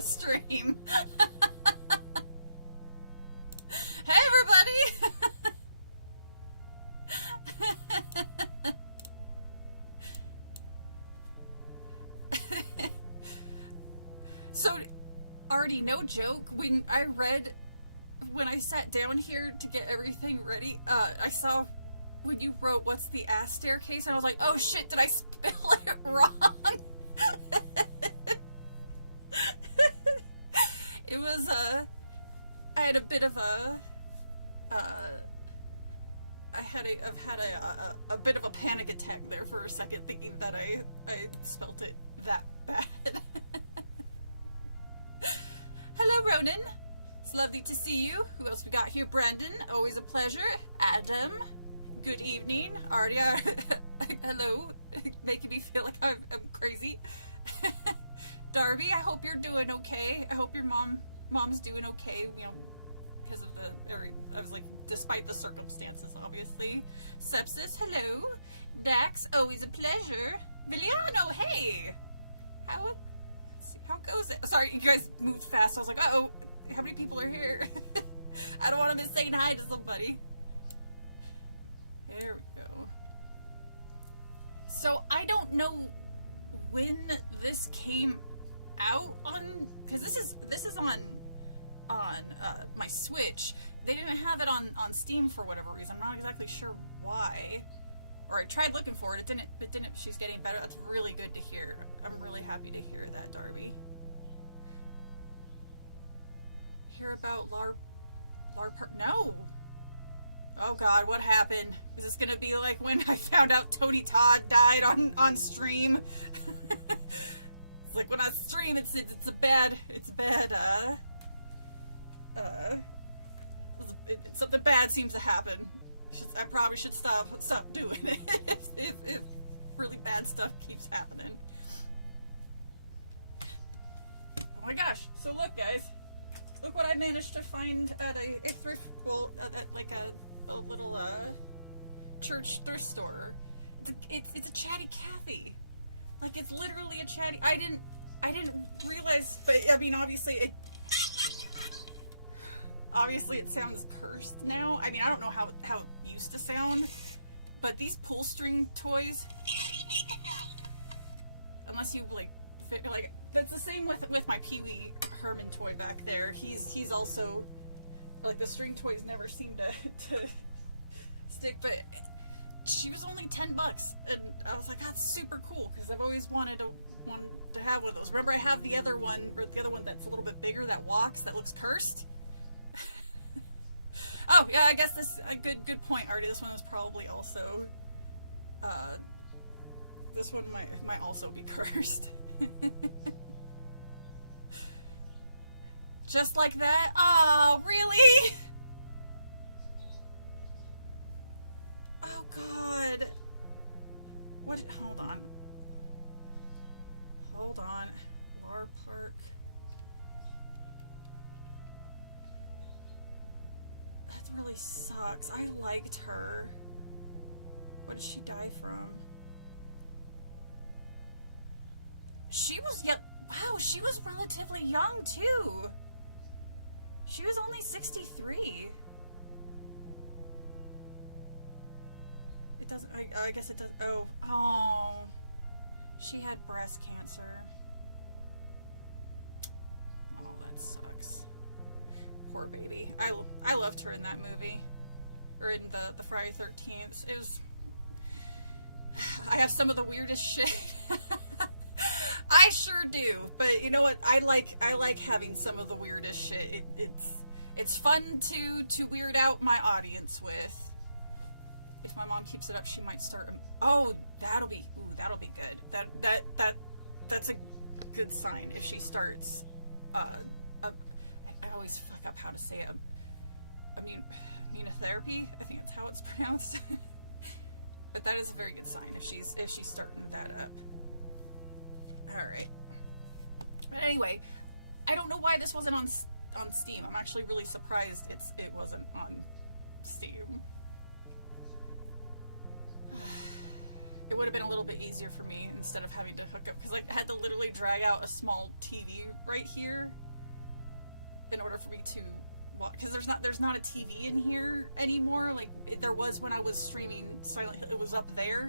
stream. Hey everybody! So, already no joke, when I sat down here to get everything ready, I saw when you wrote, what's the ass staircase? And I was like, oh shit, did I spell it wrong? It was, I had a bit of I've had a bit of a panic attack there for a second, thinking that I spelt it that bad. Hello, Ronan. It's lovely to see you. Who else we got here? Brandon, always a pleasure. Adam, good evening. Arya, hello. Making me feel like I'm crazy. Darby, I hope you're doing okay. I hope your mom's doing okay, you know, because of I was like, despite the circumstances, obviously. Sepsis, hello. Dax, always a pleasure. Viliano, hey. How goes it? Sorry, you guys moved fast. I was like, uh-oh, how many people are here? I don't want to miss saying hi to somebody. There we go. So, I don't know when this came out on, because this is on my Switch. They didn't have it on Steam for whatever reason. I'm not exactly sure why. Or I tried looking for it. It didn't. She's getting better. That's really good to hear. I'm really happy to hear that, Darby. Hear about Lar Park? No. Oh God, what happened? Is this gonna be like when I found out Tony Todd died on stream? It's like when I stream, it's something bad seems to happen. I probably should stop doing it if really bad stuff keeps happening. Oh my gosh! So look, guys, look what I managed to find at a thrift, like a little church thrift store. It's a chatty Cathy. Like, it's literally a chatty. I didn't realize, but I mean, obviously it sounds cursed now. I mean, I don't know how it used to sound, but these pull string toys, unless you like fit, like, that's the same with my Pee Wee Herman toy back there. He's also, like, the string toys never seem to stick, but she was only $10, and I was like, that's super cool, because I've always wanted to have one of those. Remember, I have the other one that's a little bit bigger, that walks, that looks cursed. Oh, yeah, I guess this, good point, Artie. This one was probably also, this one might also be cursed. Just like that? Oh, really? Oh, God. What? Hold on. Bar Park. That really sucks. I liked her. What did she die from? She was young. Wow, she was relatively young, too. She was only 63. I guess it does. Oh, she had breast cancer. Oh, that sucks. Poor baby. I loved her in that movie, or in the Friday 13th. It was. I have some of the weirdest shit. I sure do, but you know what? I like having some of the weirdest shit. It's fun to weird out my audience with. If my mom keeps it up, she might start. Oh, that'll be good. That's a good sign if she starts. I always fuck up how to say it. Immunotherapy. I think that's how it's pronounced. But that is a very good sign if she's starting that up. All right. But anyway, I don't know why this wasn't on Steam. I'm actually really surprised it wasn't on Steam. It would have been a little bit easier for me instead of having to hook up, because I had to literally drag out a small TV right here in order for me to walk, because there's not a TV in here anymore. Like there was when I was streaming silently, it was up there,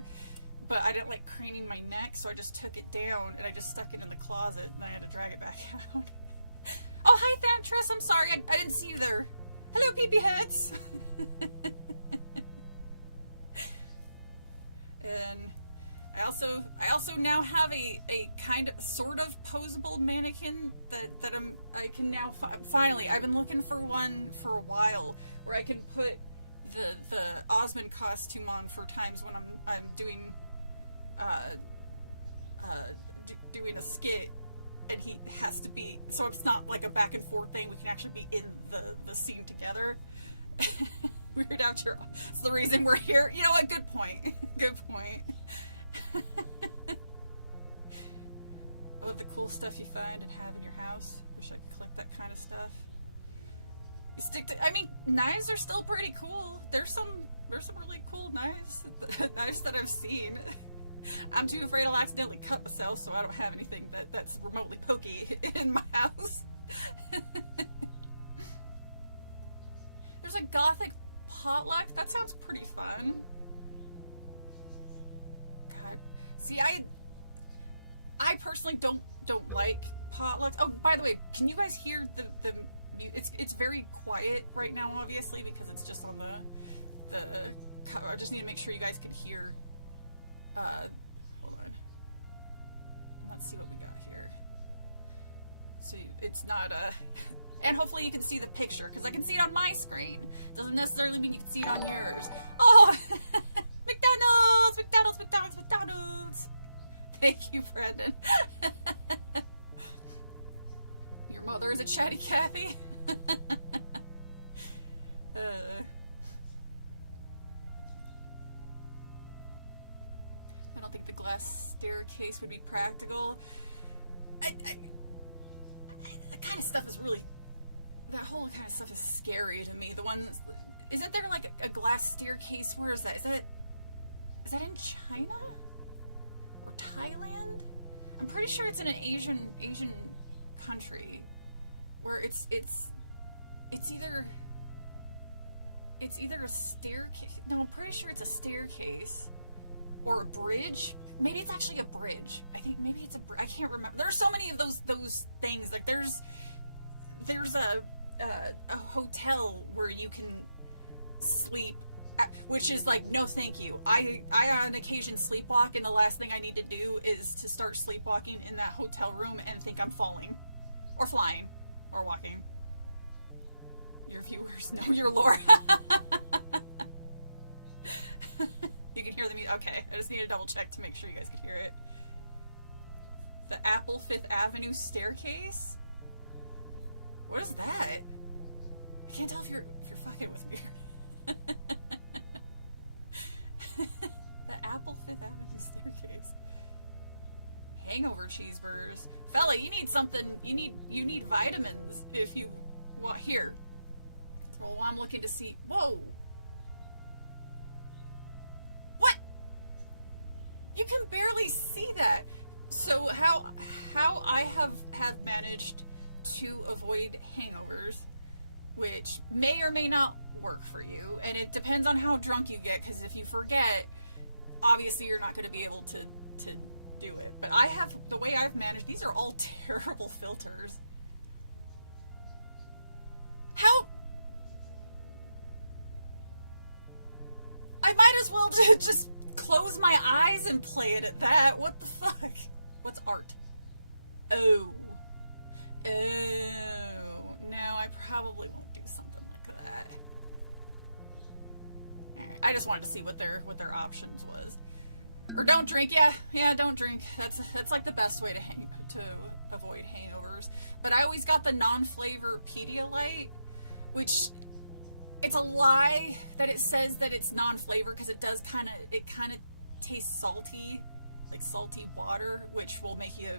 but I didn't like craning my neck, so I just took it down and I just stuck it in the closet and I had to drag it back out. Oh, hi Thamtress, I'm sorry, I didn't see you there. Hello, peepee heads. And I also now have a kind of sort of posable mannequin that I can now finally. I've been looking for one for a while where I can put the Osmond costume on for times when I'm doing doing a skit, and he has to be, so it's not like a back and forth thing. We can actually be in the scene together. Weird Outro. It's the reason we're here. You know what? Good point. Good point. I love the cool stuff you find and have in your house. Wish I could collect that kind of stuff. You stick to, I mean, knives are still pretty cool. There's some really cool knives that I've seen. I'm too afraid I'll accidentally cut myself, so I don't have anything that's remotely pokey in my house. There's a gothic potluck. That sounds pretty fun. God. See, I personally don't like potlucks. Oh, by the way, can you guys hear the it's very quiet right now, obviously, because it's just on the I just need to make sure you guys can hear. Hold on. Let's see what we got here. So it's not and hopefully you can see the picture, because I can see it on my screen. Doesn't necessarily mean you can see it on yours. Oh, McDonald's. Thank you, Brendan. Your mother is a chatty Cathy. I don't think the glass staircase would be practical. That kind of stuff is really, that whole kind of stuff is scary to me. The ones, isn't there like a glass staircase? Where is that? Is that in China or Thailand? I'm pretty sure it's in an Asian country where it's either a staircase. No, I'm pretty sure it's a staircase or a bridge. Maybe it's actually a bridge. I think maybe it's I can't remember. There are so many of those things. Like there's a hotel where you can sleep, which is like, no thank you. I on occasion sleepwalk, and the last thing I need to do is to start sleepwalking in that hotel room and think I'm falling or flying or walking. Your viewers know your lore. You can hear the music. Okay, I just need to double check to make sure you guys can hear it. The Apple Fifth Avenue staircase? What is that? I can't tell if you're fucking with me. The Apple Fifth Avenue staircase. Hangover cheeseburgers. Fella, you need something. You need vitamins if you want. Here. Well, I'm looking to see. Whoa. What? You can barely see that. So how I have managed to avoid hangovers, which may or may not work for you, and it depends on how drunk you get, because if you forget, obviously you're not going to be able to do it. But the way I've managed, these are all terrible filters. How? I might as well just close my eyes and play it at that. What the fuck? What's art? Oh. Now I probably won't do something like that. I just wanted to see what their options was. Or don't drink. Yeah, don't drink. That's like the best way to avoid hangovers. But I always got the non-flavor Pedialyte, which it's a lie that it says that it's non-flavor, because it kind of tastes salty, like salty water, which will make you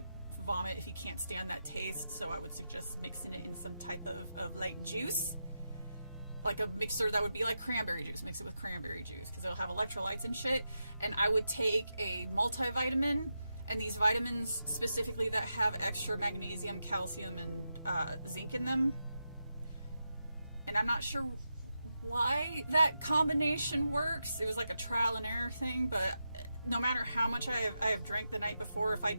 vomit if you can't stand that taste. So I would suggest mixing it in some type of like juice, like a mixer that would be like cranberry juice. Mix it with cranberry juice, because it'll have electrolytes and shit. And I would take a multivitamin And these vitamins specifically that have extra magnesium, calcium, and zinc in them. And I'm not sure why that combination works. It was like a trial and error thing, but no matter how much I have drank the night before, if I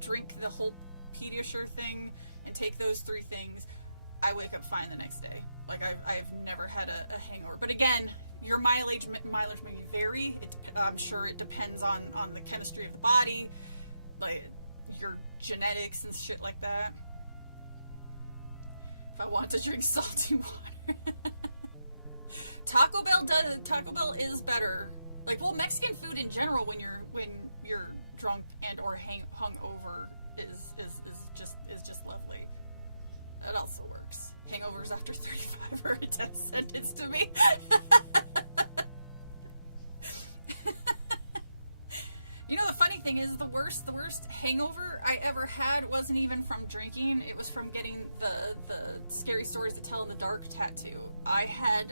drink the whole Pediasure thing and take those 3 things, I wake up fine the next day. Like, I've never had a hangover. But again, your mileage may vary. I'm sure it depends on the chemistry of the body, like your genetics and shit like that. If I want to drink salty water. Taco Bell is better. Like, well, Mexican food in general when you're drunk and or hungover is just lovely. It also works. Hangovers after 35 are a death sentence to me. You know, the funny thing is, the worst hangover I ever had wasn't even from drinking. It was from getting the scary stories to tell in the dark tattoo. I had,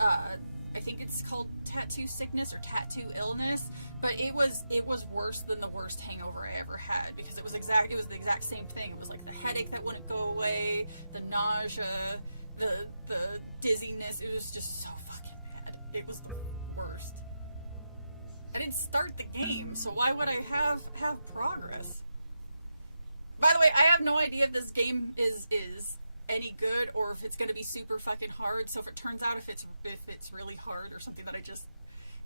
I think it's called tattoo sickness or tattoo illness, but it was worse than the worst hangover I ever had, because it was the exact same thing. It was like the headache that wouldn't go away, the nausea, the dizziness. It was just so fucking bad. It was the worst. I didn't start the game, so why would I have progress? By the way, I have no idea if this game is any good or if it's going to be super fucking hard. So if it turns out if it's really hard or something that I just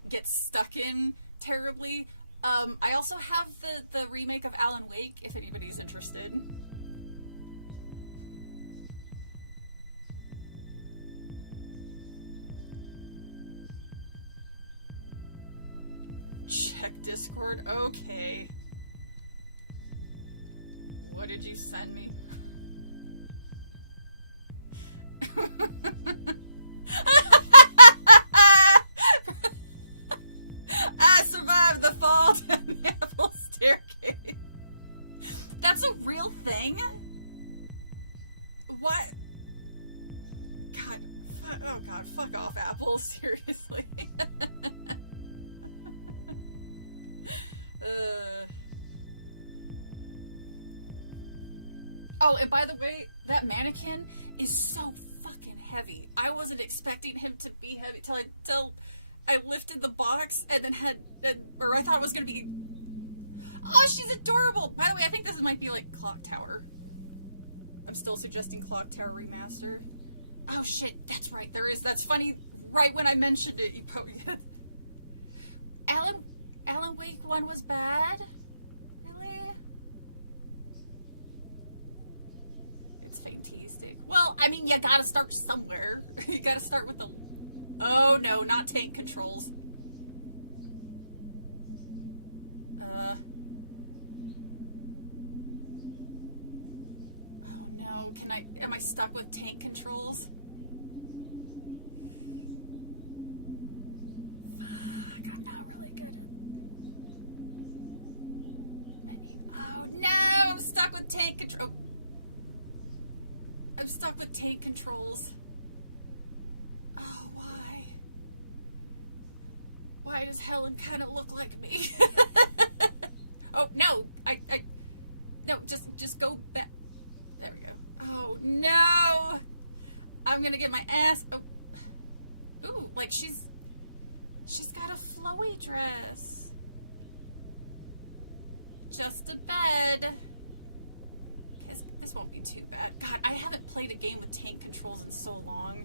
get stuck in terribly, I also have the remake of Alan Wake if anybody's interested. Check Discord. Okay. What did you send me? I survived the fall down the apple staircase. That's a real thing? What? God. Oh God, fuck off, Apple. Seriously. Oh, and by the way, that mannequin is so fucking heavy. I wasn't expecting him to be heavy till I lifted the box and then or I thought it was gonna be. Oh, she's adorable. By the way, I think this might be like Clock Tower. I'm still suggesting Clock Tower remaster. Oh shit, that's right. There is. That's funny. Right when I mentioned it, you probably did. Alan Wake 1 was bad. Well, I mean, you gotta start somewhere. You gotta start with the... Oh, no, not tank controls. Oh, no, am I stuck with tank controls? Fuck, I'm not really good. Oh, no, I'm stuck with tank controls. I'm stuck with tank controls. Oh, why? Why does Helen kind of look like me? Oh, no. No, just go back. There we go. Oh, no. I'm gonna get my ass. Oh. Ooh, like she's got a flowy dress. Just a bed. This won't be too bad. God, I haven't played a game with tank controls in so long.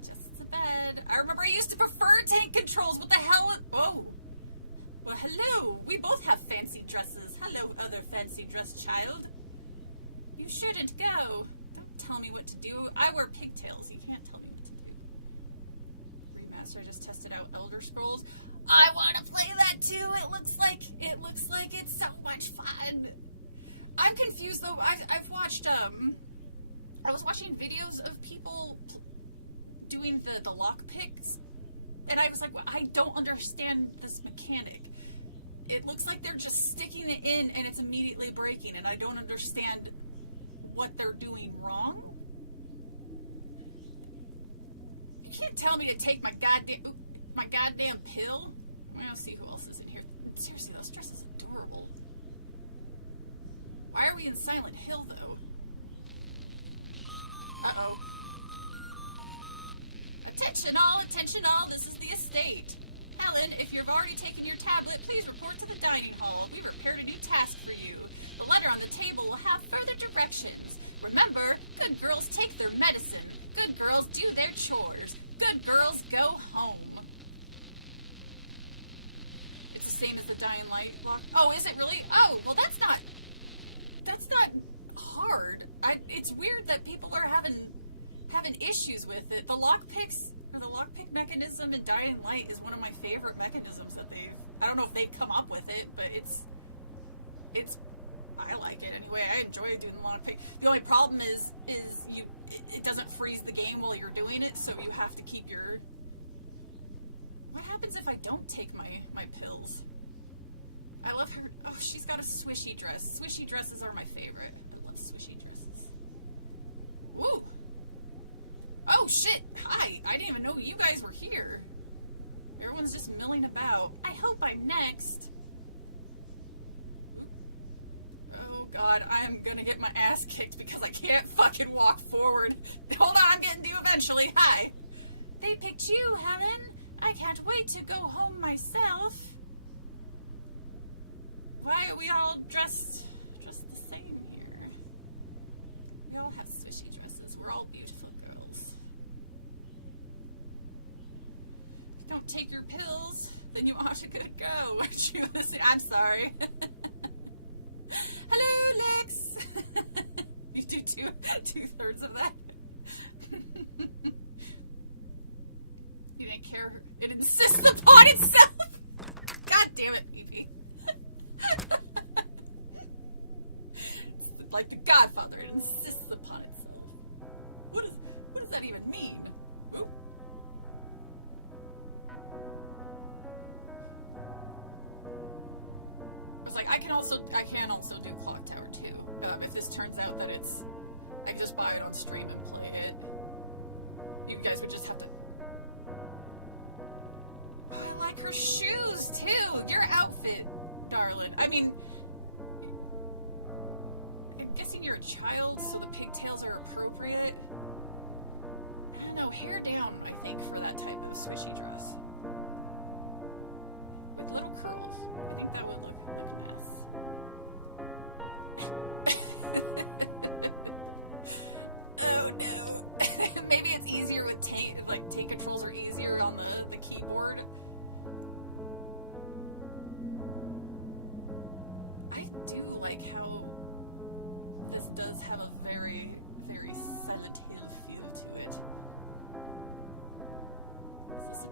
Just a bed. I remember I used to prefer tank controls. What the hell? Oh. Well, hello. We both have fancy dresses. Hello, other fancy dressed child. You shouldn't go. Don't tell me what to do. I wear pigtails. You can't tell me what to do. Remaster. I just tested out Elder Scrolls. I want to play that too. It looks like it's so much fun. I'm confused though. I've watched I was watching videos of people doing the lockpicks, and I was like, well, I don't understand this mechanic. It looks like they're just sticking it in and it's immediately breaking, and I don't understand what they're doing wrong. You can't tell me to take my goddamn pill. I'm gonna see who else is in here. Seriously, those dress is adorable. Why are we in Silent Hill, though? Uh-oh. Attention all, this is the estate. Helen, if you've already taken your tablet, please report to the dining hall. We prepared a new task for you. The letter on the table will have further directions. Remember, good girls take their medicine. Good girls do their chores. Good girls go home. It's the same as the Dying Light lock. Oh, is it really? Oh, well that's not hard. It's weird that people are having issues with it. The lockpick mechanism in Dying Light is one of my favorite mechanisms that I don't know if they've come up with it, but I like it anyway. I enjoy doing the lockpick. The only problem is it doesn't freeze the game while you're doing it, so you have to keep your... What happens if I don't take my pills? I love her. Oh, she's got a swishy dress. Swishy dresses are my favorite. I love swishy dresses. Woo! Oh, shit! Hi! I didn't even know you guys were here. Everyone's just milling about. I hope I'm next. Oh, God. I'm gonna get my ass kicked because I can't fucking walk forward. Hold on, I'm getting to you eventually. Hi! They picked you, Helen. I can't wait to go home myself. Why are we all dressed the same here? We all have swishy dresses. We're all beautiful girls. If you don't take your pills, then you ought to go. I'm sorry. Hello, Lex. You do two-thirds of that. You didn't care. It insists upon itself. God damn it, Evie. Like the Godfather, it insists upon itself. What does that even mean? Ooh. I was like, I can also do Clock Tower too. If this turns out that I can just buy it on stream and play it. You guys would just have to. Oh, I like her shoes too. Your outfit, darling. I mean, I'm guessing you're a child, so the pigtails are appropriate. I don't know, hair down, I think, for that type of swishy dress. With little curls. I think that would look nice. Oh no. Maybe it's easier with tank controls are easier on the keyboard. I do like how this does have a very, very Silent Hill feel to it. Is this a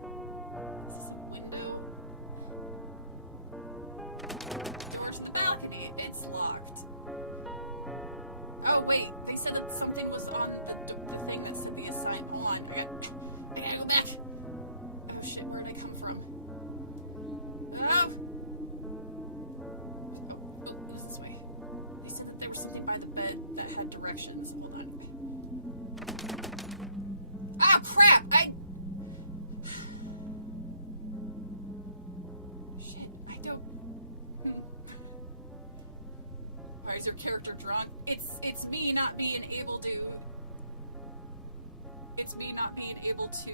window? Door to the balcony. It's locked. Oh wait, they said that something was on the thing that said the assignment. Hold on, I gotta go back. Oh shit, where'd I come from? Oh! Oh, it was this way. They said that there was something by the bed that had directions. Hold on. Oh crap! Shit, I don't... Why is your character drunk? It's me not being able to... It's me not being able to,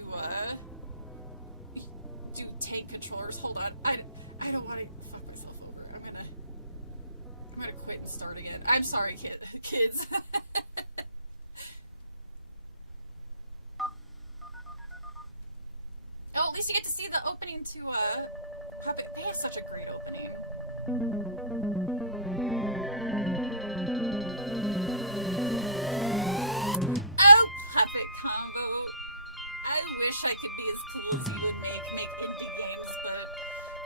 do tank controllers. Hold on. I don't want to fuck myself over. I'm gonna quit and start again. I'm sorry, kids. Oh, at least you get to see the opening to, Puppet. They have such a great opening. I could be as cool as you would make indie games, but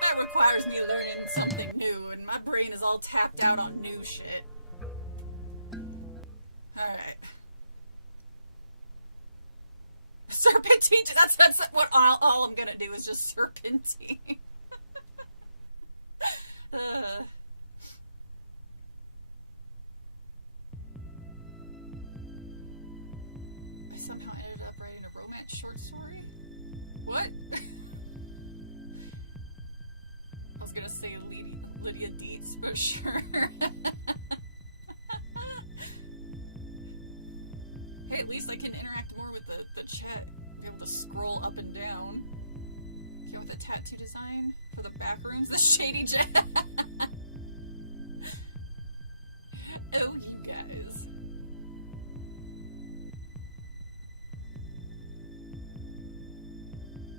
that requires me learning something new, and my brain is all tapped out on new shit. Alright. Serpentine, that's what all I'm gonna do is just serpentine. I somehow ended up writing a romance short story? What? I was gonna say lead Hey, at least I can interact more with the chat. Be able to scroll up and down. Okay, with the tattoo design for the back rooms, the shady jet. Oh, you guys.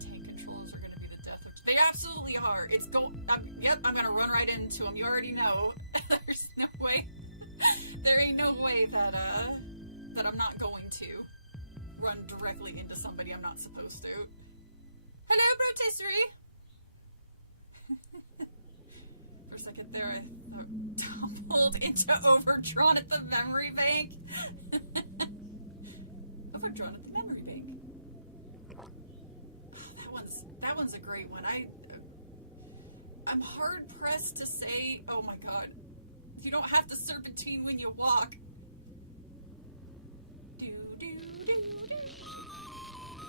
Tank controls are going to be the death of... They absolutely are. It's going... Yep, I'm going to run right into them. You already know. There's no way. There ain't no way that I'm not going to run directly into somebody I'm not supposed to. Hello, Rotisserie! For a second there, I tumbled into Overdrawn at the Memory Bank. Overdrawn at the Memory Bank. Oh, that one's a great one. I'm hard pressed to say, oh my god, you don't have to serpentine when you walk.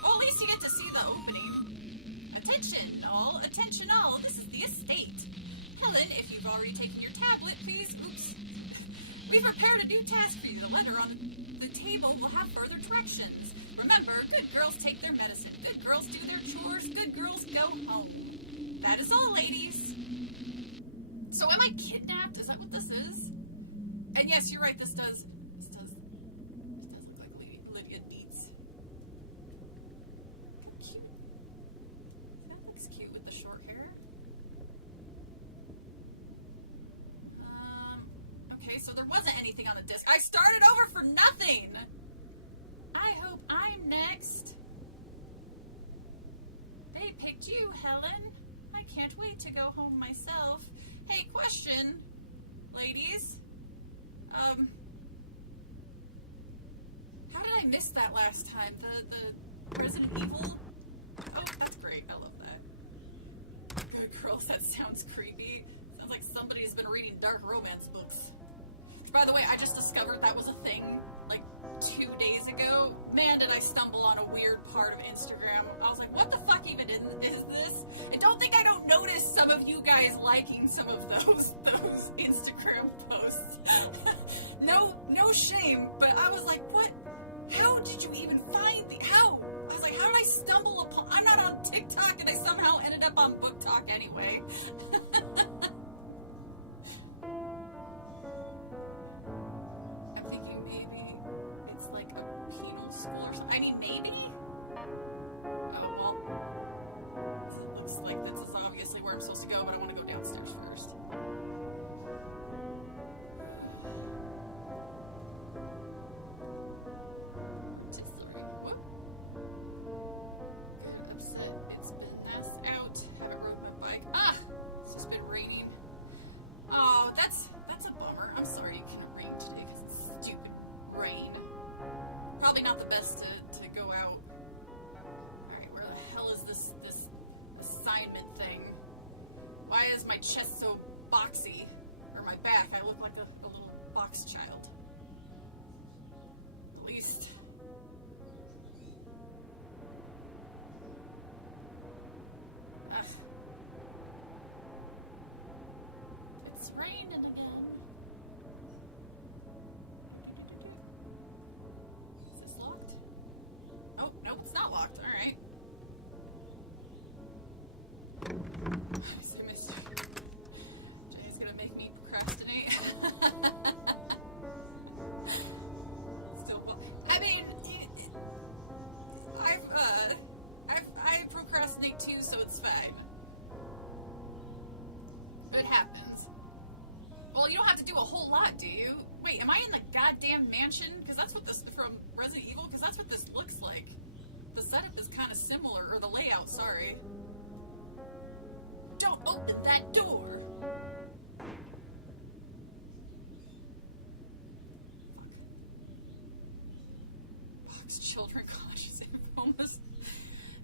Oh, at least you get to see the opening. Attention all, this is the estate. Helen, if you've already taken your tablet, please, oops. We've prepared a new task for you. The letter on the table will have further directions. Remember, good girls take their medicine, good girls do their chores, good girls go home. That is all, ladies. So am I kidnapped? Is that what this is? And yes, you're right, this does look like Lydia Dietz. Cute. That looks cute with the short hair. Okay, so there wasn't anything on the disc. I started over for nothing! I hope I'm next. They picked you, Helen. I can't wait to go home myself. Hey, question, ladies. How did I miss that last time? The Resident Evil? Oh, that's great. I love that. Good girls, that sounds creepy. Sounds like somebody's been reading dark romance books. Which, by the way, I just discovered that was a thing, like, 2 days ago. Man, did I stumble on a weird part of Instagram. I was like, what the fuck even is this? And don't think I don't notice some of you guys liking some of those Instagram posts. No shame, but I was like, what? How did you even find how? I was like, how did I stumble upon... I'm not on TikTok and I somehow ended up on Book Talk anyway. I'm thinking maybe it's like a penal school or something. I mean, maybe? Oh, well. It looks like this is obviously where I'm supposed to go, but I want to go downstairs first. Not the best to go out. Alright, where the hell is this assignment thing? Why is my chest so boxy? Or my back? I look like a little box child. At least. Ugh. It's raining again. Nope, it's not locked. Alright. Jenny's gonna make me procrastinate. Still, I mean, I procrastinate too, so it's fine. It happens. Well, you don't have to do a whole lot, do you? Wait, am I in the goddamn mansion? Because that's what this, from Resident Evil, because that's what this looks like. The setup is kind of similar, or the layout, sorry. Don't open that door! Fuck. Box children, conscious and homeless.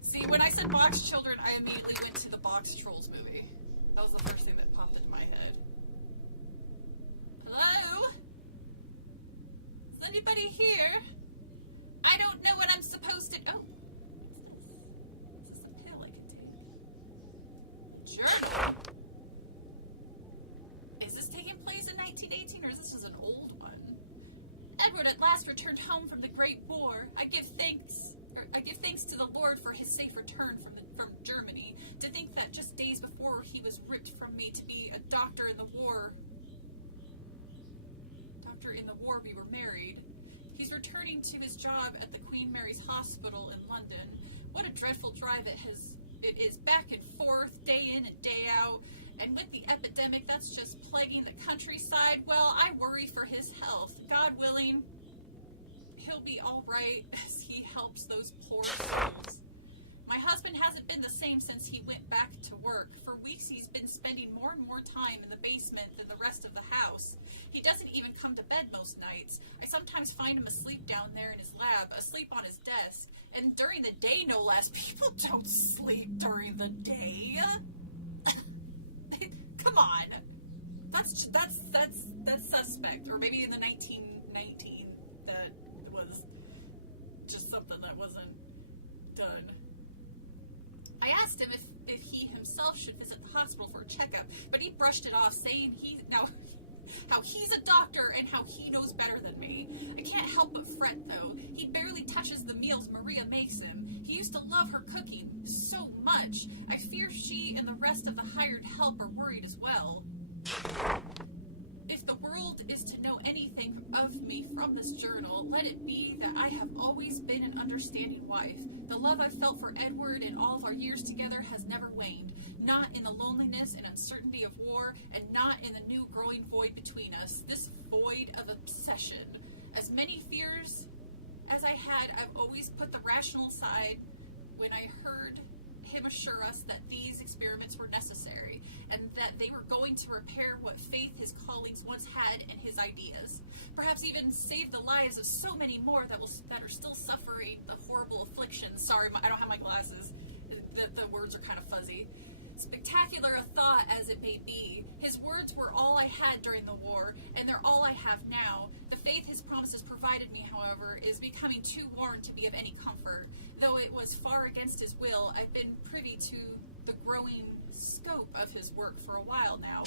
See, when I said box children, I immediately went to the Box Trolls movie. That was the first thing that popped into my head. Hello? Is anybody here? I don't know what I'm supposed to... Oh. What's this? Is this a pill I can take? Journal. Is this taking place in 1918 or is this just an old one? Edward at last returned home from the Great War. I give thanks to the Lord for his safe return from Germany. To think that just days before he was ripped from me to be a doctor in the war. We were married. He's returning to his job at the Queen Mary's Hospital in London. What a dreadful drive it is back and forth, day in and day out. And with the epidemic that's just plaguing the countryside, well, I worry for his health. God willing, he'll be all right as he helps those poor souls. My husband hasn't been the same since he went back to work. For weeks he's been spending more and more time in the basement than the rest of the house. He doesn't even come to bed most nights. I sometimes find him asleep down there in his lab, asleep on his desk. And during the day, no less. People don't sleep during the day. Come on. That's suspect. Or maybe in the 1919 that was just something that wasn't done. I asked him if he himself should visit the hospital for a checkup, but he brushed it off, saying how he's a doctor and how he knows better than me. I can't help but fret, though. He barely touches the meals Maria makes him. He used to love her cooking so much. I fear she and the rest of the hired help are worried as well. If the world is to know anything of me from this journal, let it be that I have always been an understanding wife. The love I've felt for Edward in all of our years together has never waned, not in the loneliness and uncertainty of war, and not in the new growing void between us, this void of obsession. As many fears as I had, I've always put the rational aside when I heard him assure us that these experiments were necessary, and that they were going to repair what faith his colleagues once had in his ideas. Perhaps even save the lives of so many more that are still suffering the horrible affliction. Sorry, I don't have my glasses. The words are kind of fuzzy. Spectacular a thought as it may be, his words were all I had during the war, and they're all I have now. The faith his promises provided me, however, is becoming too worn to be of any comfort. Though it was far against his will, I've been privy to the growing scope of his work for a while now.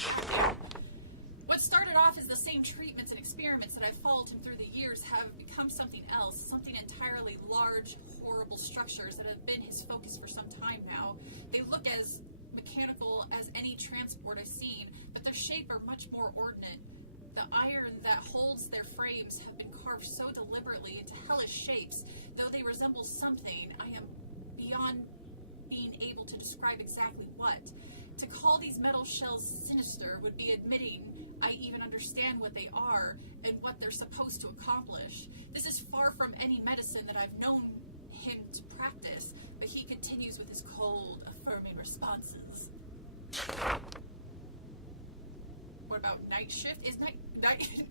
What started off as the same treatments and experiments that I've followed him through the years have become something else, something entirely large, horrible structures that have been his focus for some time now. They look as mechanical as any transport I've seen, but their shape are much more ordinate. The iron that holds their frames have been carved so deliberately into hellish shapes, though they resemble something. I am beyond being able to describe exactly what. To call these metal shells sinister would be admitting I even understand what they are and what they're supposed to accomplish. This is far from any medicine that I've known him to practice, but he continues with his cold, affirming responses. What about Night Shift?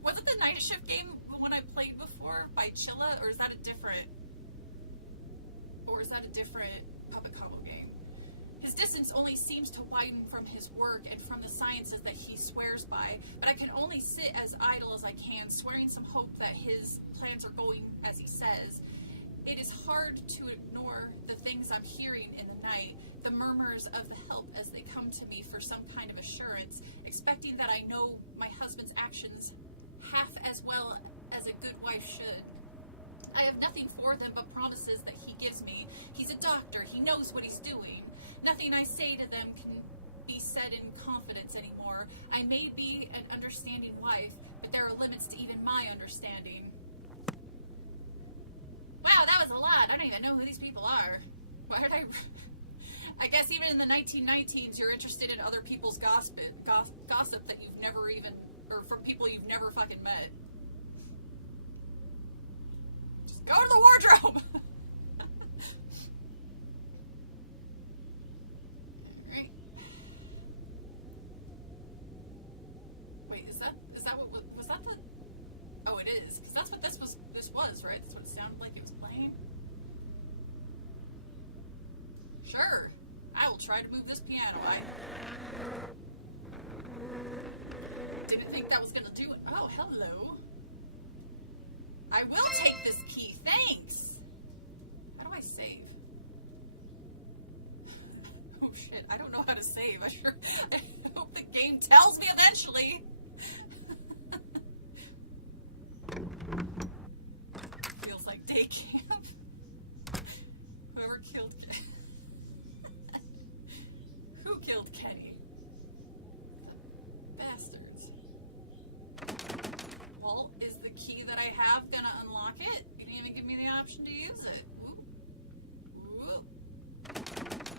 Was it the Night Shift game one I played before by Chilla, or is that a different puppet combo game? His distance only seems to widen from his work and from the sciences that he swears by, but I can only sit as idle as I can, swearing some hope that his plans are going as he says. It is hard to ignore the things I'm hearing in the night, the murmurs of the help as they come to me for some kind of assurance, expecting that I know my husband's actions half as well as a good wife should. I have nothing for them but promises that he gives me. He's a doctor. He knows what he's doing. Nothing I say to them can be said in confidence anymore. I may be an understanding wife, but there are limits to even my understanding. Wow, that was a lot. I don't even know who these people are. Why did I guess even in the 1919s, you're interested in other people's gossip that you've never even, or from people you've never fucking met. Just go to the wardrobe! Alright. Wait, is that what, was that the, oh it is, because that's what this was, right? That's what it sounded like it was playing. Sure. I will try to move this piano. I didn't think that was going to do it. Oh, hello. I will take this key. Thanks. How do I save? Oh, shit. I don't know how to save. I hope the game tells me eventually. have gonna unlock it. You didn't even give me the option to use it. Ooh.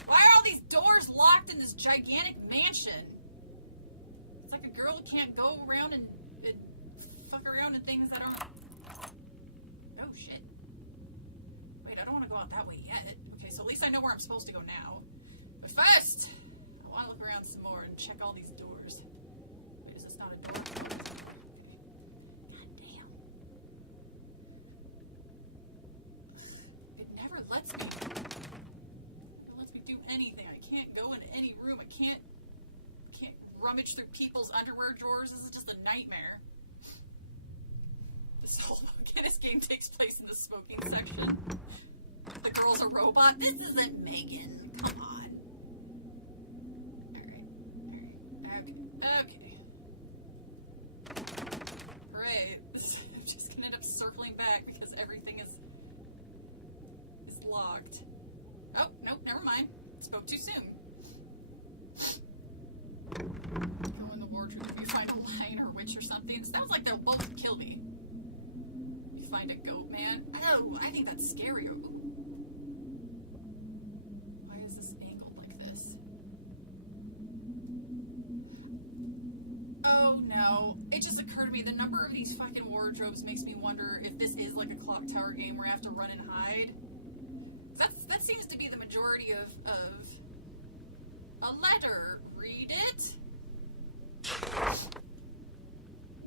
Why are all these doors locked in this gigantic mansion? It's like a girl can't go around and fuck around in things that aren't... Oh, shit. Wait, I don't want to go out that way yet. Okay, so at least I know where I'm supposed to go now. But first, I want to look around some more and check all these doors. Wait, is this not a door? God damn. It never lets me do anything. I can't go into any room. I can't rummage through people's underwear drawers. This is just a nightmare. This game takes place in the smoking section. The girl's a robot. This isn't Megan. Come on. Okay. Hooray. I'm just gonna end up circling back because everything is locked. Oh, nope, never mind. Spoke too soon. Go in the wardrobe if you find a lion or witch or something. It sounds like they'll both kill me. If you find a goat man. Oh, I think that's scarier. Why is this angled like this? Oh no. It just occurred to me, the number of these fucking wardrobes makes me wonder if this is like a clock tower game where I have to run and hide. That seems to be the majority of a letter. Read it.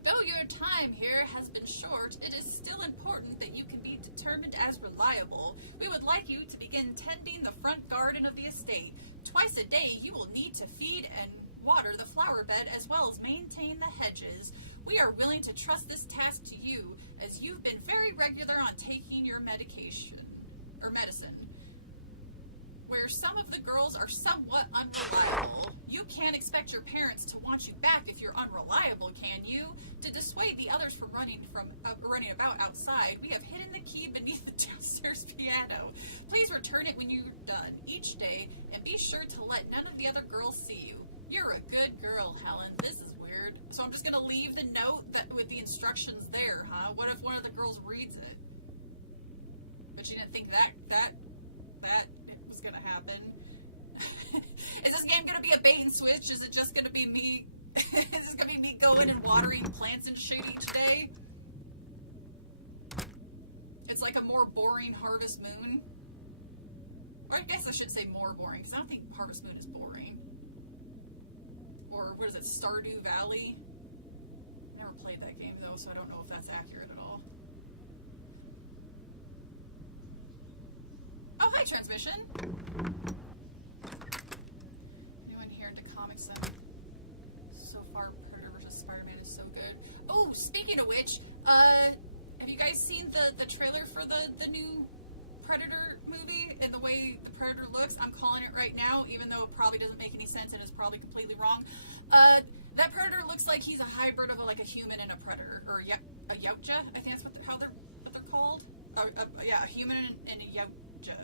Though your time here has been short, it is still important that you can be determined as reliable. We would like you to begin tending the front garden of the estate. Twice a day you will need to feed and water the flower bed as well as maintain the hedges. We are willing to trust this task to you as you've been very regular on taking your medicine. Where some of the girls are somewhat unreliable. You can't expect your parents to want you back if you're unreliable, can you? To dissuade the others from running about outside, we have hidden the key beneath the downstairs piano. Please return it when you're done each day, and be sure to let none of the other girls see you. You're a good girl, Helen. This is weird. So I'm just gonna leave the note with the instructions there, huh? What if one of the girls reads it? But she didn't think that was gonna happen. Is this game gonna be a bait and switch? Is it just gonna be me? Is this gonna be me going and watering plants and shit each day? It's like a more boring Harvest Moon. Or I guess I should say more boring, because I don't think Harvest Moon is boring. Or what is it, Stardew Valley? Never played that game though, so I don't know if that's accurate at all. Oh, hi, Transmission. Anyone here into comics? So far, Predator vs. Spider-Man is so good. Oh, speaking of which, have you guys seen the trailer for the new Predator movie and the way the Predator looks? I'm calling it right now, even though it probably doesn't make any sense and is probably completely wrong. That Predator looks like he's a hybrid of like a human and a predator, or a yautja. I think that's what they're called. Yeah, a human and a yautja.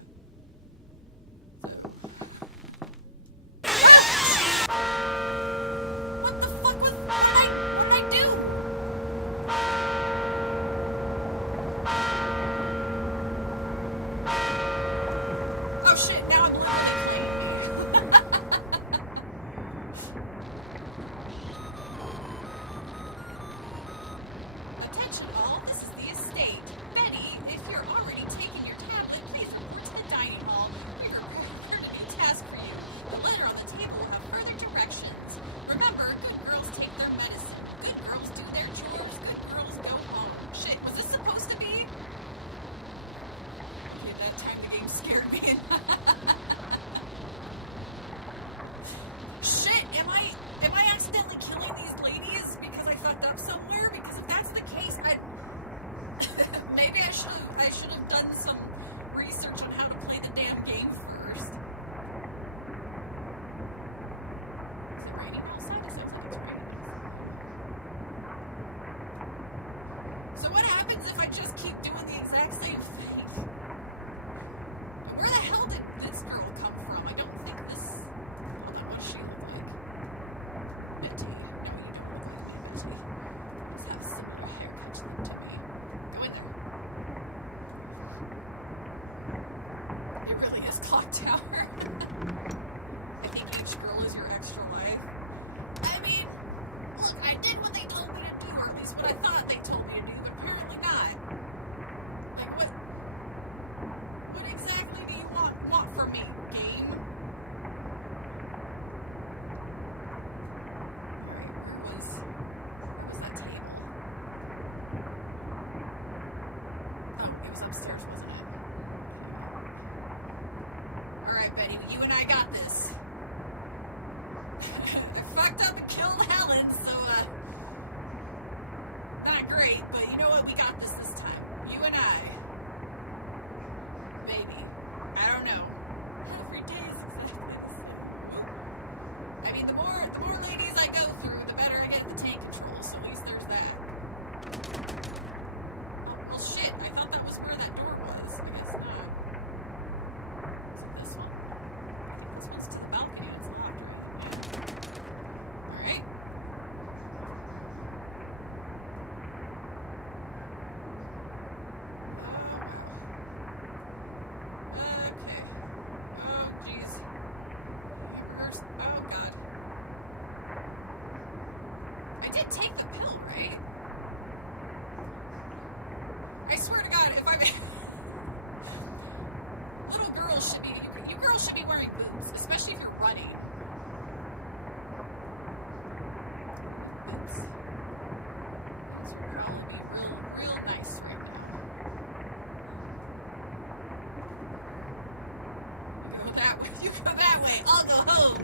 What the fuck was what did I do? Oh shit, now I'm literally Attention all, this is the estate. Betty, if you're already taking your tablet, please report to the dining hall. We are prepared to be a task for you. The letter on the table will have further directions. Remember, good girls take their medicine. Good girls do their chores. Good girls go home. Shit, was this supposed to be? Okay, that time the game scared me. Shit, am I accidentally killing these ladies because I fucked up somewhere? Because if that's the case, maybe I should have done some research on how to play the damn game first. Is it raining outside? It seems like it's raining. So what happens if I just keep doing the exact same thing? Where the hell did this girl come from? I don't think this... Hold on, what does she look like? Mitty. No, you don't look like Mitty. Does have a similar haircut to me. Go in tower. I think each girl is your extra life. I mean, look, I did what they told me to do, or at least what I thought they told me to do, but apparently not. Like, what exactly do you want from me, game? Alright, where was that table? Oh, it was upstairs, wasn't it? Alright, Betty, you and I got this. I fucked up and killed Helen, so, not great, but you know what? We got this time. You and I. Maybe. I don't know. Every day is exactly the same. I mean, the more ladies I go through, the better I get the tank control, so at least there's that. Oh, well, shit. I thought that was where that door was. I guess not. Is it this one? I think this one's to the balcony. It's locked, right? Alright. Okay. Oh, jeez. Oh, God. I did take the pill, right? I swear to God, if I'm... Little girls should be... You girls should be wearing boots, especially if you're running. Boots. Boots are probably be real nice right now. Go that way. You go that way. I'll go home.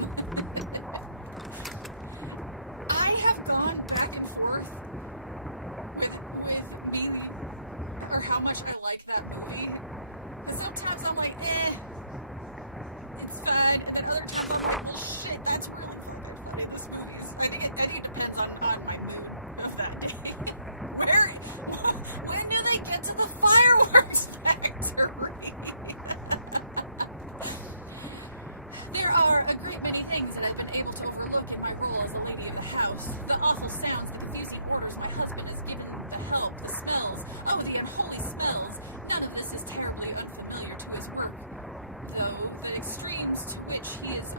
I have gone back and forth with me or how much I like that movie. Sometimes I'm like, it's fine, and then other times I'm like, well, shit, that's really fucking funny. This movie is. I think it depends on my mood of that day. When do they get to the fireworks factory? There are a great many things that I've been able to overlook in my role as a lady of the house. The awful sounds, the confusing orders my husband has given, the help, the smells, oh, the unholy smells. None of this is terribly unfamiliar to his work, though the extremes to which he is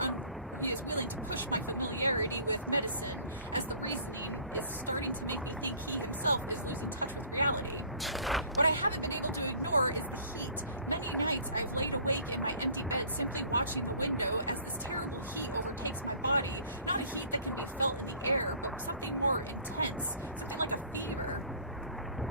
willing to push my familiarity with medicine, as the reasoning is starting to make me think he himself is losing touch with reality. What I haven't been able to ignore is the heat. Many nights I've laid awake in my empty bed simply watching the window as this terrible heat overtakes my body. Not a heat that can be felt in the air, but something more intense, something like a fever.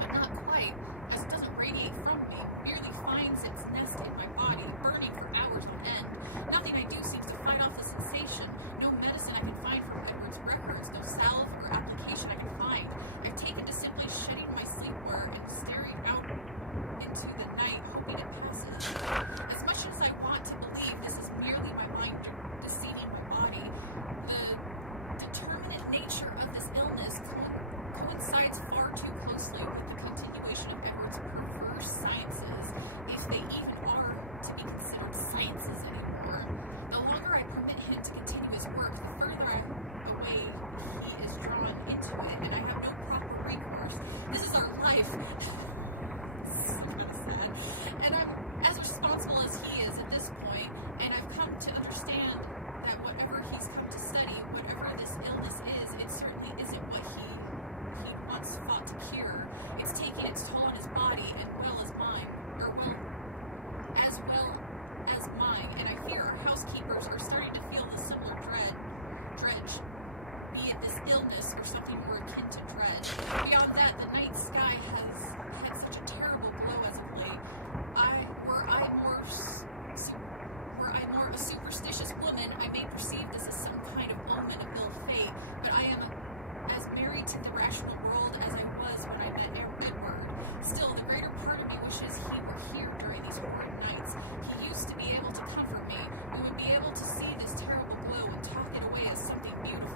But not quite, as it doesn't radiate from me, merely finds its nest in my body, burning for hours on end. Nothing I do seems to fight off the sensation. No medicine I can find from Edward's records, no salve or application I can find. I've taken to simply shedding my sleepwear and staring out into the night, hoping it passes. As much as I want to believe this is merely my mind deceiving my body, the determinate nature of this illness coincides far too closely with the continuation of Edward's perverse sciences, if they even are to be considered sciences anymore. The longer I permit him to continue his work, the further away he is drawn into it, and I have no proper recourse. This is our life. So sad. And I'm as responsible as he is at this point, and I've come to understand that whatever he's come to study, whatever this illness is, it certainly isn't what he once fought to cure. It's taking its toll on his body as well as mine, and I fear our housekeepers are starting to feel the similar dredge, be it this illness or something more akin to dread. Beyond that, the night sky has had such a terrible glow as of late. Were I more a superstitious woman, I may perceive this as some kind of omen of ill fate, but I am as married to the rational world as I was when I met Edward. Still, the greater part of me wishes he were here during these horrid nights. He used to be able to comfort me. We would be able to see this terrible glow and talk it away as something beautiful.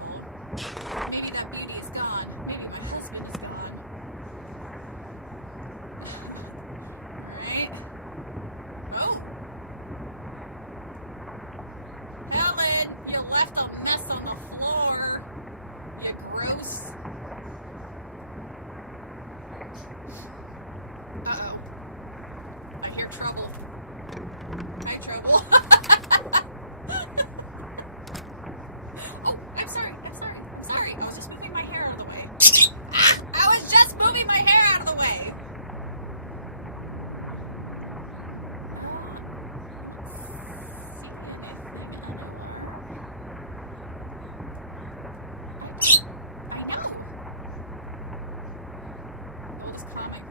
Maybe that beauty is gone. Maybe my husband is gone. Alright. Oh! Helen, you left a mess on the floor. You gross. Uh-oh. I hear trouble. Hi, trouble.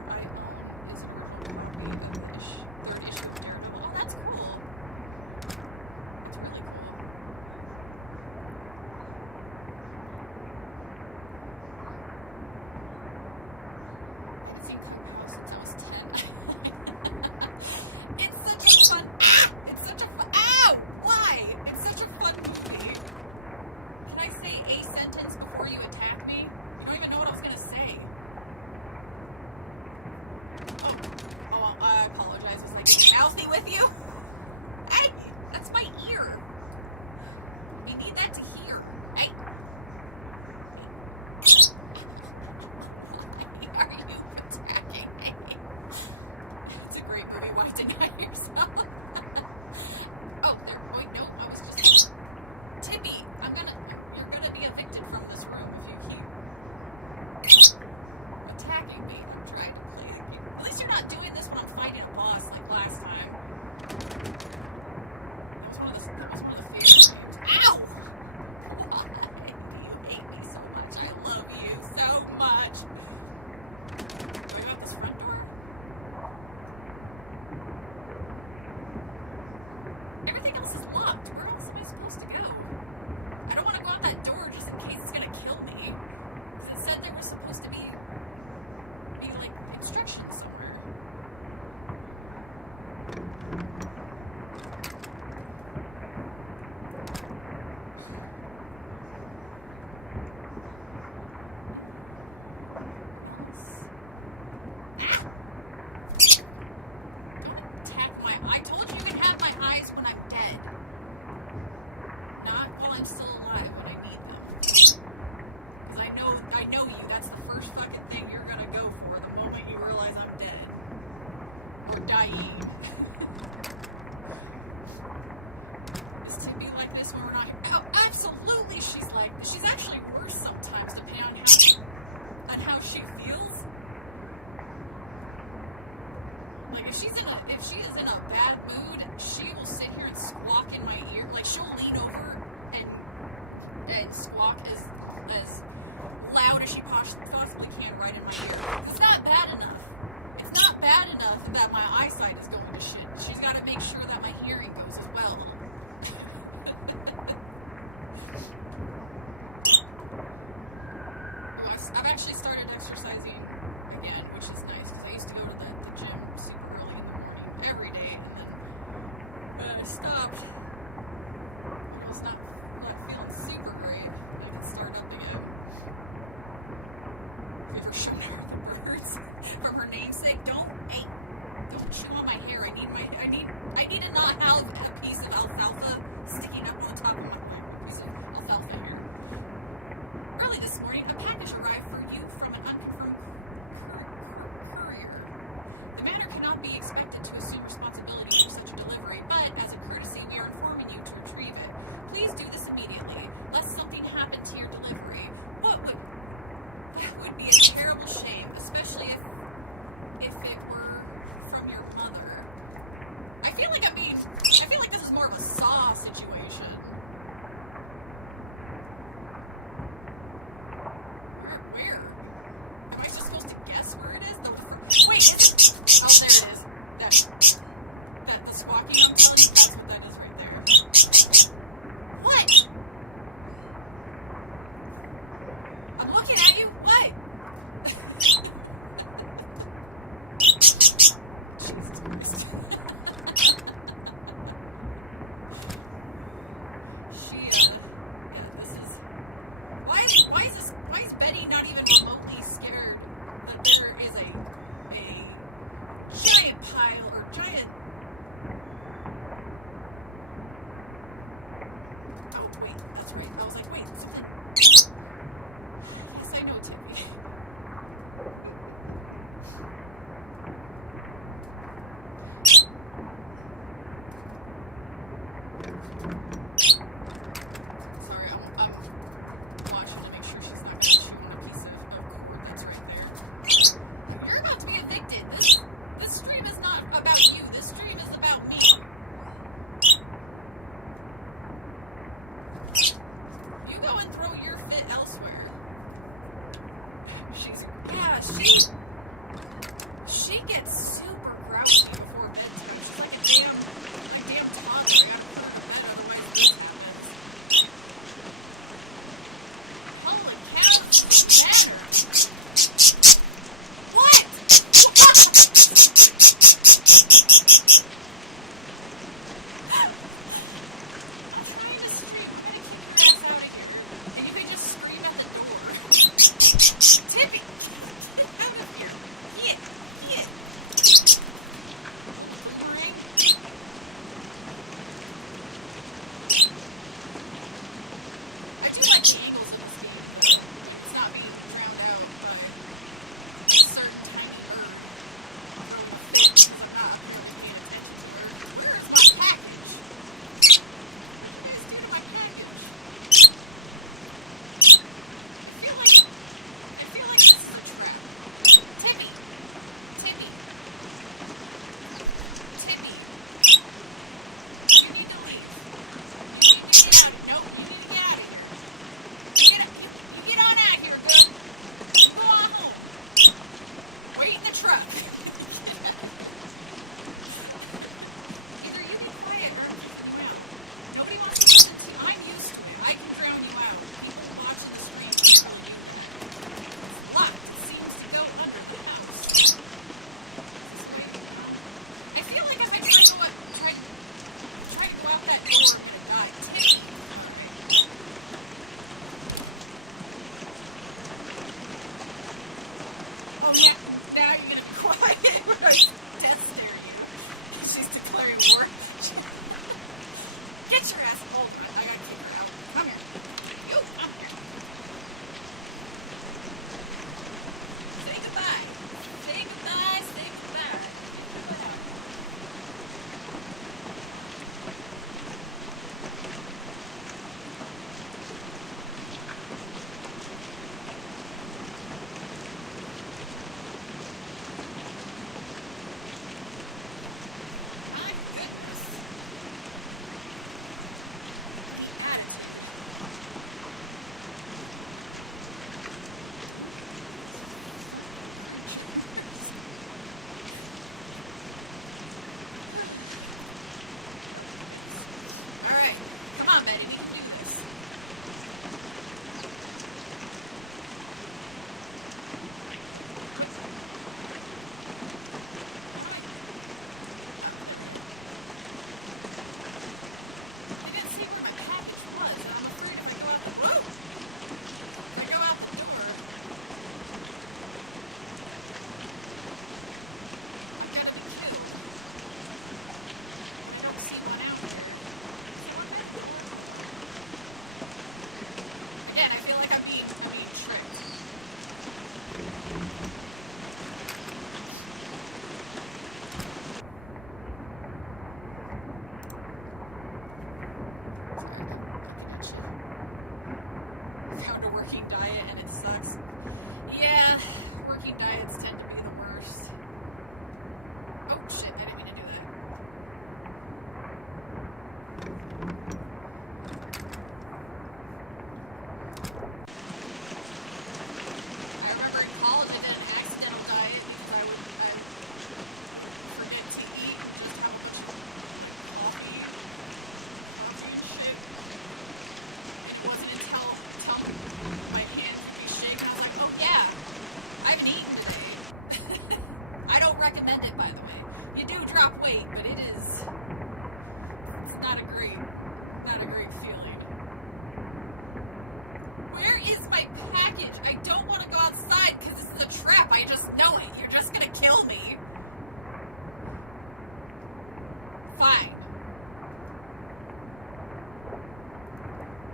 I own is an original copy of the third issue of Daredevil. Oh, that's cool. That's really cool. I haven't seen Clayton House since I was 10. It's such a fun. It's such a fun. Ow! Why? It's such a fun movie. Can I say a sentence before you attack me? You don't even know what I was gonna say. Oh, I apologize. Was like mouthy with you? Hey, that's my ear. You need that to hear. Hey. Why are you attacking me? It's a great movie. Why deny yourself? Oh, there. Wait, no. I was just. Tibby, you're gonna be evicted from this room if you keep attacking me. I'm trying to play the game. At least you're not doing this when I'm fighting a boss like last time. That was one of the favorite games. Ow! Why do you hate me so much? I love you so much. Do I go out this front door? Everything else is locked. Where else am I supposed to go? I don't want to go out that door just in case it's gonna kill me. Because it said there was supposed to be like instructions somewhere. Ah! Don't attack I told you you can have my eyes when I'm dead. Not while I'm still alive when I need them. Because I know you. That's the first fucking thing you're gonna go for the moment you realize I'm dead. Or dying. Is Timmy like this when we're not here? Oh, absolutely she's like this. She's actually worse sometimes depending on how she feels. Like if she is in a bad mood, she will sit here and squawk in my ear. Like she'll lean over and squawk as loud as she possibly can right in my ear. It's not bad enough. It's not bad enough that my eyesight is going to shit. She's got to make sure that my hearing goes as well. I've actually started exercising again, which is nice because I used to go to the gym super early in the morning every day, and then I stopped. I was not feeling super great. I can start up again. Have you ever shown her the birds from her namesake? Don't chew on my hair. I need to not have a piece of alfalfa sticking up on the top of my neck. A piece of alfalfa hair. Early this morning, a package arrived for you from an unconfirmed courier. The matter cannot be expected to assume responsibility for such a delivery, but as a courtesy, we are informing you to retrieve it. Please do this immediately, lest something happen to your delivery. That would be a terrible shame, especially if it were from your mother. I feel like this is more of a Saw situation. Where? Am I just supposed to guess where it is? Wait, oh, there it is. That the squawking I'm telling you, that's what that is right there. What? I'm looking at you. What? gets super grouchy before bedtime. She's like a damn toddler. You have to put her to bed, otherwise this happens. Holy cow, she's better. What? I'm trying to scream. I'm gonna keep your ass out of here. And you can just scream at the door. Tippy! Get out of here. Yeah. Alright. I do like the angles of this game. It's not being drowned out by a certain tiny bird. Because I'm not up here paying attention to her. Where is my package? What is due to my package? I feel like this is a trap. Timmy! You need to leave. You need to get out. No, you need to get out of here. You get on out of here, good. Go on home. Wait in the truck. Either you be quiet or you out. Nobody wants to listen to you. I'm used to it. I can drown you out. People watching the stream. Locked. It seems to go under the house. I feel like if I try to go up and try to go out that door, I'm gonna die. Timmy. Oh yeah, now you're gonna be quiet when I death stare you. She's declaring war. Get your ass over. I gotta kick her out. Come here. You, come here. Say goodbye. Say goodbye. Say goodbye. My goodness. Alright. Come on, Betty. We can do this. I didn't see where my package was, and I'm afraid if I go out the door, I'm gonna be killed. I don't see one out there. Is one there? Again, I feel like I'm being tricked. Found a working diet and it sucks. Yeah, working diets tend to be the worst. Oh shit, I didn't mean to do that. I remember in college I did an accidental diet because I forget to eat and just have a bunch of coffee and shit. It wasn't until my hand could be shaken, I was like, oh yeah, I haven't eaten today. I don't recommend it, by the way. You do drop weight, but it's not a great feeling. Where is my package? I don't want to go outside because this is a trap. I just know it. You're just gonna kill me. Fine.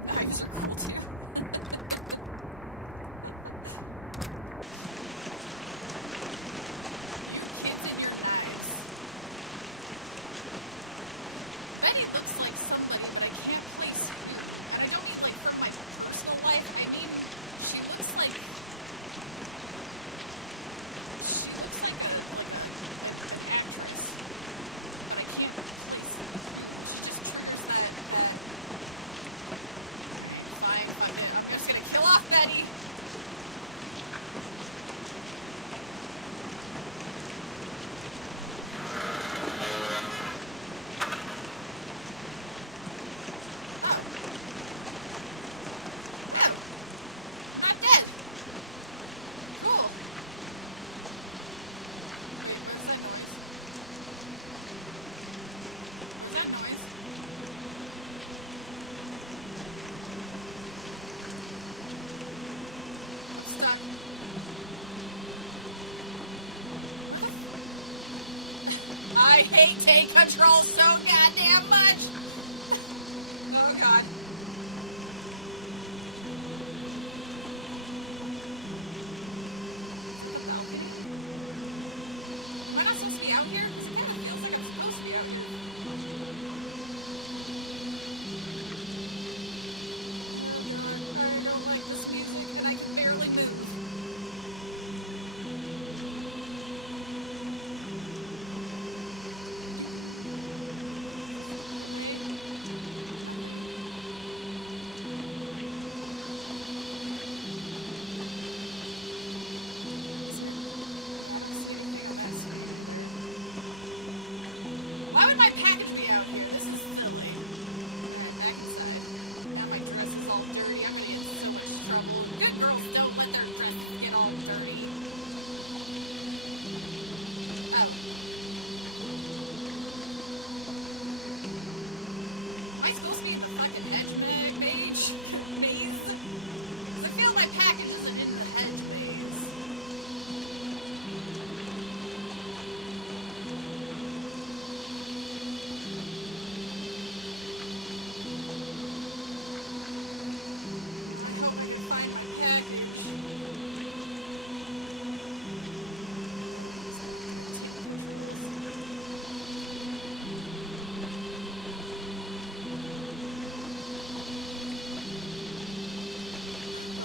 Knives are cool too. Your kids and your knives. I hate take control so goddamn much! Oh god. Am I not supposed to be out here? Because it kind of feels like I'm supposed to be out here. I don't like this music and I can barely move. Why would my package be out here? This is silly. Alright, back inside. Now my dress is all dirty. I'm gonna get in so much trouble. Good girls don't let their dresses get all dirty. Oh. Am I supposed to be in the fucking hedge maze? Because I feel my package isn't in the hedge maze. I hope I can find my package.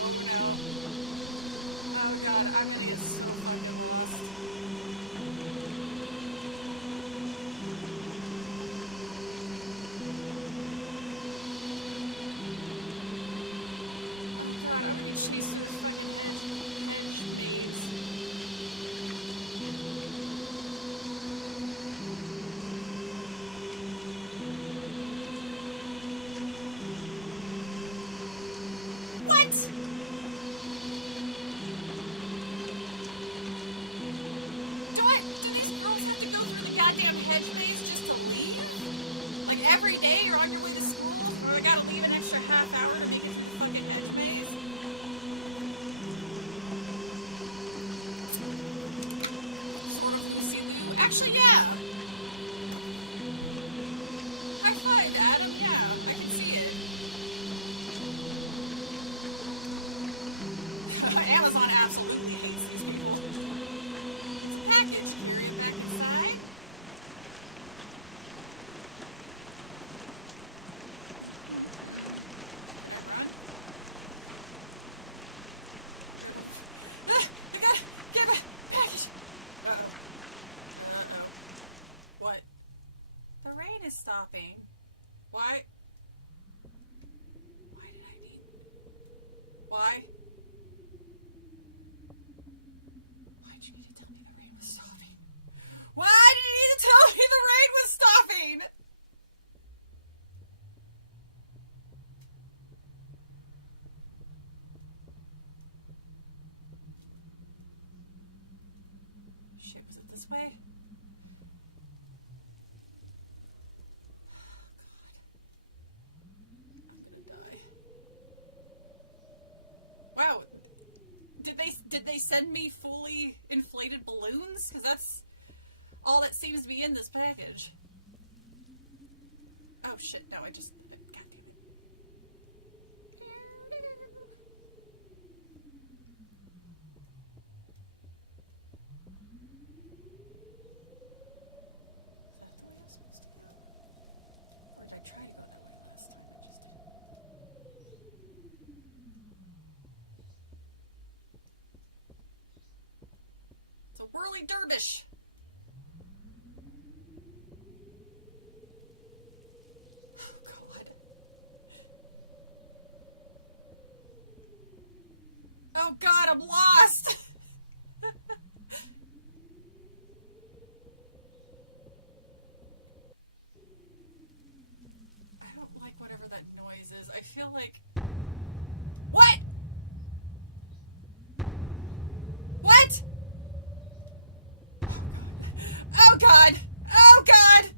Oh no. Oh god, I'm gonna get so fucking lost. God, I'm gonna chase this fucking hedge maze. What? Do these girls have to go through the goddamn hedge maze just to leave? Like every day you're on your way to school? Or I gotta leave an extra half hour to make it to the fucking hedge maze? Sort of Lucy-Lou. Actually, yeah. High five, Adam. Yeah, I can see it. Amazon absolutely hates these people. It's a package. Carry it back inside. You gotta get a package. Uh-oh. Uh-oh. What? The rain is stopping. Why? Why did I need... Why? Why'd you need to tell me the rain was stopping? Why did you need to tell me the rain was stopping? Shit, was it this way? I'm gonna die. Wow. Did they send me fully inflated balloons? Because that's all that seems to be in this package. Oh shit, no, I just... God damn it. Or did I try to go that way last time? I just didn't. It's a whirly dervish. Oh god. Oh god, I'm lost! I don't like whatever that noise is. I feel like... What? What? Oh god! Oh god!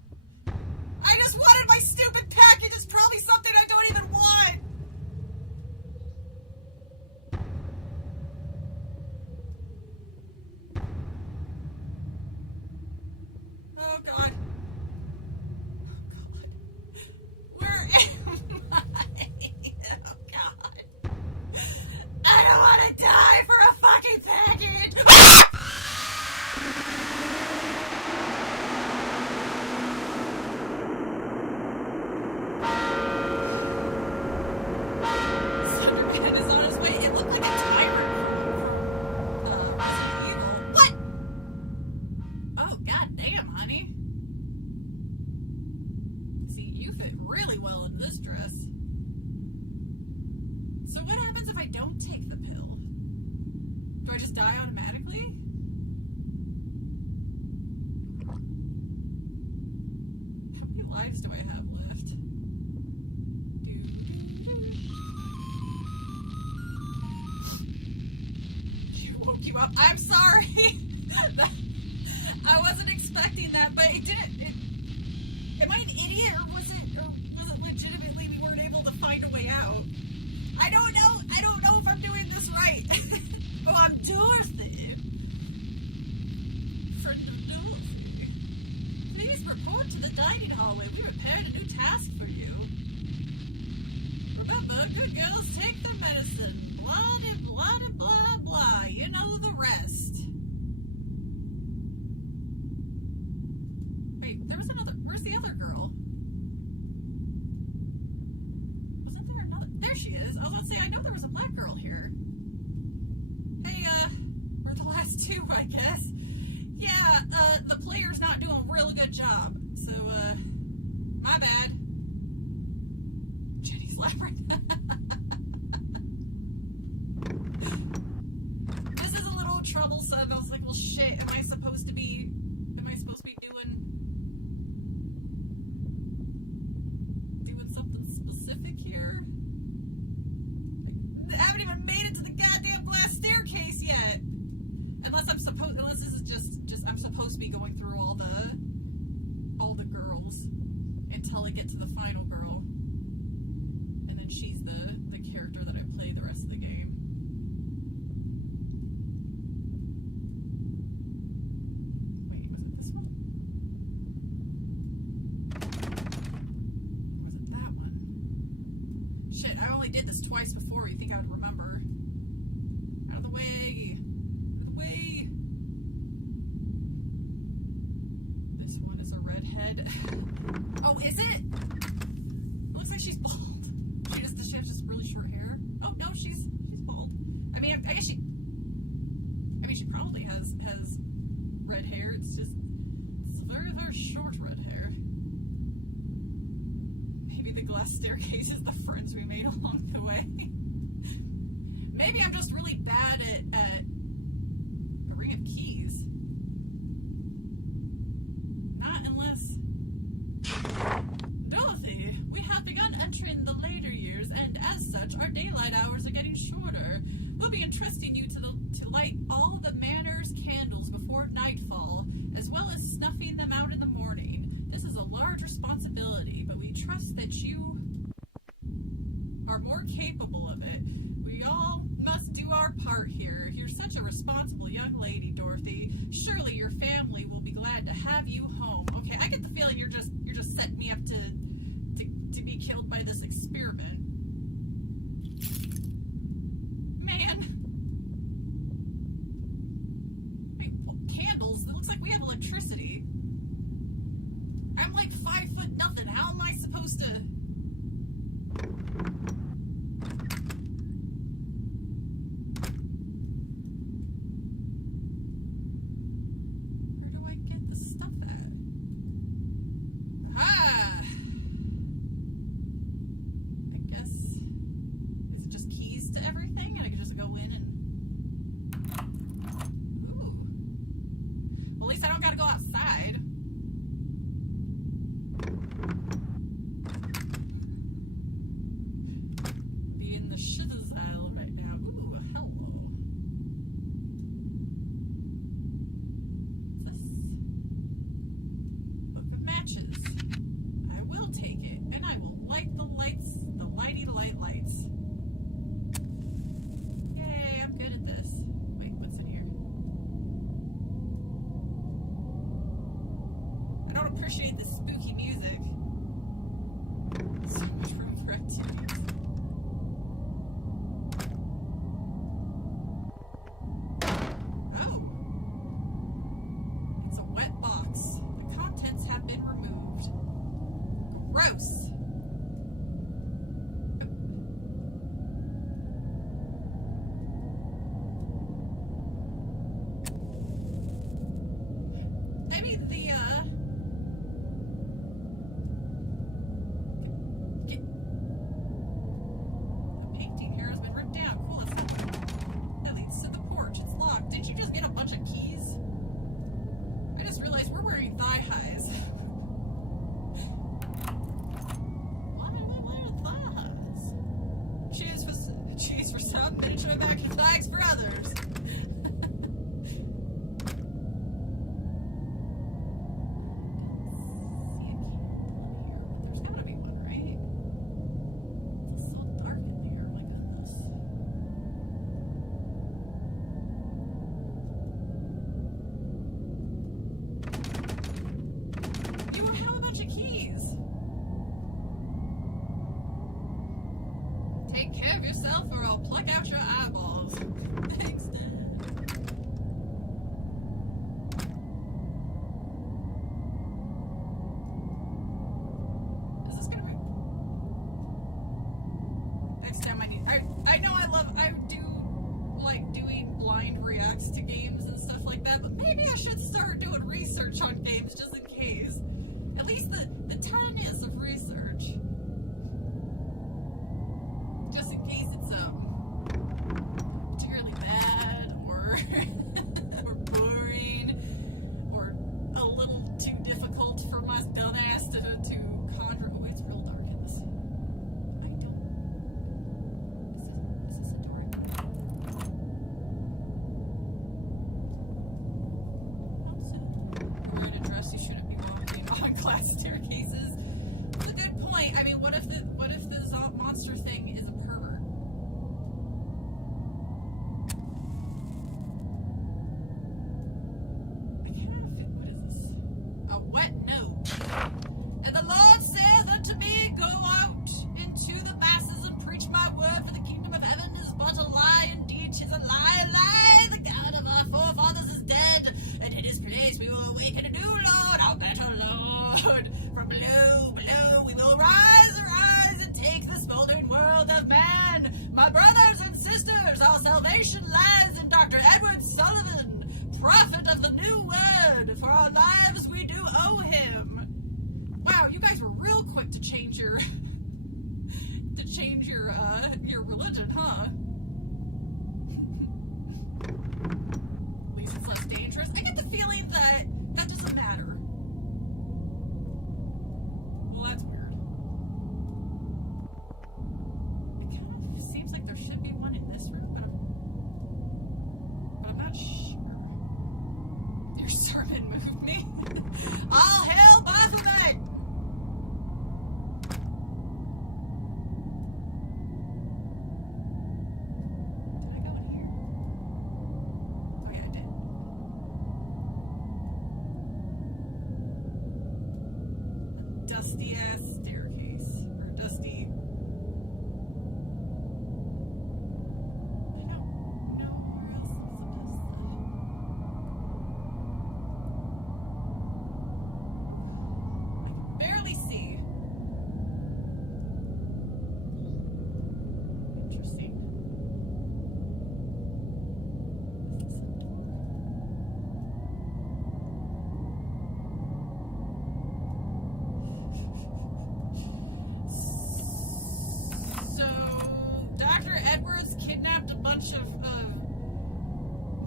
I just wanted my stupid package! It's probably something I don't even want! Oh god. Oh, goddamn, honey. See, you fit really well in this dress. So what happens if I don't take the pill? Do I just die automatically? How many lives do I have left? She woke you up. I'm sorry. I wasn't expecting that, but it didn't. Am I an idiot, or was it legitimately we weren't able to find a way out? I don't know. I don't know if I'm doing this right. Oh, I'm Dorothy. Friend of Dorothy. Please report to the dining hallway. We prepared a new task for you. Remember, good girls take their medicine. Blah, blah, blah, blah, blah. You know the rest. Wait, there was another. Where's the other girl? Wasn't there another? There she is. I was about to say, I know there was a black girl here. Hey, we're the last two, I guess. Yeah, the player's not doing a real good job. So, my bad. Jenny's laughing. This is a little troublesome. I was like, well, shit, am I supposed to be doing something specific here? I haven't even made it to the goddamn glass staircase yet. Unless this is just I'm supposed to be going through all the girls until I get to the final girl. And then she's the character that I play the rest of the game. Wait, was it this one? Or was it that one? Shit, I only did this twice before. You think I would remember? Out of the way! Out of the way! This one is a redhead. Oh, is it? It looks like she's bald. Does she have just really short hair? Oh no, she's bald. I mean, I guess she probably has red hair. It's very, very short red hair. Maybe the glass staircase is the friends we made along the way. Maybe I'm just really bad at a ring of keys. Not unless... Dorothy, we have begun entering the later years, and as such, our daylight hours are getting shorter. We'll be entrusting you to light all the manor's candles before nightfall, as well as snuffing them out in the morning. This is a large responsibility, but we trust that you are more capable of it. We all must do our part here. You're such a responsible young lady, Dorothy. Surely your family will be glad to have you home. Okay, I get the feeling you're just setting me up to be killed by this experiment. Man. Wait, well, candles? It looks like we have electricity. I'm like 5 foot nothing. How am I supposed to... Where do I get the stuff at? Aha! I guess... Is it just keys to everything? And I can just go in and... Ooh. Well, at least I don't gotta go outside. Be in the shithers aisle right now. Ooh, hello. What's this? Book of matches. I will take it, and I will light the lights, the lighty-light lights. Yay, I'm good at this. Wait, what's in here? I don't appreciate this spooky music. So much room for activities. Oh. It's a wet box. The contents have been removed. Gross. I mean, the painting here has been ripped down. Cool, that leads to the porch. It's locked. Did you just get a bunch of keys? I just realized we're wearing thigh highs. Why do we wear thigh highs? Cheese for some, miniature American flags for others. Take care of yourself or I'll pluck out your eyeballs. Thanks. Is this gonna be... Next time I need... I know I do like doing blind reacts to games and stuff like that, but maybe I should start doing research on games just in case. At least the tiniest of research. Just in case it's particularly bad or or boring or a little too difficult for my dumbass to conjure. Oh, it's real dark in this. Is this a door? We're gonna address you shouldn't be walking on glass staircases. It's a good point. I mean, what if the monster thing is a pervert? I cannot fit. What is this? A wet note. And the Lord saith unto me, go out into the masses and preach my word, for the kingdom of heaven is but a lie indeed. 'Tis a lie, a lie. The God of our forefathers is dead, and in his place we will awaken a new Lord, our better Lord. From below, below we will rise, arise, and take the smoldering world of man. My brothers and sisters, our salvation lies in Dr. Edward Sullivan, prophet of the new word. For our lives we do owe him. Wow, you guys were real quick to change your your religion, huh? At least it's less dangerous. I get the feeling that doesn't matter. Well, that's weird. It kind of seems like there should be one in this room, but I'm not sure. Your sermon moved me. All hail Baphomet! Did I go in here? Oh yeah, I did. A dusty ass staircase. Or dusty... I don't know where else I'm supposed to... I can barely see. Interesting. Is this a door? So, Dr. Edwards kidnapped a bunch of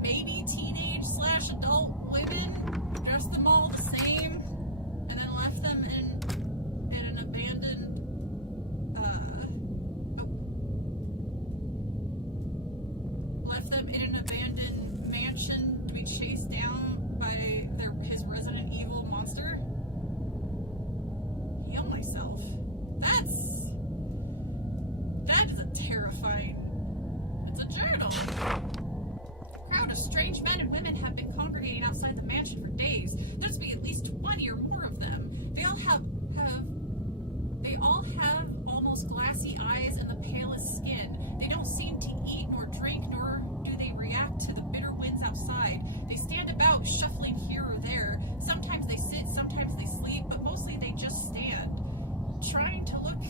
maybe teenage/adult women, dressed them all the same, and then left them in an abandoned mansion to be chased down by his Resident Evil monster. Heal myself. That is a terrifying. It's a journal. A crowd of strange men and women have been congregating outside the mansion for days. There's to be at least 20 or more of them. They all have almost glassy eyes and the palest skin. They don't seem to eat nor drink, nor do they react to the bitter winds outside. They stand about, shuffling here or there. Sometimes they sit, sometimes they sleep, but mostly they just stand, trying to look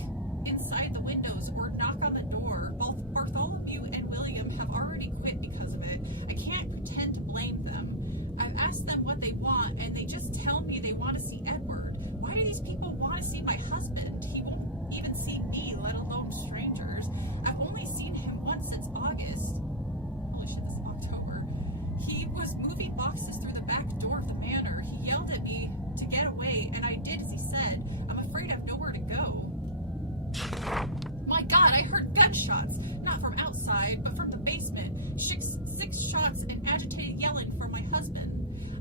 inside the windows or knock on the door. Both Bartholomew and William have already quit because of it. I can't pretend to blame them. I've asked them what they want, and they just want to see Edward? Why do these people want to see my husband? He won't even see me, let alone strangers. I've only seen him once since August. Holy shit, this is October. He was moving boxes through the back door of the manor. He yelled at me to get away, and I did as he said. I'm afraid I've nowhere to go. My God, I heard gunshots. Not from outside, but from the basement. Six shots and agitated yelling from my husband.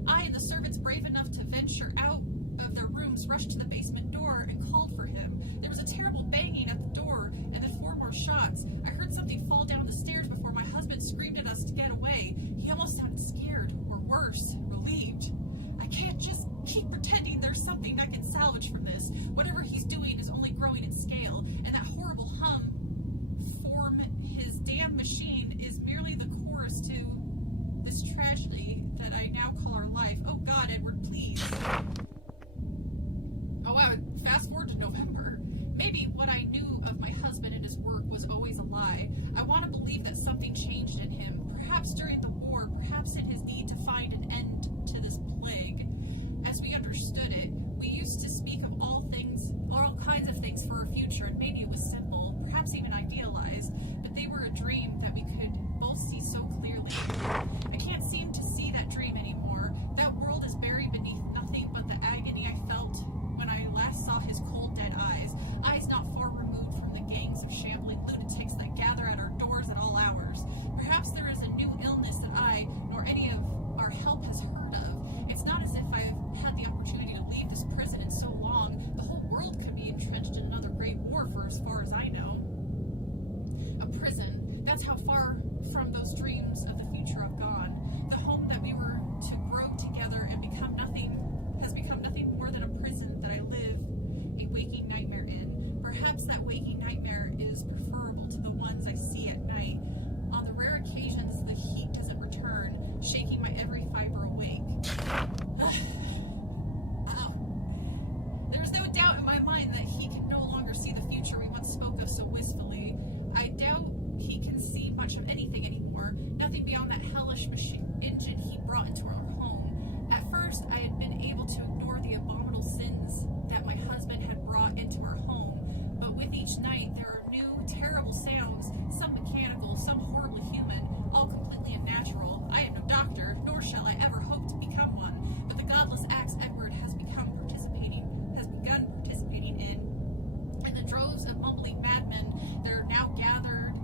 I and the servants brave enough to venture out of their rooms rushed to the basement door and called for him. There was a terrible banging at the door, and then 4 more shots. I heard something fall down the stairs before my husband screamed at us to get away. He almost sounded scared, or worse, relieved. I can't just keep pretending there's something I can salvage from this. Whatever he's doing is only growing in scale, and that horrible hum from his damn machine is merely the chorus to this tragedy that I now call our life. Oh God, Edward, please. Oh wow, fast forward to November. Maybe what I knew of my husband and his work was always a lie. I want to believe that something changed in him, perhaps during the war, perhaps in his need to find an end to this plague. As we understood it, we used to speak of all kinds of things for our future, and maybe it was simple, perhaps even idealized, but they were a dream that we could both see so clearly. I can't seem to see that dream anymore. That world is buried beneath nothing but the agony I felt when I last saw his cold, dead eyes not far removed from the gangs of shambling lunatics that gather at our doors at all hours. Perhaps there is a new illness that I, nor any of our help has heard of. It's not as if I've had the opportunity to leave this prison in so long. The whole world could be entrenched in another great war for as far as I know. A prison, that's how far from those dreams of the future I've gone. The home that we were to grow together and become nothing has become nothing more than a prison that I live a waking nightmare in. Perhaps that waking nightmare is preferable to the ones I see at night. On the rare occasions the heat doesn't return, shaking my every fiber awake. There is no doubt in my mind that he can no longer see the future we once spoke of so wistfully. I doubt he can see much of anything anymore, nothing beyond that hellish engine he brought into our home. At first, I had been able to ignore the abominable sins that my husband had brought into our home, but with each night there are new, terrible sounds, some mechanical, some horribly human, all completely unnatural. I am no doctor, nor shall I ever hope to become one, but the godless acts Edward has begun participating in, and the droves of mumbling madmen that are now gathered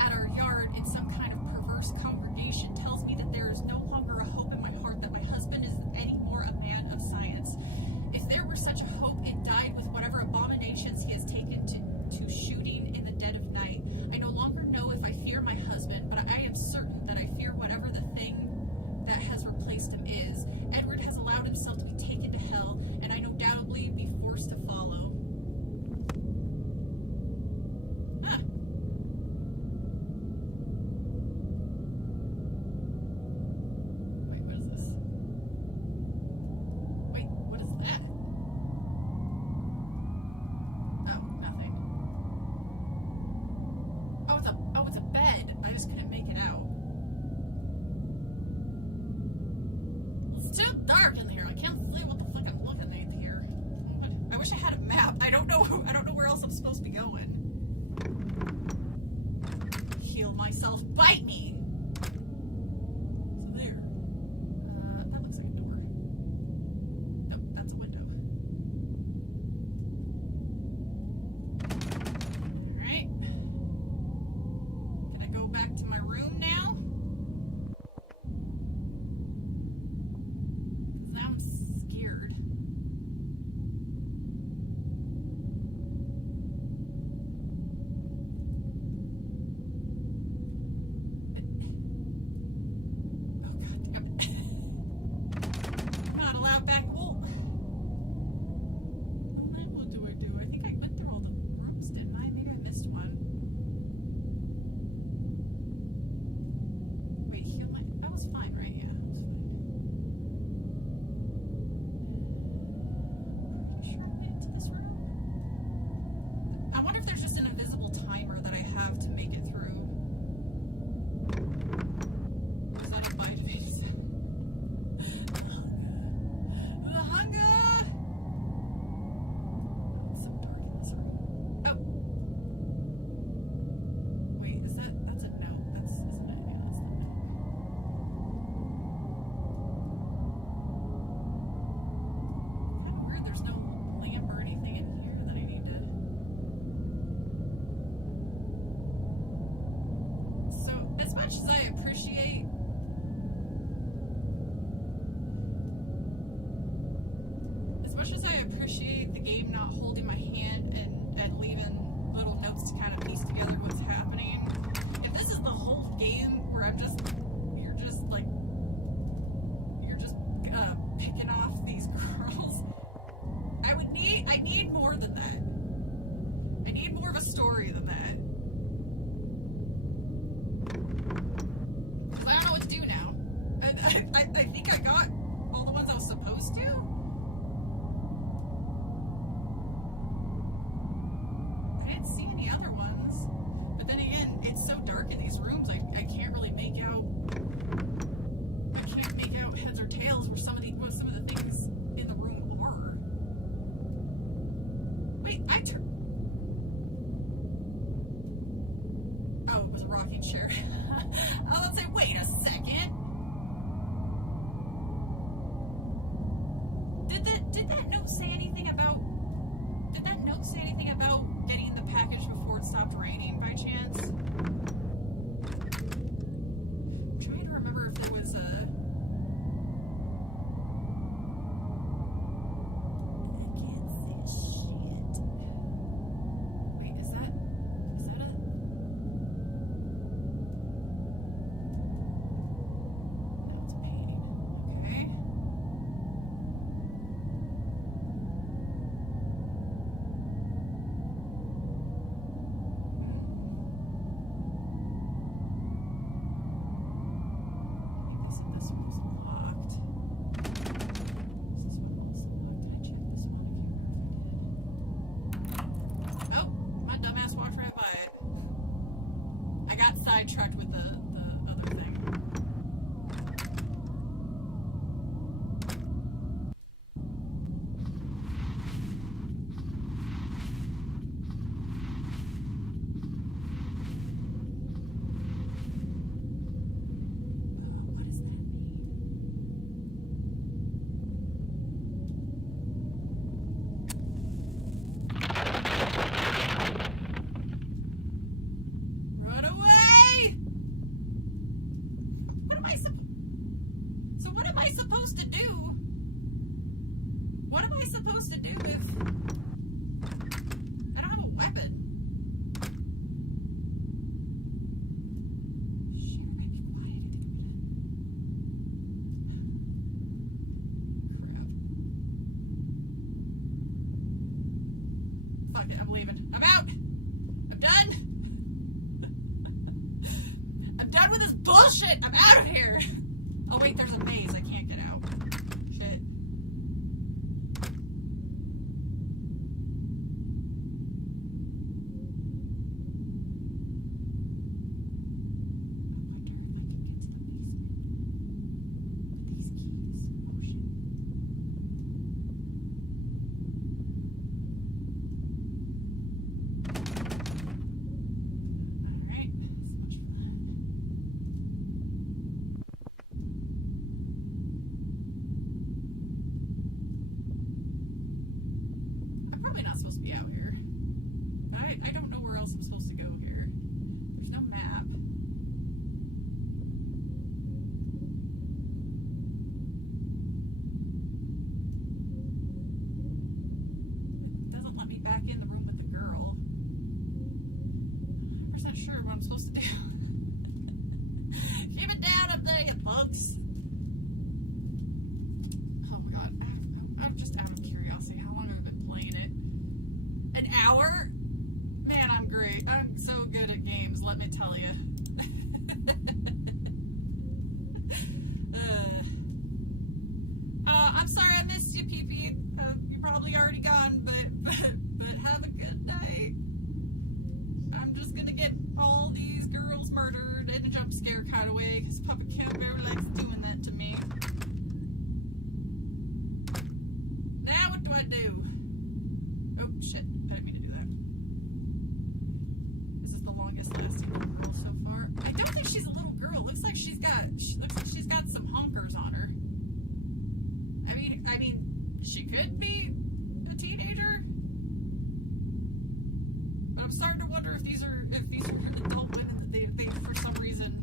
at our yard in some kind of perverse congregation tells me that there is no longer a hope in my heart that my husband is any more a man of science. If there were such a hope, it died with whatever abominations he has taken to shooting in the dead of night. I no longer know if I fear my husband, but I am certain that I fear whatever the thing that has replaced him is. Edward has allowed himself to be taken to hell, and I no doubtably be forced to follow. Huh. Wait, what is this? Wait, what is that? Oh, nothing. Oh, it's a bed. I just couldn't make it out. It's too dark in here. I can't see what the fuck I'm looking at here. I wish I had a map. I don't know where else I'm supposed to be going. Heal myself. Bite me! So there. That looks like a door. Nope, that's a window. Alright. Can I go back to my room now? Now I'm scared. Oh god damn it. I'm not allowed back. Well, then what do I do? I think I went through all the rooms, didn't I? Maybe I missed one. Wait, heal my... That was fine, right? Yeah, that was fine. Sure I went into this room? I wonder if there's just an invisible timer that I have to make it through. Is that a bite face? The hunger! appreciate the game not holding my hand and leaving little notes to kind of piece together what's happening. If this is the whole game where you're just picking off these girls, I need more than that. I need more of a story than that. I don't know what to do now. I think I got all the ones I was supposed to. I didn't see any other ones. But then again, it's so dark in these rooms, I can't really make out. I can't make out heads or tails what some of the things in the room are. Wait, oh, it was a rocking chair. I was say, wait a second. Did that note say anything about? Did that note say anything about getting the package before it stopped raining by chance? I'm trying to remember if there was a. I can't see shit. Wait, is that a? That's painting. Okay. This one was locked. Is this one also locked? Did I check this one? I can't remember if I did. Oh, my dumbass walked right by it. I got sidetracked with the other thing. What does that mean? Run away! What am I supposed to do? What am I supposed to do if I don't have a weapon? Shit, I gotta be quiet. Crap. Fuck it, I'm leaving. I'm out! I'm done! I'm done with this bullshit! I'm out of here! Oh wait, there's a maze. I can't get out. Shit. Not supposed to be out here. But I don't know where else I'm supposed to go here. There's no map. It doesn't let me back in the room with the girl. I'm 100% sure what I'm supposed to do. Keep it down up there, you folks. Oh my god. I'm just out of curiosity. How long have I been playing it? An hour? Man, I'm great. I'm so good at games, let me tell you. I'm sorry I missed you, Pee-Pee. You're probably already gone, but have a good night. I'm just gonna get all these girls murdered in a jump scare kind of way, because Papa Camber likes doing that to me. Now what do I do? Oh, shit. I didn't mean to do that. This is the longest lasting little girl so far. I don't think she's a little girl. Looks like she's got some honkers on her. I mean, she could be a teenager. But I'm starting to wonder if these are adult women that they for some reason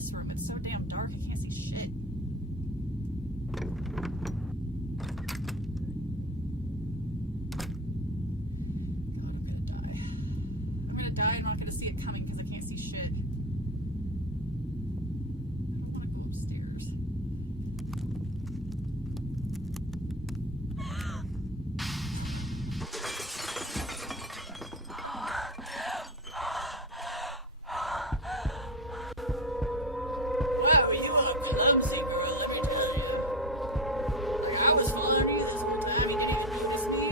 this room? It's so damn dark, I can't see shit. I'm not gonna see it coming because I can't see shit. I don't want to go upstairs. Wow, you are a clumsy girl, let me tell you. Like, I was following you this whole time, you didn't even notice me.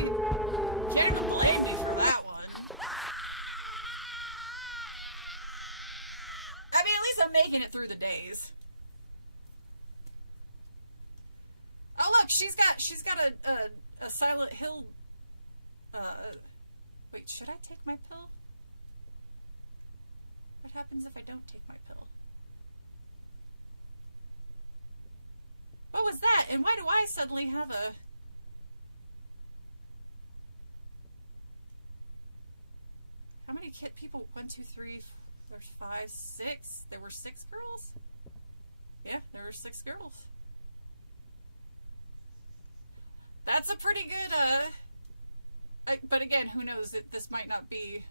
Can't even blame me for that one. I mean, at least I'm making it through the days. Oh look, she's got a Silent Hill. Wait, should I take my pill? What happens if I don't take my pill? What was that? And why do I suddenly have a... How many people? 1, 2, 3, there's 5, 6. There were 6 girls? Yeah, there were 6 girls. That's a pretty good, but again, who knows, that this might not be...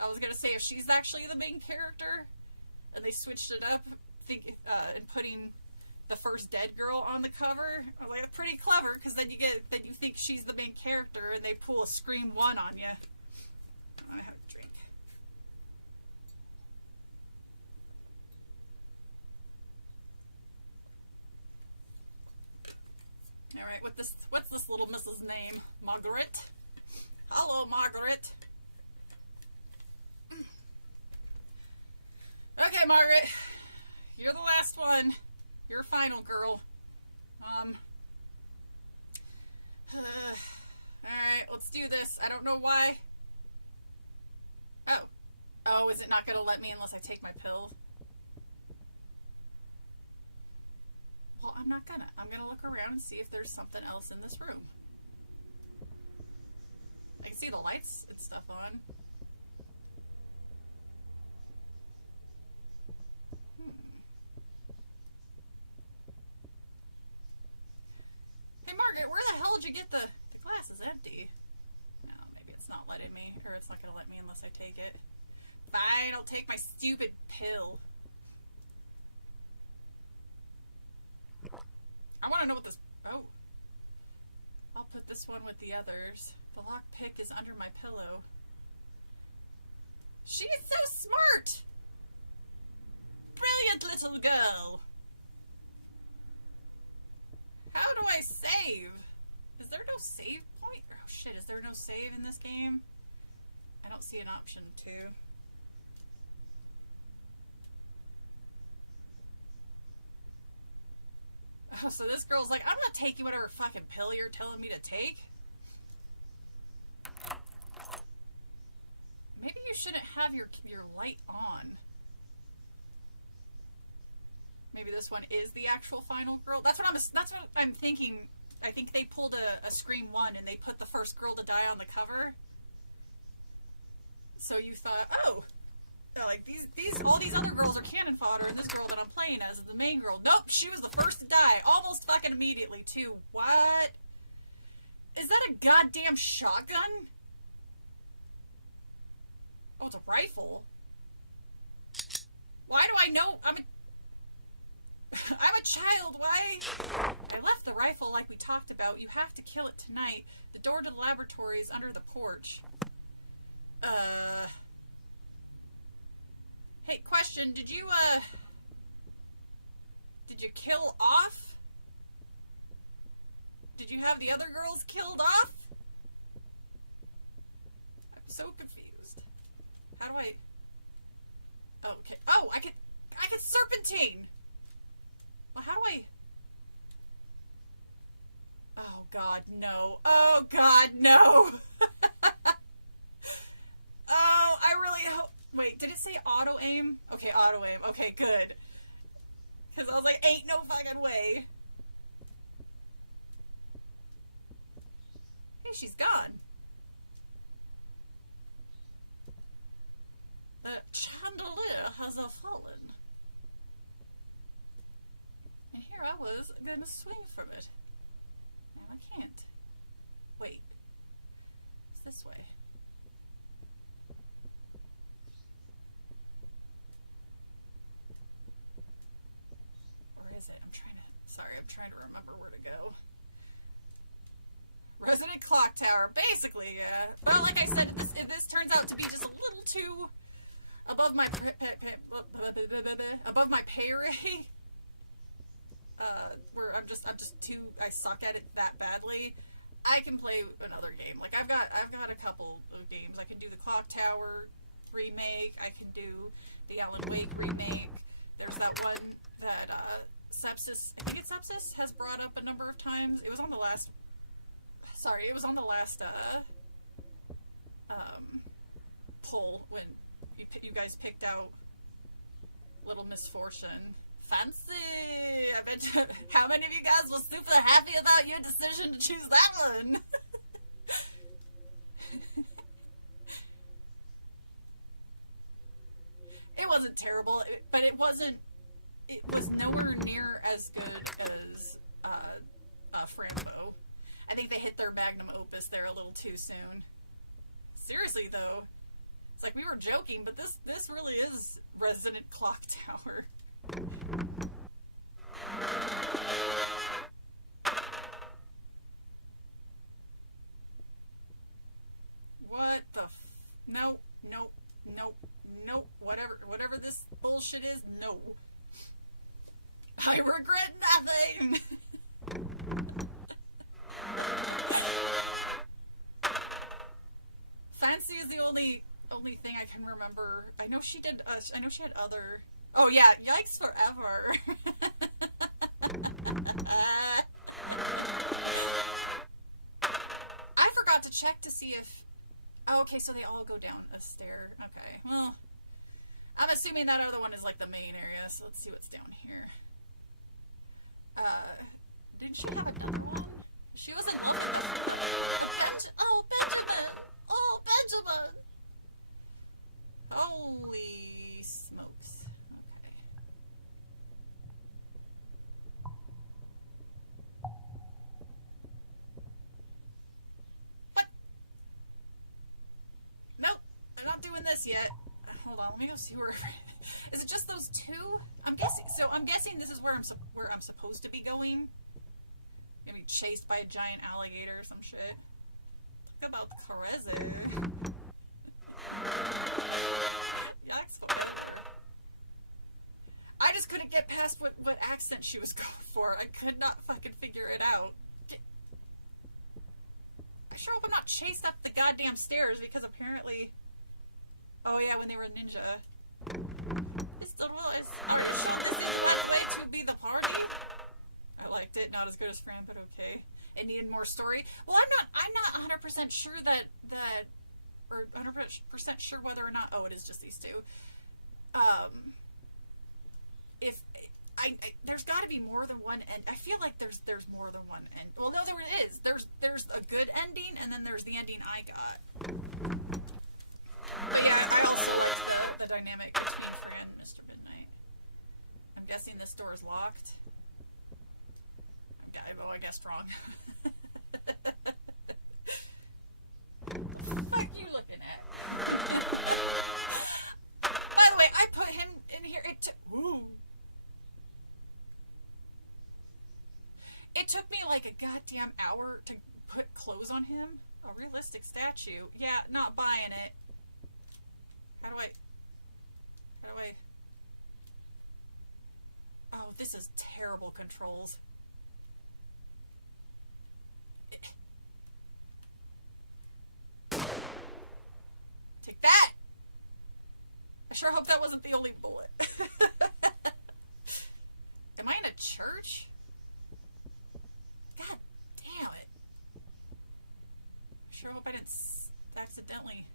I was gonna say, if she's actually the main character, and they switched it up, and putting the first dead girl on the cover, I'm like, pretty clever, because then you think she's the main character, and they pull a Scream 1 on you. I have a drink. Alright, what's this little Mrs. name? Margaret? Hello, Margaret. Okay, Margaret. You're the last one. You're final, girl. Alright, let's do this. I don't know why. Oh, is it not gonna let me unless I take my pill? Well, I'm not gonna. I'm gonna look around and see if there's something else in this room. I can see the lights and stuff on. Hey, Margaret, where the hell did you get the glass is empty? No, maybe it's not letting me, or it's not gonna let me unless I take it. Fine, I'll take my stupid pill. I want to know what this... Oh. I'll put this one with the others. The lockpick is under my pillow. She's so smart! Brilliant little girl! How do I save? Is there no save point? Oh shit, is there no save in this game? I don't see an option to. Oh, so this girl's like, I'm not taking whatever fucking pill you're telling me to take. Maybe you shouldn't have your light on. Maybe this one is the actual final girl. That's what I'm thinking. I think they pulled a Scream 1 and they put the first girl to die on the cover. So you thought, oh, like all these other girls are cannon fodder, and this girl that I'm playing as is the main girl. Nope, she was the first to die, almost fucking immediately too. What? Is that a goddamn shotgun? Oh, it's a rifle. Why do I know? I'm a child. Why? I left the rifle like we talked about. You have to kill it tonight. The door to the laboratory is under the porch. Hey, question. Did you kill off? Did you have the other girls killed off? I'm so confused. How do I... Oh, okay. Oh, I could serpentine! Well, how do I... Oh, God, no. Oh, God, no! Oh, I really hope... Wait, did it say auto-aim? Okay, auto-aim. Okay, good. Because I was like, ain't no fucking way. Hey, she's gone. The chandelier has fallen. There I was gonna swing from it. Now I can't. Wait. It's this way. Or is it? I'm trying to remember where to go. Resident Clock Tower. Basically, yeah. Well, like I said, this turns out to be just a little too above my pay rate. Where I'm just too, I suck at it that badly. I can play another game. Like I've got a couple of games. I can do the Clock Tower remake. I can do the Alan Wake remake. There's that one that Sepsis, I think it's Sepsis, has brought up a number of times. It was on the last. Sorry, it was on the last poll when you guys picked out Little Misfortune. Fancy! I bet you, how many of you guys were super happy about your decision to choose that one? It wasn't terrible, but it was nowhere near as good as Frambo. I think they hit their magnum opus there a little too soon. Seriously, though, it's like we were joking, but this really is Resident Clock Tower. What the nope. Whatever this bullshit is, no. I regret nothing. Fancy is the only thing I can remember. I know she did. I know she had other. Oh yeah, Yikes Forever. I forgot to check to see if. Oh, okay, so they all go down a stair. Okay, well, I'm assuming that other one is like the main area. So let's see what's down here. Didn't she have another one? She was in love with Oh, Benjamin! Oh, Benjamin! Holy smokes. Okay. What? Nope, I'm not doing this yet. Hold on, let me go see where... Is it just those two? I'm guessing this is where I'm supposed to be going. Maybe chased by a giant alligator or some shit. Talk about crazy. Yikes. I just couldn't get past what accent she was going for. I could not fucking figure it out. I sure hope I'm not chased up the goddamn stairs because apparently... Oh yeah, when they were a ninja. It's the rules. This would be the party. I liked it. Not as good as Fran, but okay. It needed more story. Well, I'm not 100% sure or 100% sure whether or not. Oh, it is just these two. There's got to be more than one end. I feel like there's more than one end. Well, no, there is. There's a good ending, and then there's the ending I got. But yeah, I also like the dynamic between Fran and Mr. Midnight. I'm guessing this door is locked. I guessed wrong. What are you looking at? By the way, I put him in here. It took me like a goddamn hour to put clothes on him. A realistic statue. Yeah, not buying it. How do I... Oh, this is terrible controls. Take that! I sure hope that wasn't the only bullet. Am I in a church? God damn it. I sure hope I didn't accidentally...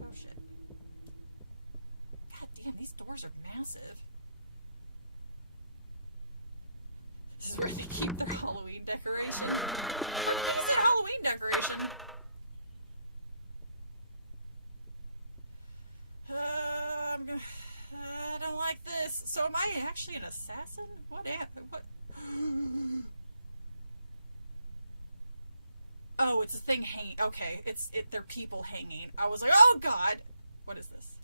Oh shit. God damn, these doors are massive. This is where they keep their Halloween decoration. It's a Halloween decoration. I don't like this. So am I actually Oh, it's a thing hanging. Okay, they're people hanging. I was like, oh god! What is this?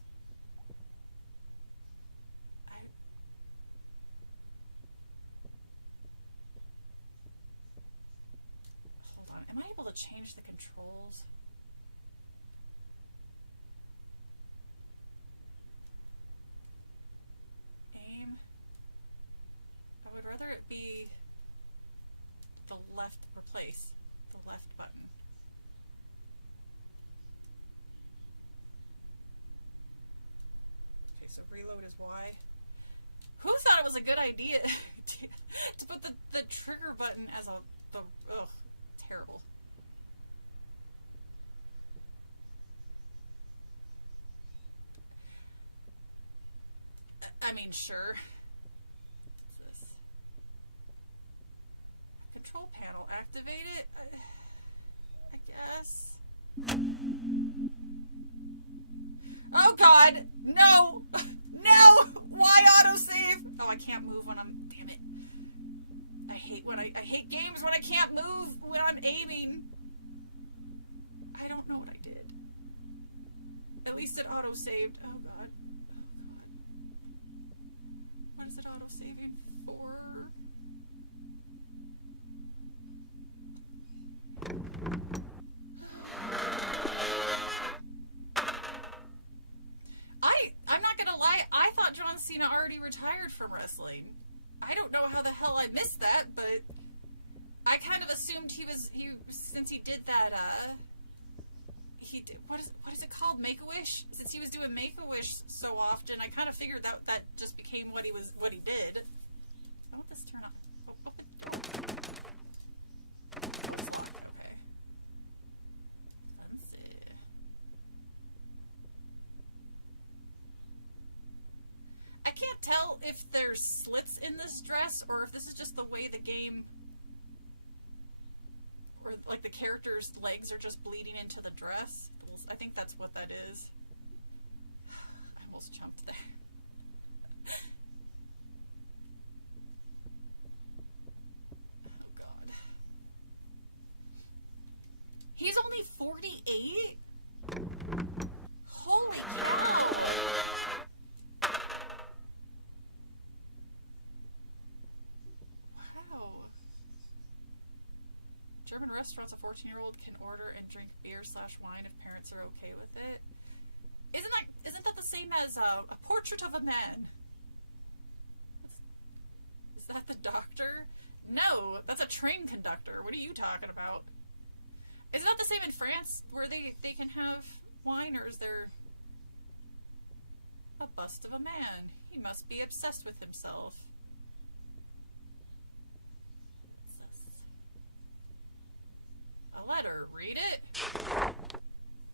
Hold on. Am I able to change the controls? Aim. I would rather it be the left replace. The left button. Okay, so reload is Y. Who thought it was a good idea to put the trigger button as ugh, terrible. I mean, sure. What's this? Control panel, activate it? I guess. Oh god! No! No! Why autosave? Oh, I can't move when I'm... Damn it. I hate games when I can't move when I'm aiming. I don't know what I did. At least it autosaved. Oh god. What is it auto-saving for? I'm not gonna lie, I thought John Cena already retired from wrestling. I don't know how the hell I missed that, but I kind of assumed since he did that, what is it called? Make-A-Wish? Since he was doing Make-A-Wish so often, I kind of figured that just became what he did. Why won't this turn on? Okay. Let's see. I can't tell if there's slits in this dress or if this is just the way the game, or like the character's legs are just bleeding into the dress. I think that's what that is. I almost jumped there. Oh god. He's only 48? Holy cow. German restaurants, a 14-year-old can order and drink beer/wine if parents are okay with it. Isn't that the same as a portrait of a man? Is that the doctor? No, that's a train conductor. What are you talking about? Isn't that the same in France where they can have wine, or is there a bust of a man? He must be obsessed with himself. Letter. Read it.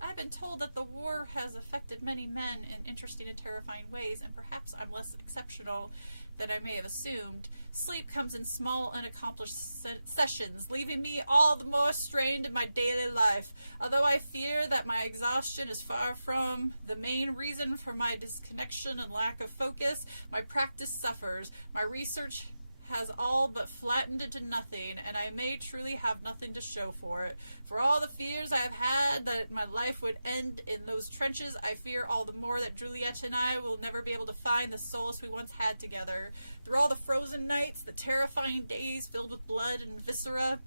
I've been told that the war has affected many men in interesting and terrifying ways, and perhaps I'm less exceptional than I may have assumed. Sleep comes in small, unaccomplished sessions, leaving me all the more strained in my daily life. Although I fear that my exhaustion is far from the main reason for my disconnection and lack of focus, my practice suffers. My research has all but flattened into nothing, and I may truly have nothing to show for it. For all the fears I have had that my life would end in those trenches, I fear all the more that Juliet and I will never be able to find the solace we once had together. Through all the frozen nights, the terrifying days filled with blood and viscera